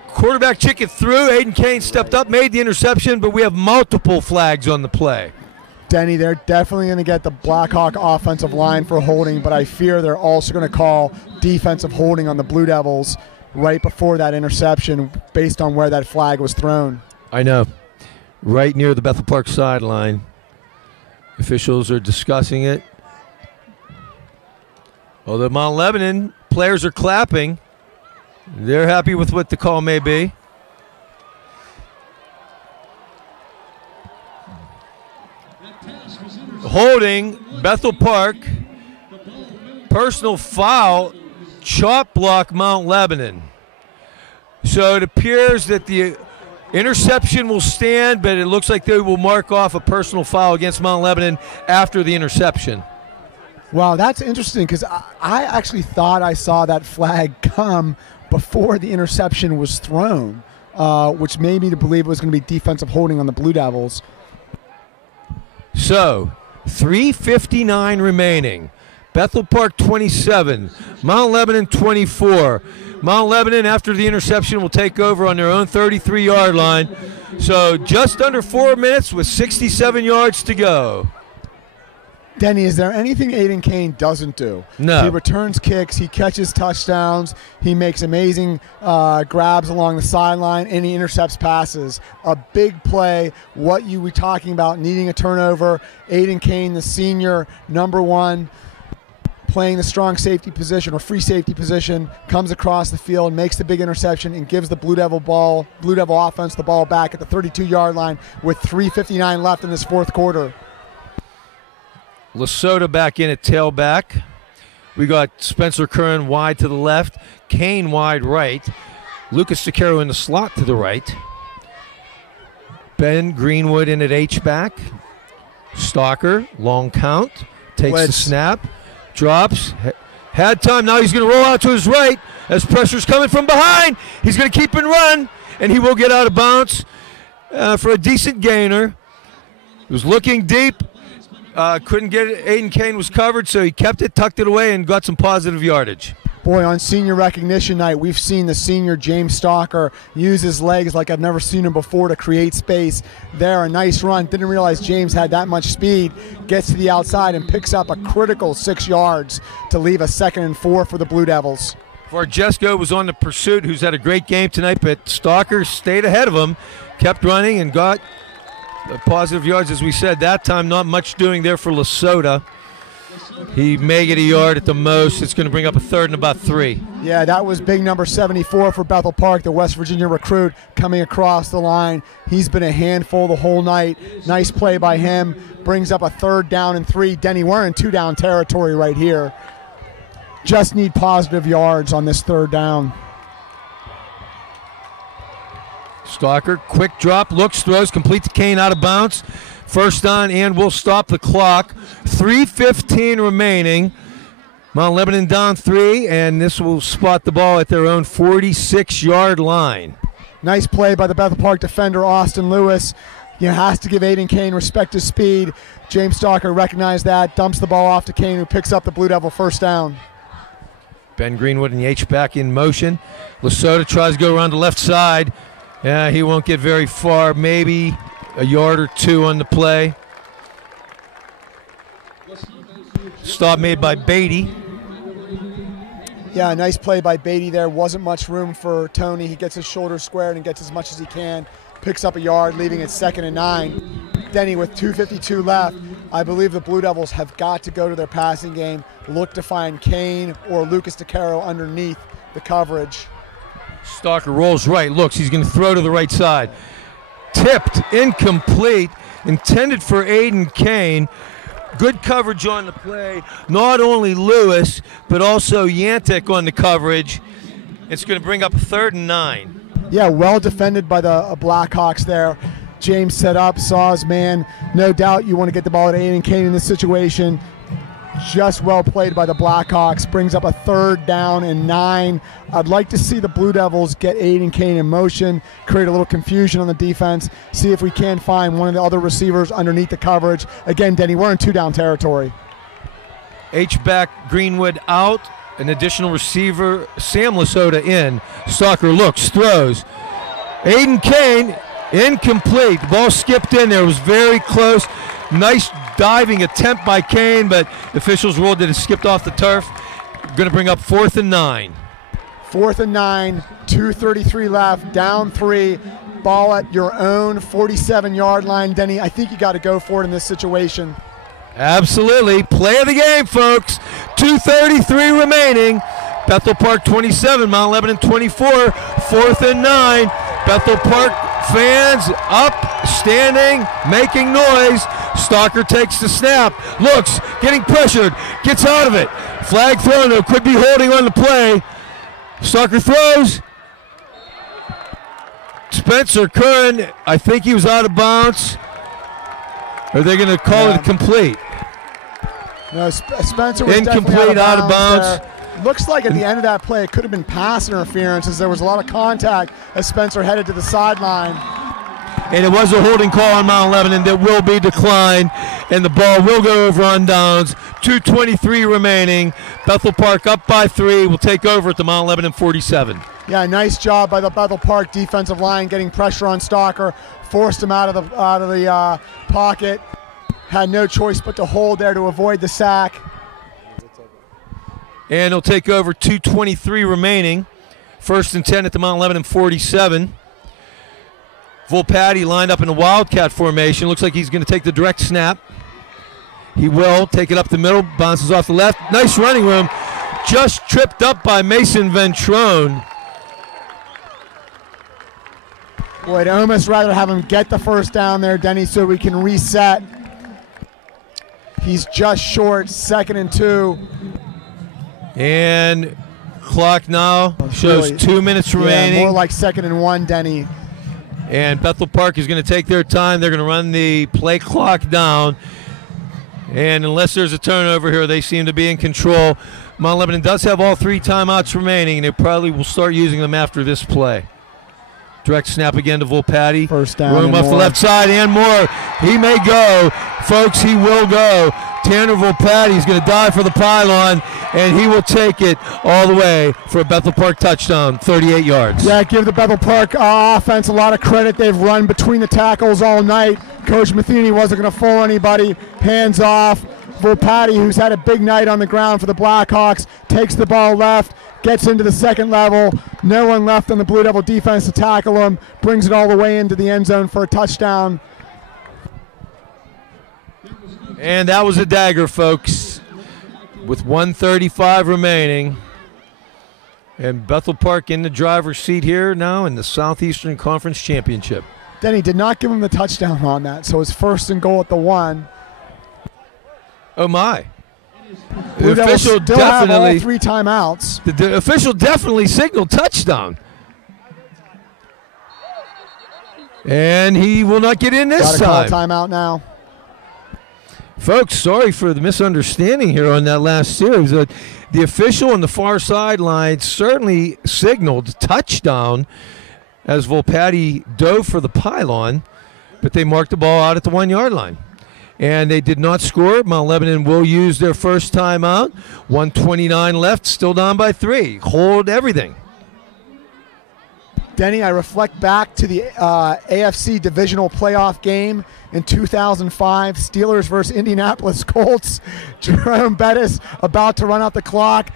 quarterback chick it through. Aiden Kane stepped up, made the interception, but we have multiple flags on the play. Denny, they're definitely going to get the Blackhawk offensive line for holding, but I fear they're also going to call defensive holding on the Blue Devils right before that interception based on where that flag was thrown. I know. Right near the Bethel Park sideline. Officials are discussing it. Although Mount Lebanon players are clapping. They're happy with what the call may be. Holding, Bethel Park, personal foul, chop block Mount Lebanon. So it appears that the interception will stand, but it looks like they will mark off a personal foul against Mount Lebanon after the interception. Wow, that's interesting because I actually thought I saw that flag come before the interception was thrown, which made me to believe it was going to be defensive holding on the Blue Devils. So, 3:59 remaining. Bethel Park 27, Mount Lebanon 24. Mount Lebanon, after the interception, will take over on their own 33-yard line. So just under 4 minutes with 67 yards to go. Denny, is there anything Aiden Kane doesn't do? No. He returns kicks, he catches touchdowns, he makes amazing grabs along the sideline, and he intercepts passes. A big play, what you were talking about, needing a turnover. Aiden Kane, the senior, number 1, playing the strong safety position or free safety position, comes across the field, makes the big interception, and gives the Blue Devil offense the ball back at the 32-yard line with 3:59 left in this 4th quarter. Lesotho back in at tailback. We got Spencer Curran wide to the left, Kane wide right, Lucas Sakaro in the slot to the right, Ben Greenwood in at H-back, Stalker, long count, takes the snap, drops, had time, now he's going to roll out to his right as pressure's coming from behind. He's going to keep and run, and he will get out of bounds for a decent gainer. He was looking deep. Couldn't get it. Aiden Kane was covered, so he kept it, tucked it away, and got some positive yardage. Boy, on senior recognition night, we've seen the senior James Stalker use his legs like I've never seen him before to create space. There, a nice run. Didn't realize James had that much speed. Gets to the outside and picks up a critical 6 yards to leave a 2nd and 4 for the Blue Devils. Varjesko was on the pursuit, who's had a great game tonight, but Stalker stayed ahead of him, kept running, and got positive yards, as we said. That time, not much doing there for Lesotho. He may get a yard at the most. It's going to bring up a 3rd and about 3. Yeah, that was big number 74 for Bethel Park, the West Virginia recruit coming across the line. He's been a handful the whole night. Nice play by him. Brings up a 3rd down and 3. Denny, we're in 2-down territory right here. Just need positive yards on this 3rd down. Stalker, quick drop, looks, throws, complete to Kane, out of bounds. 1st down, and we'll stop the clock. 3:15 remaining. Mount Lebanon down 3, and this will spot the ball at their own 46-yard line. Nice play by the Bethel Park defender, Austin Lewis. Has to give Aiden Kane respect his speed. James Stalker recognized that, dumps the ball off to Kane, who picks up the Blue Devil first down. Ben Greenwood and the H-back in motion. Lesota tries to go around the left side. Yeah, he won't get very far, maybe a yard or two on the play. Stop made by Beatty. Yeah, nice play by Beatty there. Wasn't much room for Tony. He gets his shoulders squared and gets as much as he can. Picks up a yard, leaving it 2nd and 9. Denny with 2:52 left. I believe the Blue Devils have got to go to their passing game, look to find Kane or Lucas DeCaro underneath the coverage. Stalker rolls right, looks, he's going to throw to the right side. Tipped, incomplete, intended for Aiden Kane. Good coverage on the play. Not only Lewis, but also Yantek on the coverage. It's going to bring up a 3rd and 9. Yeah, well defended by the Blackhawks there. James set up, saw his man. No doubt you want to get the ball at Aiden Kane in this situation. Just well played by the Blackhawks. Brings up a 3rd down and 9. I'd like to see the Blue Devils get Aiden Kane in motion, create a little confusion on the defense, see if we can find one of the other receivers underneath the coverage. Again, Denny, we're in 2-down territory. H-back Greenwood out. An additional receiver, Sam Lesota in. Stalker looks, throws. Aiden Kane, incomplete. The ball skipped in there. It was very close. Nice diving attempt by Kane, but the officials ruled that it skipped off the turf. Going to bring up 4th and 9. 4th and 9, 2:33 left, down 3. Ball at your own 47-yard line. Denny, I think you got to go for it in this situation. Absolutely. Play of the game, folks. 2:33 remaining. Bethel Park 27, Mount Lebanon 24. 4th and 9. Bethel Park fans up, standing, making noise. Stalker takes the snap, looks, getting pressured, gets out of it. Flag thrown, though, could be holding on the play. Stalker throws. Spencer Curran, I think he was out of bounds. Are they going to call it complete? No, Spencer was incomplete, out of bounds. Looks like at the end of that play it could have been pass interference, as there was a lot of contact as Spencer headed to the sideline. And it was a holding call on Mount Lebanon that will be declined, and the ball will go over on downs. 2:23 remaining. Bethel Park up by 3. Will take over at the Mount Lebanon 47. Yeah, nice job by the Bethel Park defensive line getting pressure on Stalker, forced him out of the pocket. Had no choice but to hold there to avoid the sack. And he'll take over. 2:23 remaining. 1st and 10 at the Mount Lebanon 47. Volpatti lined up in a Wildcat formation. Looks like he's going to take the direct snap. He will take it up the middle, bounces off the left. Nice running room. Just tripped up by Mason Ventrone. Boy, I'd almost rather have him get the first down there, Denny, so we can reset. He's just short, 2nd and 2. And clock now shows really, 2 minutes remaining. More like 2nd and 1, Denny. And Bethel Park is going to take their time. They're going to run the play clock down. And unless there's a turnover here, they seem to be in control. Mount Lebanon does have all 3 timeouts remaining, and they probably will start using them after this play. Direct snap again to Volpatti. First down. Room off the left side and more. He may go. Folks, he will go. Tanner Volpatti is going to dive for the pylon, and he will take it all the way for a Bethel Park touchdown, 38 yards. Yeah, give the Bethel Park offense a lot of credit. They've run between the tackles all night. Coach Matheny wasn't going to fool anybody. Hands off. Volpatti, who's had a big night on the ground for the Blackhawks, takes the ball left, gets into the 2nd level. No one left on the Blue Devil defense to tackle him. Brings it all the way into the end zone for a touchdown. And that was a dagger, folks, with 1:35 remaining. And Bethel Park in the driver's seat here now in the Southeastern Conference Championship. Denny did not give him the touchdown on that, so it's 1st and goal at the 1. Oh, my. Blue The official Devils still have all definitely 3 timeouts. the official definitely signaled touchdown. And he will not get in this Gotta time. call a timeout now. Folks, sorry for the misunderstanding here on that last series. The official on the far sideline certainly signaled touchdown as Volpatti dove for the pylon. but they marked the ball out at the 1 yard line. And they did not score. Mount Lebanon will use their first timeout. 1:29 left, still down by 3. Hold everything. Denny, I reflect back to the AFC divisional playoff game in 2005, Steelers versus Indianapolis Colts. Jerome Bettis about to run out the clock,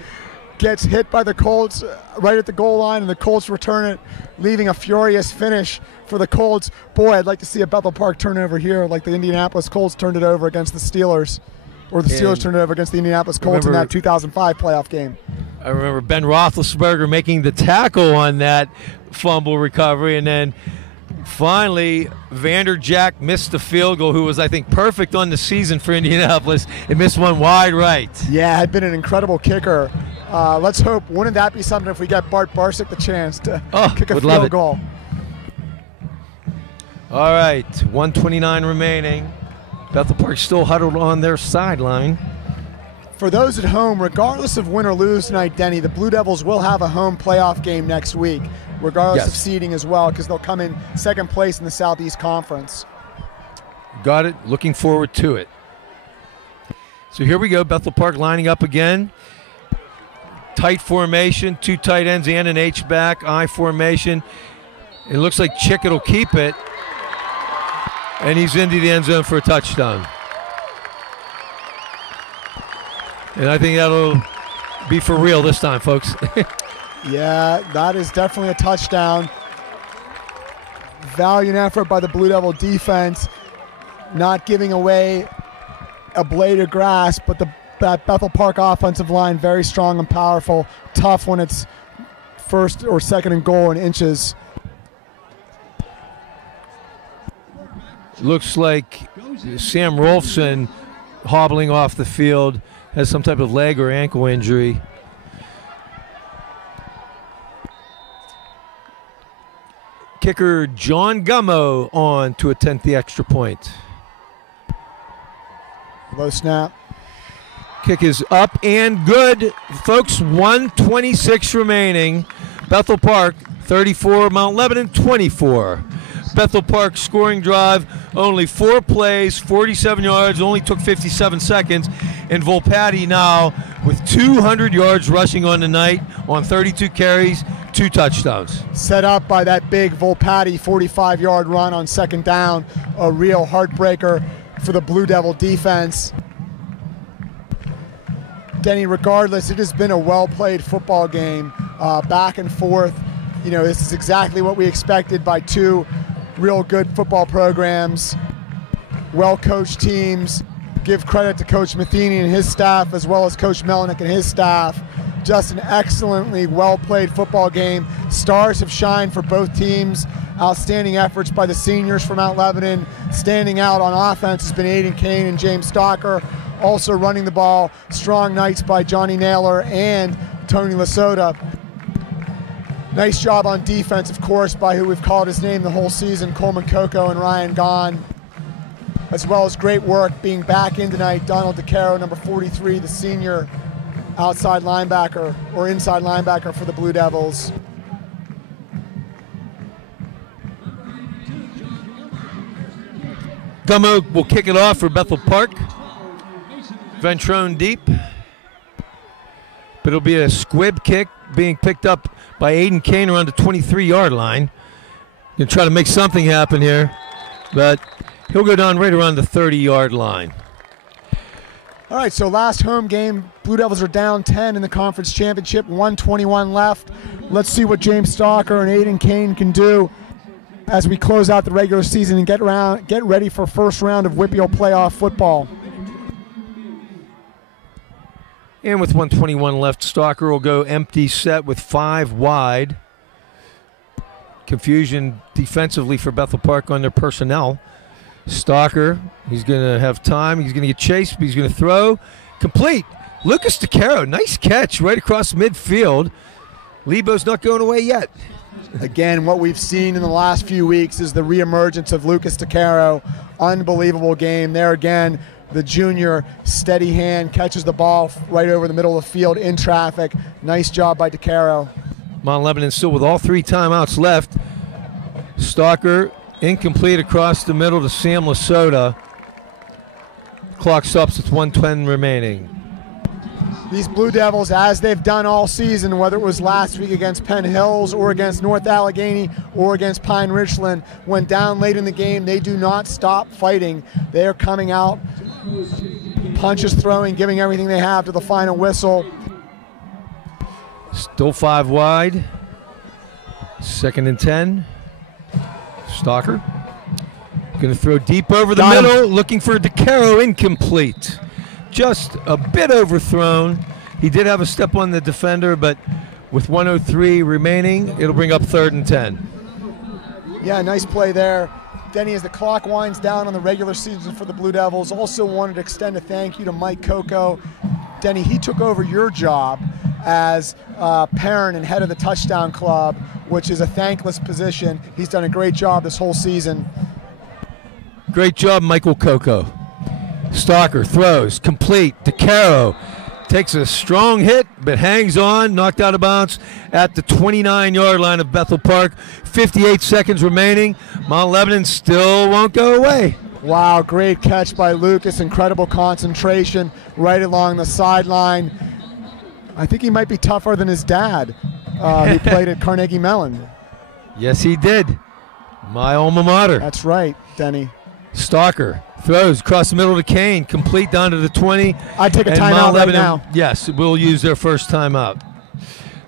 gets hit by the Colts right at the goal line, and the Colts return it, leaving a furious finish for the Colts. Boy, I'd like to see a Bethel Park turnover here, like the Indianapolis Colts turned it over against the Steelers, or the Steelers turned it over against the Indianapolis Colts in that 2005 playoff game. I remember Ben Roethlisberger making the tackle on that fumble recovery, and then finally Vanderjack missed the field goal, who was, I think, perfect on the season for Indianapolis, and missed one wide right. Yeah, had been an incredible kicker. Let's hope, wouldn't that be something if we get Bart Barsick the chance to kick a field goal? All right, 1:29 remaining. Bethel Park still huddled on their sideline. For those at home, regardless of win or lose tonight, Denny, the Blue Devils will have a home playoff game next week, regardless of seeding as well, because they'll come in second place in the Southeast Conference. Got it. Looking forward to it. So here we go. Bethel Park lining up again. Tight formation, 2 tight ends and an H-back, I formation. It looks like Chickett will keep it, and he's into the end zone for a touchdown. And I think that'll be for real this time, folks. Yeah, that is definitely a touchdown. Valiant effort by the Blue Devil defense, not giving away a blade of grass, but that Bethel Park offensive line, very strong and powerful, tough when it's first or second and goal in inches. Looks like Sam Rolfson, hobbling off the field, has some type of leg or ankle injury. Kicker John Gummo on to attempt the extra point. Low snap. Kick is up and good. Folks, 1:26 remaining. Bethel Park 34, Mount Lebanon 24. Bethel Park scoring drive, only 4 plays, 47 yards, only took 57 seconds. And Volpatti now with 200 yards rushing on the night on 32 carries, 2 touchdowns. Set up by that big Volpatti 45-yard run on second down, a real heartbreaker for the Blue Devil defense. Denny, regardless, it has been a well-played football game, back and forth. You know, this is exactly what we expected by 2 real good football programs, well-coached teams. Give credit to Coach Matheny and his staff, as well as Coach Melnick and his staff. Just an excellently well-played football game. Stars have shined for both teams. Outstanding efforts by the seniors from Mount Lebanon. Standing out on offense has been Aiden Kane and James Stocker. Also running the ball, strong nights by Johnny Naylor and Tony Lasota. Nice job on defense, of course, by who we've called his name the whole season, Coleman Coco and Ryan Gahn. As well as great work being back in tonight, Donald DeCaro, number 43, the senior outside linebacker or inside linebacker for the Blue Devils. Gummo will kick it off for Bethel Park. Ventrone deep. But it'll be a squib kick being picked up by Aiden Kane around the 23-yard line. Gonna try to make something happen here, but he'll go down right around the 30-yard line. All right, so last home game, Blue Devils are down 10 in the conference championship, 1:21 left. Let's see what James Stocker and Aiden Kane can do as we close out the regular season and get ready for first round of WPIAL playoff football. And with 1:21 left, Stocker will go empty set with 5 wide. Confusion defensively for Bethel Park on their personnel. Stocker, he's going to have time. He's going to get chased, but he's going to throw. Complete. Lucas DeCaro, nice catch right across midfield. Lebo's not going away yet. Again, what we've seen in the last few weeks is the reemergence of Lucas DeCaro. Unbelievable game there again. The junior, steady hand, catches the ball right over the middle of the field in traffic. Nice job by DeCaro. Mount Lebanon still with all 3 timeouts left. Stocker Incomplete across the middle to Sam Lasota. Clock stops with 1:10 remaining. These Blue Devils, as they've done all season, whether it was last week against Penn Hills or against North Allegheny or against Pine Richland, when down late in the game, they do not stop fighting. They're coming out, punches throwing, giving everything they have to the final whistle. Still 5 wide. 2nd and 10. Stalker going to throw deep over the middle, looking for DeCaro, incomplete. Just a bit overthrown. He did have a step on the defender, but with 1:03 remaining, it'll bring up 3rd and 10. Yeah, nice play there. Denny, as the clock winds down on the regular season for the Blue Devils, also wanted to extend a thank you to Mike Coco. Denny, he took over your job as parent and head of the touchdown club, which is a thankless position. He's done a great job this whole season. Great job, Michael Coco. Stalker throws, complete. DeCaro takes a strong hit, but hangs on, knocked out of bounds at the 29-yard line of Bethel Park. 58 seconds remaining. Mount Lebanon still won't go away. Wow, great catch by Lucas. Incredible concentration right along the sideline. I think he might be tougher than his dad. He played at Carnegie Mellon. Yes, he did. My alma mater. That's right, Denny. Stalker throws across the middle to Kane, complete down to the 20. I'd take a timeout right now. Yes, we'll use their first timeout.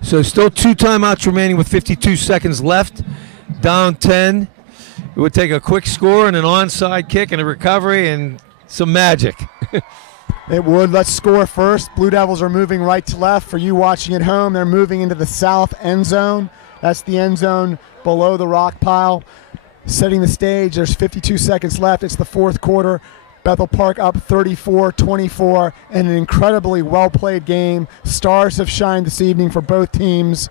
So still 2 timeouts remaining with 52 seconds left. Down 10. It would take a quick score and an onside kick and a recovery and some magic. It would. Let's score first. Blue Devils are moving right to left. For you watching at home, they're moving into the south end zone. That's the end zone below the rock pile. Setting the stage, there's 52 seconds left. It's the 4th quarter. Bethel Park up 34-24, and an incredibly well-played game. Stars have shined this evening for both teams.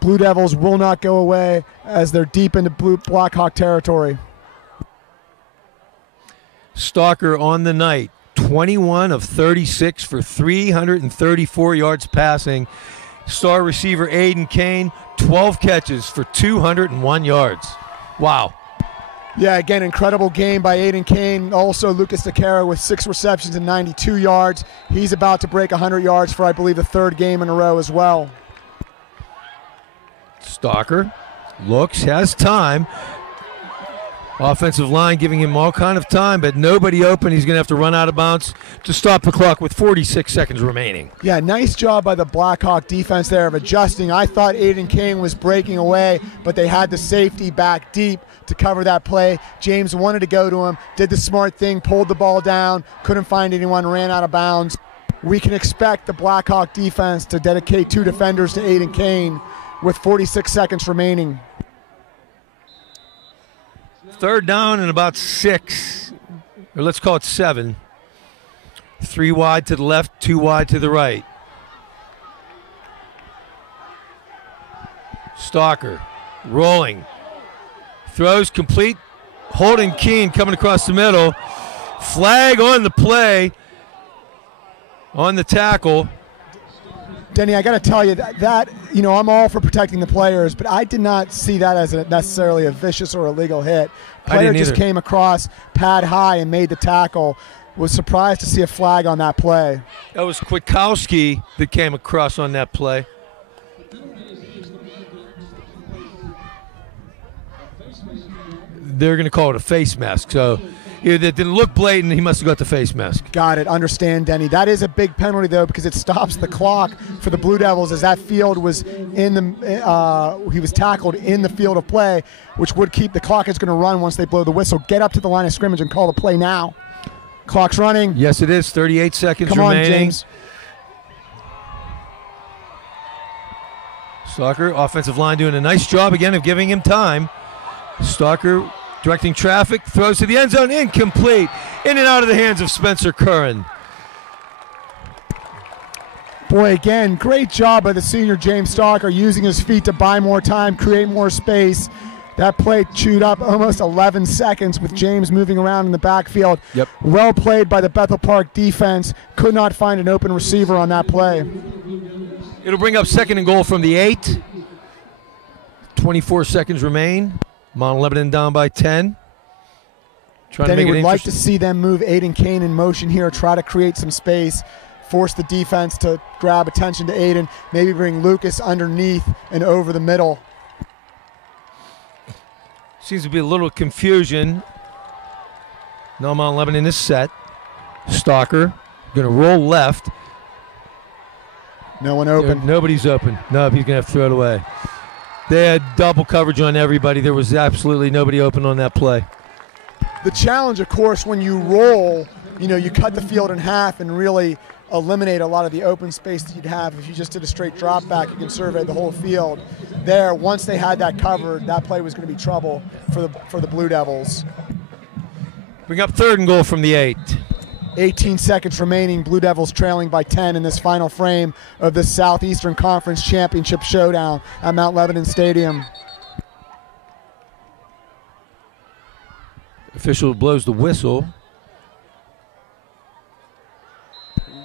Blue Devils will not go away as they're deep into Blue Blackhawk territory. Stalker on the night, 21 of 36 for 334 yards passing. Star receiver Aiden Kane, 12 catches for 201 yards. Wow. Yeah, again, incredible game by Aiden Kane. Also, Lucas DeCaro with 6 receptions and 92 yards. He's about to break 100 yards for, I believe, the 3rd game in a row as well. Stalker looks, has time. Offensive line giving him all kind of time, but nobody open. He's going to have to run out of bounds to stop the clock with 46 seconds remaining. Yeah, nice job by the Blackhawk defense there of adjusting. I thought Aiden Kane was breaking away, but they had the safety back deep to cover that play. James wanted to go to him, did the smart thing, pulled the ball down, couldn't find anyone, ran out of bounds. We can expect the Blackhawk defense to dedicate 2 defenders to Aiden Kane with 46 seconds remaining. 3rd down and about 6, or let's call it 7. 3 wide to the left, 2 wide to the right. Stalker rolling, throws complete. Holden Keene coming across the middle. Flag on the play, on the tackle. Denny, I got to tell you that, you know, I'm all for protecting the players, but I did not see that as necessarily a vicious or illegal hit. Player just came across, pad high, and made the tackle. Was surprised to see a flag on that play. That was Kwiatkowski that came across on that play. They're going to call it a face mask. So it didn't look blatant. He must have got the face mask. Got it. Understand, Denny. That is a big penalty, though, because it stops the clock for the Blue Devils as that field was in the he was tackled in the field of play, which would keep the clock is going to run once they blow the whistle. Get up to the line of scrimmage and call the play now. Clock's running. Yes, it is. 38 seconds Come remaining. on, James. Stalker, offensive line doing a nice job again of giving him time. Stalker directing traffic, throws to the end zone, incomplete. In and out of the hands of Spencer Curran. Boy, again, great job by the senior James Stalker using his feet to buy more time, create more space. That play chewed up almost 11 seconds with James moving around in the backfield. Yep. Well played by the Bethel Park defense. Could not find an open receiver on that play. It'll bring up 2nd and goal from the 8. 24 seconds remain. Mount Lebanon down by 10. Trying Denny to make would it like to interesting. see them move Aiden Kane in motion here, try to create some space, force the defense to grab attention to Aiden, maybe bring Lucas underneath and over the middle. Seems to be a little confusion. No, Mount Lebanon is set. Stalker going to roll left. No one open. Nobody's open. No, he's going to have to throw it away. They had double coverage on everybody. There was absolutely nobody open on that play. The challenge, of course, when you roll, you cut the field in half and really eliminate a lot of the open space that you'd have if you just did a straight drop back. You can survey the whole field. There, once they had that covered, that play was going to be trouble for the Blue Devils. Bring up 3rd and goal from the 8. 18 seconds remaining. Blue Devils trailing by 10 in this final frame of the Southeastern Conference Championship showdown at Mount Lebanon Stadium. Official blows the whistle.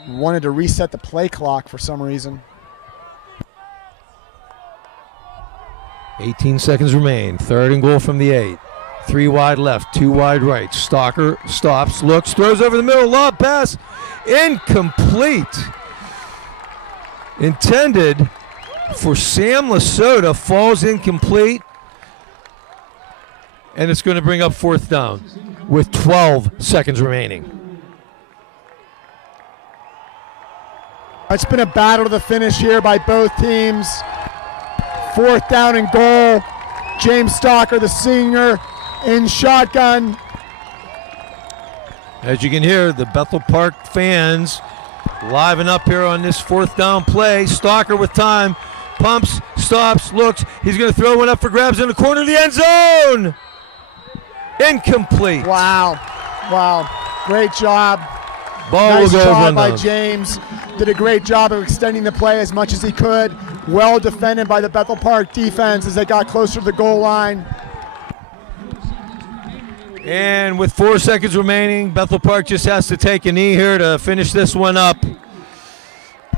Wanted to reset the play clock for some reason. 18 seconds remain. 3rd and goal from the 8. 3 wide left, 2 wide right. Stalker stops, looks, throws over the middle, lob pass, incomplete. Intended for Sam Lasota, falls incomplete. And it's going to bring up 4th down with 12 seconds remaining. It's been a battle to the finish here by both teams. 4th down and goal. James Stalker, the senior, in shotgun. As you can hear, the Bethel Park fans liven up here on this 4th down play. Stalker with time, pumps, stops, looks. He's going to throw one up for grabs in the corner of the end zone. Incomplete. Wow. Great job. Ball Nice will go job over by on James. Did a great job of extending the play as much as he could. Well defended by the Bethel Park defense as they got closer to the goal line. And with 4 seconds remaining, Bethel Park just has to take a knee here to finish this one up.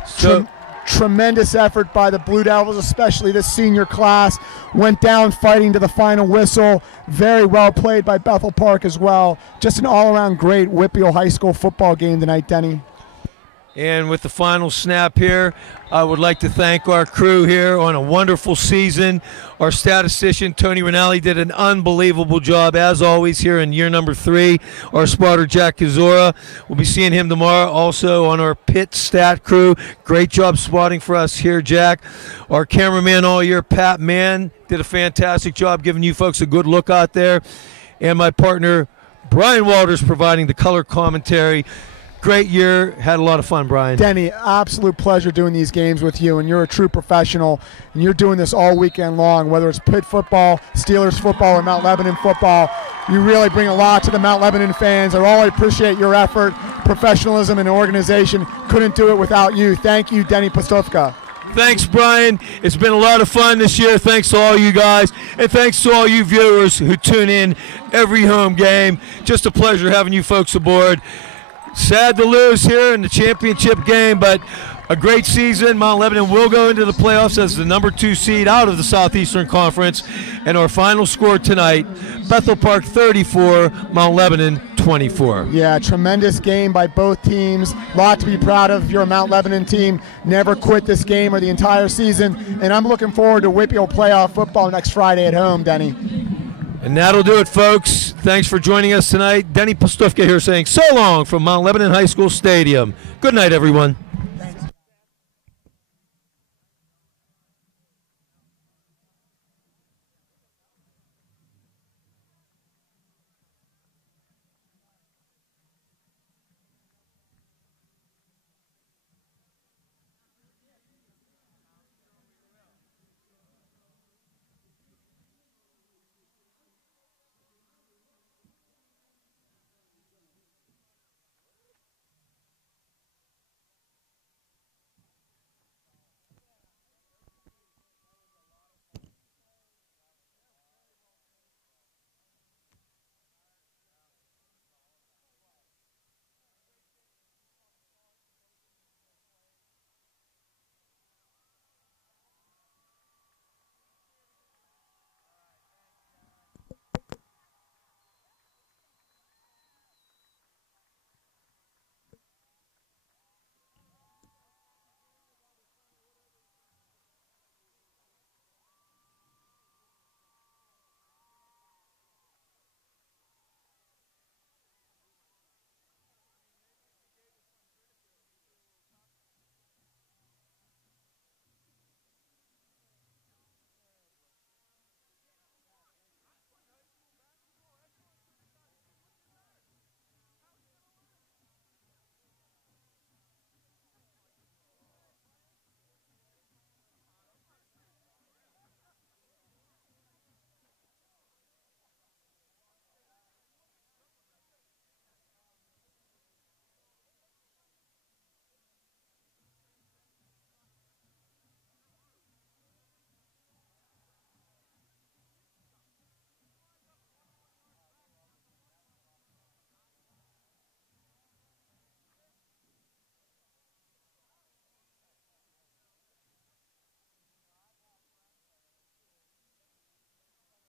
So, Tremendous effort by the Blue Devils, especially this senior class. Went down fighting to the final whistle. Very well played by Bethel Park as well. Just an all-around great Whitfield High School football game tonight, Denny. and with the final snap here, I would like to thank our crew here on a wonderful season. Our statistician, Tony Rinaldi, did an unbelievable job, as always, here in year number 3. Our spotter, Jack Kazora, we'll be seeing him tomorrow. Also on our pit stat crew, great job spotting for us here, Jack. Our cameraman all year, Pat Mann, did a fantastic job giving you folks a good look out there. And my partner, Brian Walters, providing the color commentary. Great year. Had a lot of fun, Brian. Denny, absolute pleasure doing these games with you, and you're a true professional, and you're doing this all weekend long, whether it's Pitt football, Steelers football, or Mount Lebanon football. You really bring a lot to the Mount Lebanon fans. I always appreciate your effort, professionalism, and organization. Couldn't do it without you. Thank you, Denny Postovka. Thanks, Brian. It's been a lot of fun this year. Thanks to all you guys, and thanks to all you viewers who tune in every home game. Just a pleasure having you folks aboard. Sad to lose here in the championship game, but a great season. Mount Lebanon will go into the playoffs as the number 2 seed out of the Southeastern Conference. And our final score tonight, Bethel Park 34, Mount Lebanon 24. Yeah, tremendous game by both teams. A lot to be proud of. Your Mount Lebanon team never quit this game or the entire season. And I'm looking forward to Whitfield playoff football next Friday at home, Denny. And that'll do it, folks. Thanks for joining us tonight. Denny Postovka here saying so long from Mount Lebanon High School Stadium. Good night, everyone.